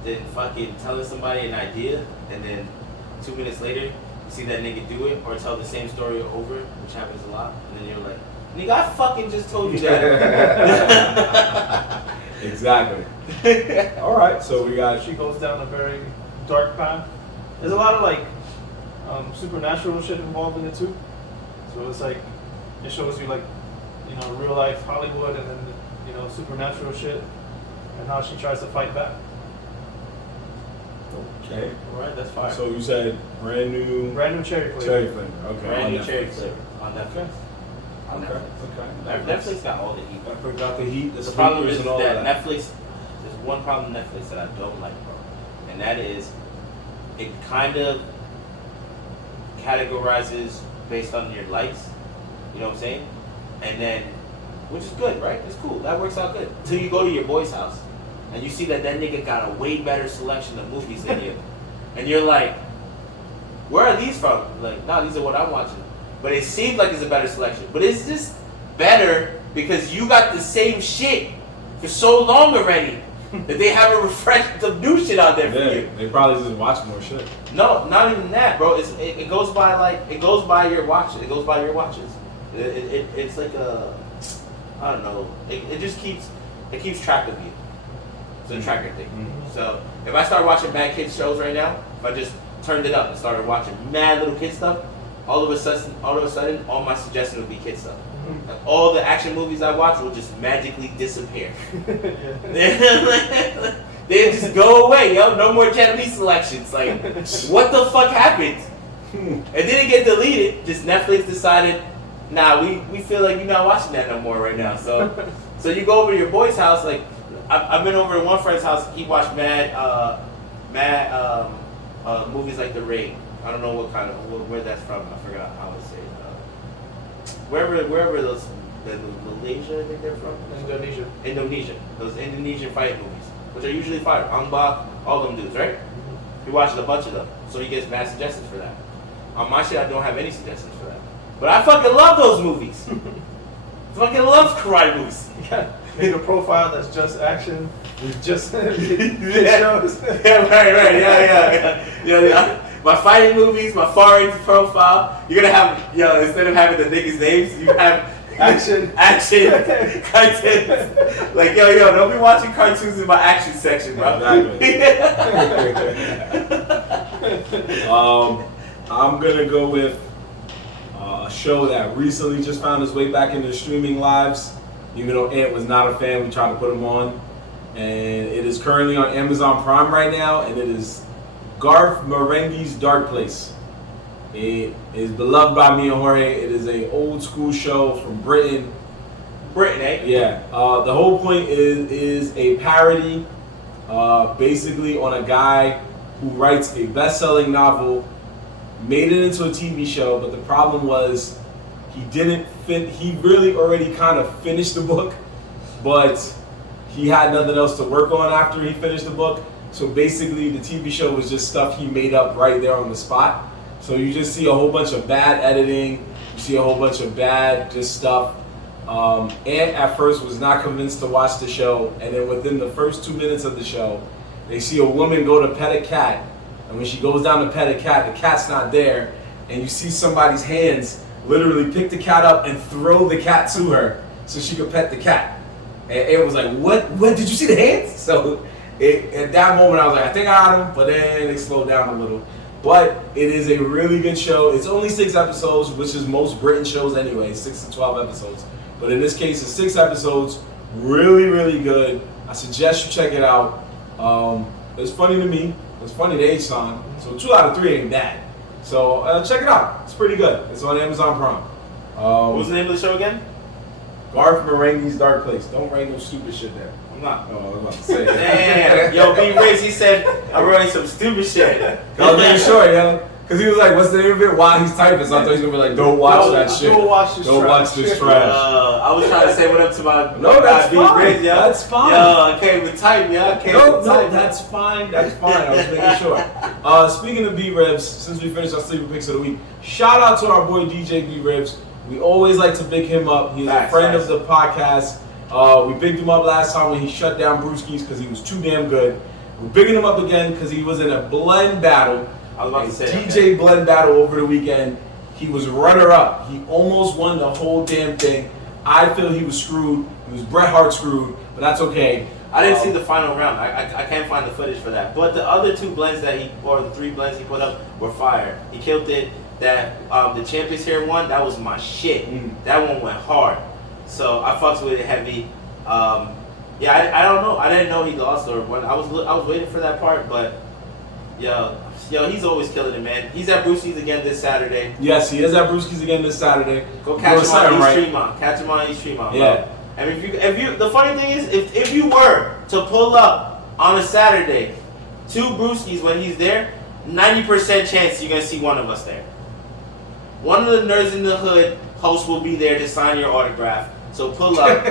than fucking telling somebody an idea and then 2 minutes later you see that nigga do it, or tell the same story over, which happens a lot, and then you're like, nigga, I fucking just told you that. Exactly. All right, so we got. She goes down a very dark path. There's a lot of like supernatural shit involved in it too. So it's like it shows you like real life Hollywood and then supernatural shit and how she tries to fight back. Okay. Alright, that's fine. So you said brand new Cherry flavor. cherry flavor. Okay. Brand on new Netflix. cherry flavor on Netflix. On Okay. Netflix. Okay. Netflix got all the heat. Netflix got the heat, the The problem sleepers is and all that that. Netflix, there's one problem with Netflix that I don't like, bro. And that is, it kind of categorizes based on your likes. You know what I'm saying? And then, which is good, right? It's cool. That works out good. Until you go to your boy's house and you see that nigga got a way better selection of movies than you. And you're like, where are these from? Like, nah, these are what I'm watching. But it seems like it's a better selection. But it's just better because you got the same shit for so long already that they have a refresh of new shit out there for Yeah, you. they probably just watch more shit. No, not even that, bro. It goes by your watches. It goes by your watches. It's like a, I don't know. It just keeps track of you. It's a tracker thing. Mm-hmm. So if I start watching mad kids shows right now, if I just turned it up and started watching mad little kid stuff, all of a sudden, all my suggestions would be kid stuff. And all the action movies I watch will just magically disappear. They just go away, yo. No more Japanese selections. Like, what the fuck happened? It didn't get deleted. Just Netflix decided, nah, we feel like you're not watching that no more right now. So you go over to your boy's house. Like, I've been over to one friend's house. He watched mad movies like The Raid. I don't know where that's from. I forgot how to say it. Wherever those, Malaysia, I think they're from. Indonesia. Those Indonesian fight movies, which are usually fire. Bak, all them dudes, right? He watches a bunch of them, so he gets mad suggestions for that. On my shit, I don't have any suggestions for that. But I fucking love those movies. Fucking love karate movies. Made a profile that's just action, just shows. Yeah, right, yeah. My fighting movies, my foreign profile. You're gonna have, instead of having the niggas' names, you have Action content. Like, yo, don't be watching cartoons in my action section, bro. Exactly. I'm gonna go with a show that recently just found its way back into the streaming lives. Even though Ant was not a fan, we tried to put him on, and it is currently on Amazon Prime right now, and it is Garth Marenghi's Dark Place. It is beloved by me and Jorge. It is a old school show from Britain. Britain, eh? Yeah. The whole point is a parody, basically on a guy who writes a best-selling novel, made it into a TV show, but the problem was he really already kind of finished the book, but he had nothing else to work on after he finished the book. So basically, the TV show was just stuff he made up right there on the spot. So you just see a whole bunch of bad editing. You see a whole bunch of bad just stuff. Ant at first was not convinced to watch the show, and then within the first 2 minutes of the show, they see a woman go to pet a cat, and when she goes down to pet a cat, the cat's not there, and you see somebody's hands literally pick the cat up and throw the cat to her so she could pet the cat. And Ant was like, "What? Did you see the hands?" So at that moment, I was like, "I think I got him," but then it slowed down a little. But it is a really good show. It's only 6 episodes, which is most Britain shows anyway, 6 to 12 episodes. But in this case, it's 6 episodes. Really, really good. I suggest you check it out. It's funny to me. It's funny to H-Son. So 2 out of 3 ain't bad. So check it out. It's pretty good. It's on Amazon Prime. What was the name of the show again? Garth Marenghi's Dark Place. Don't write no stupid shit there. I'm not. Oh, I was about to say it. Damn. Yo, B. Riggs, he said, I'm writing some stupid shit. I was making sure, yo. Because he was like, what's the name of it? While he's typing, so I thought he was going to be like, don't watch that shit. Don't watch this Don't trash. watch this trash. I was trying to say what up to my No, that's B fine. Ribs, yo. That's fine. Yo, I came with type, yo. I came No, with type. that's fine. That's fine. I was making sure. Speaking of B-Ribs, since we finished our sleeper picks of the week, shout out to our boy DJ B-Ribs. We always like to big him up. He's a friend of the podcast. We bigged him up last time when he shut down Brewskis because he was too damn good. We're bigging him up again because he was in a blend battle. I was about to say DJ blend battle over the weekend. He was runner-up. He almost won the whole damn thing. I feel he was screwed. He was Bret Hart screwed, but that's okay. I didn't see the final round. I can't find the footage for that. But the other two blends or the three blends he put up were fire. He killed it. That the Champions Hair one, that was my shit. That one went hard. So I fucks with it heavy. Yeah, I don't know. I didn't know he lost or won. I was waiting for that part, but yo, he's always killing it, man. He's at Brewski's again this Saturday. Yes, he is at Brewski's again this Saturday. Go catch him on East Tremont. Catch him on East Tremont. Yeah. Bro. And if you, the funny thing is, if you were to pull up on a Saturday to Brewski's when he's there, 90% chance you're gonna see one of us there. One of the Nerds in the Hood hosts will be there to sign your autograph. So pull up.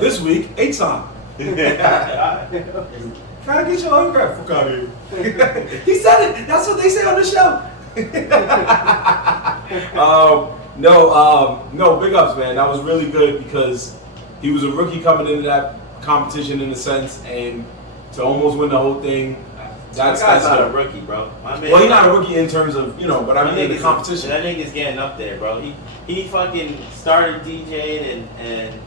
This week, A-Time. Can I get your autograph? Fuck out of here. He said it. That's what they say on the show. No, big ups, man. That was really good because he was a rookie coming into that competition in a sense, and to almost win the whole thing. That's not a rookie, bro. Well, he's not a rookie in terms of, but I mean in the competition. That nigga's getting up there, bro. He fucking started DJing and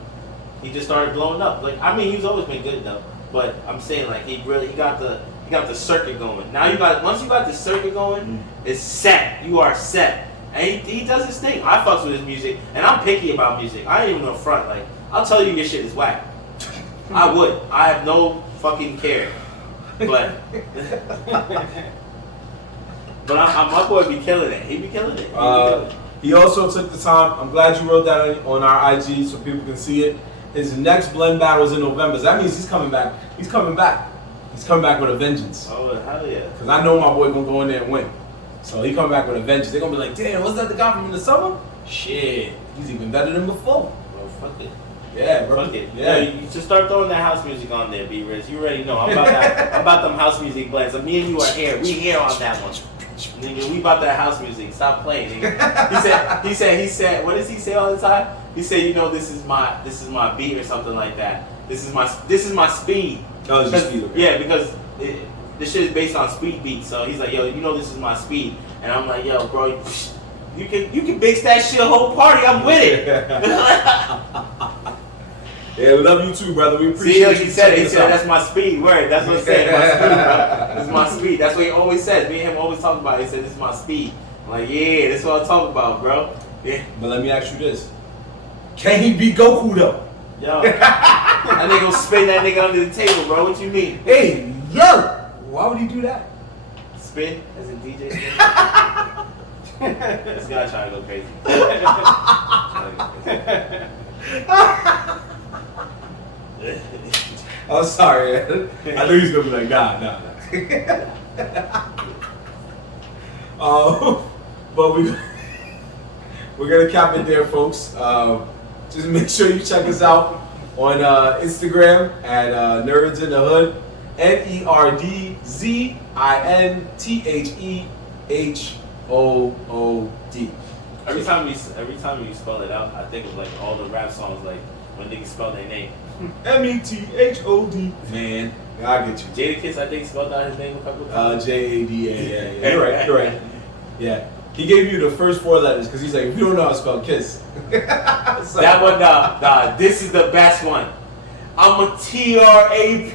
he just started blowing up. Like, I mean, he's always been good though. But I'm saying, like, he got the circuit going. Now once you got the circuit going, it's set. You are set. And he does his thing. I fucks with his music, and I'm picky about music. I ain't even gonna front. Like, I'll tell you your shit is whack. I would. I have no fucking care. But my boy be killing it. He be killing it. He also took the time. I'm glad you wrote that on our IG so people can see it. His next blend battle is in November. So that means he's coming back. He's coming back. He's coming back with a vengeance. Oh, hell yeah. Because I know my boy gonna go in there and win. So he coming back with a vengeance. They're gonna be like, damn, was that the guy from in the summer? Shit, he's even better than before. Bro, fuck it. Yeah, bro. Fuck it. Yeah. You just start throwing that house music on there, B-Riz. You already know. I'm about that. I'm about them house music blends. So me and you are here. We here on that one. Nigga, we about that house music. Stop playing, nigga. He said, what does he say all the time? He said, this is my beat or something like that. This is my speed. Oh, it's just speed. Okay. Yeah, because this shit is based on speed beats. So he's like, yo, this is my speed. And I'm like, yo, bro, you can mix that shit whole party. I'm with it. Yeah, we love you too, brother. We appreciate you. He said that's my speed. Word. That's what he said. My speed, bro. This is my speed. That's what he always says. Me and him always talk about it. He said, this is my speed. I'm like, yeah, that's what I'm talking about, bro. Yeah. But let me ask you this. Can he beat Goku though? Yo. That nigga gonna spin that nigga under the table, bro. What you mean? Hey, yo! Why would he do that? Spin? As in DJ spin? This guy trying to go crazy. I'm sorry. I knew he was gonna be like, nah. But we're gonna cap it there, folks. Just make sure you check us out on Instagram at Nerdz in the Hood, NERDZINTHEHOOD. Every time you spell it out, I think of like all the rap songs, like when niggas spell their name. METHOD. Man, I get you. Jadakiss, I think, spelled out his name a couple times. JADA. Yeah. You're right. Yeah. He gave you the first 4 letters because he's like, if you don't know how to spell kiss. That one, nah, this is the best one. I'm a TRAPSTR.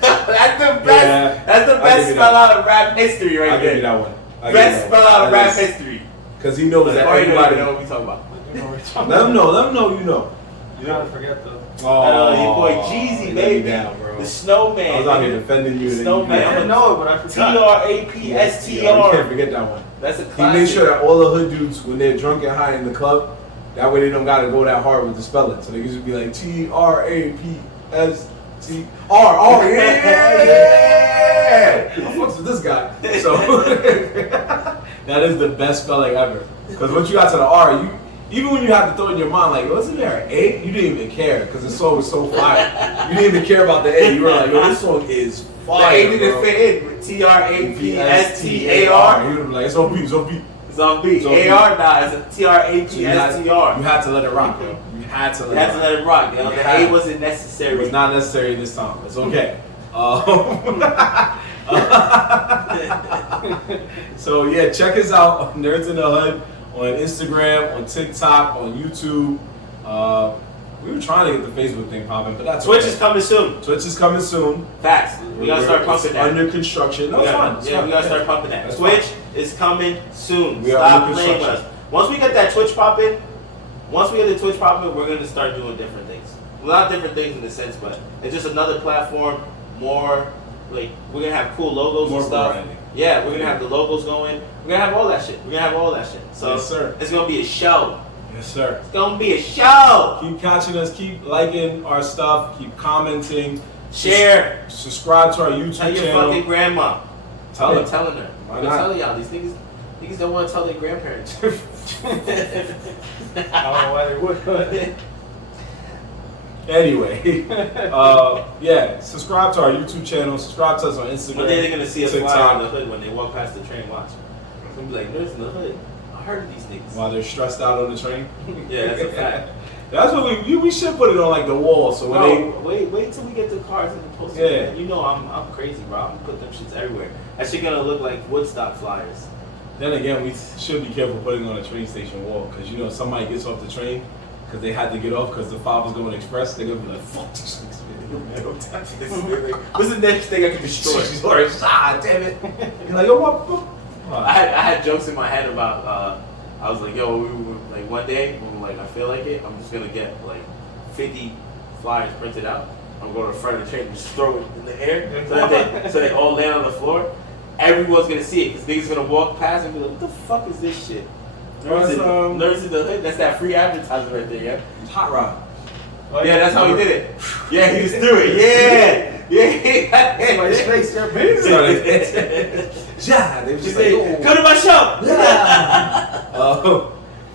That's the best. Yeah, that's the best spell out of rap history right I'll there. give you that one. Best spell out of rap history. Because he knows that everybody. know what we talking about. Let him know you know. You don't forget though. Oh, your boy Jeezy, you let baby. me down, bro. The Snowman. I was out here defending you. Snowman. I didn't know it, but I forgot. TRAPSTR. You can't forget that one. That's a He classic. made sure that all the hood dudes, when they're drunk and high in the club, That way they don't gotta go that hard with the spelling. So they can just be like TRAPSTR. Yeah. What the fuck's with this guy? So that is the best spelling ever. Because once you got to the R, even when you had to throw it in your mind, like, wasn't there an A? You didn't even care because the song was so fire. You didn't even care about the A. You were like, yo, this song is fire. The A didn't fit in with TRAPSTAR. He would have been like, it's on beat, it's on beat. It's on beat. AR now is a TRAPSTR. You had to let it rock, yo. You had to let it rock. You know, the A wasn't necessary. It was not necessary this time. It's okay. So yeah, check us out on Nerds in the Hood on Instagram, on TikTok, on YouTube. We were trying to get the Facebook thing popping, but that's Twitch is coming soon. Twitch is coming soon. Facts. We gotta start pumping that. Under construction. No, it's fine. We gotta start pumping that. That's Twitch fine. is coming soon. We are Stop under playing with us. construction. Once we get the Twitch popping, we're gonna start doing different things. Well, not different things in the sense, but it's just another platform. More like we're gonna have cool logos More and stuff. variety. Yeah, we're gonna have the logos going. We're gonna have all that shit. So Yes, sir. it's gonna be a show. Yes, sir. It's gonna be a show. Keep catching us. Keep liking our stuff. Keep commenting. Share. Subscribe to our YouTube Tell your channel. fucking grandma. Tell her. Telling her. Why I'm not? telling y'all, these niggas don't want to tell their grandparents. I don't know why they would. Anyway, yeah, subscribe to our YouTube channel. Subscribe to us on Instagram. One day they're gonna see a TikTok. flyer in the hood when they walk past the train. Watch. It's gonna be like, Nerds in the Hood. I heard of these niggas. While they're stressed out on the train. Yeah, that's a fact. That's what we should put it on like the wall. So when Wait till we get the cards and the posters. Yeah. Man. You know I'm crazy, bro. I'm gonna put them shits everywhere. That shit gonna look like Woodstock flyers. then again, we should be careful putting it on a train station wall because you know somebody gets off the train because they had to get off because the 5 was going express. They're gonna be like, fuck this nigga. What's the next thing I can destroy? Damn it. You're like, yo, what? I had jokes in my head about I was like, yo, we were, like one day when we're like, I feel like it, I'm just gonna get like 50 flyers printed out. I'm going to the front of the train and just throw it in the air so they all land on the floor. Everyone's gonna see it because niggas gonna walk past and be like, what the fuck is this shit? Nerds in the Hood. That's that free advertising right there, yeah. It's Hot Rod. Yeah, that's how he did it. Yeah, he just threw it. Yeah. Somebody's face, your bitch. Yeah, they was just Say, like, come to my show.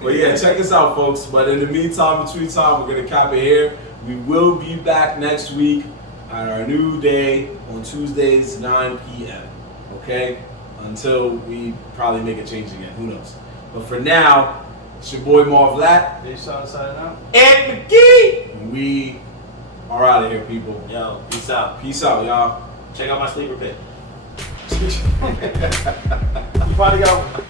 But yeah, check us out, folks. But in the meantime, between time, we're gonna cap it here. We will be back next week at our new day on Tuesdays, 9 p.m. Okay? Until we probably make a change again. Who knows? But for now, it's your boy Marv Latt. Big Sean signing out. Ed McGee. And we are out of here, people. Yo, peace out. Peace out, y'all. Check out my sleeper pit. You probably got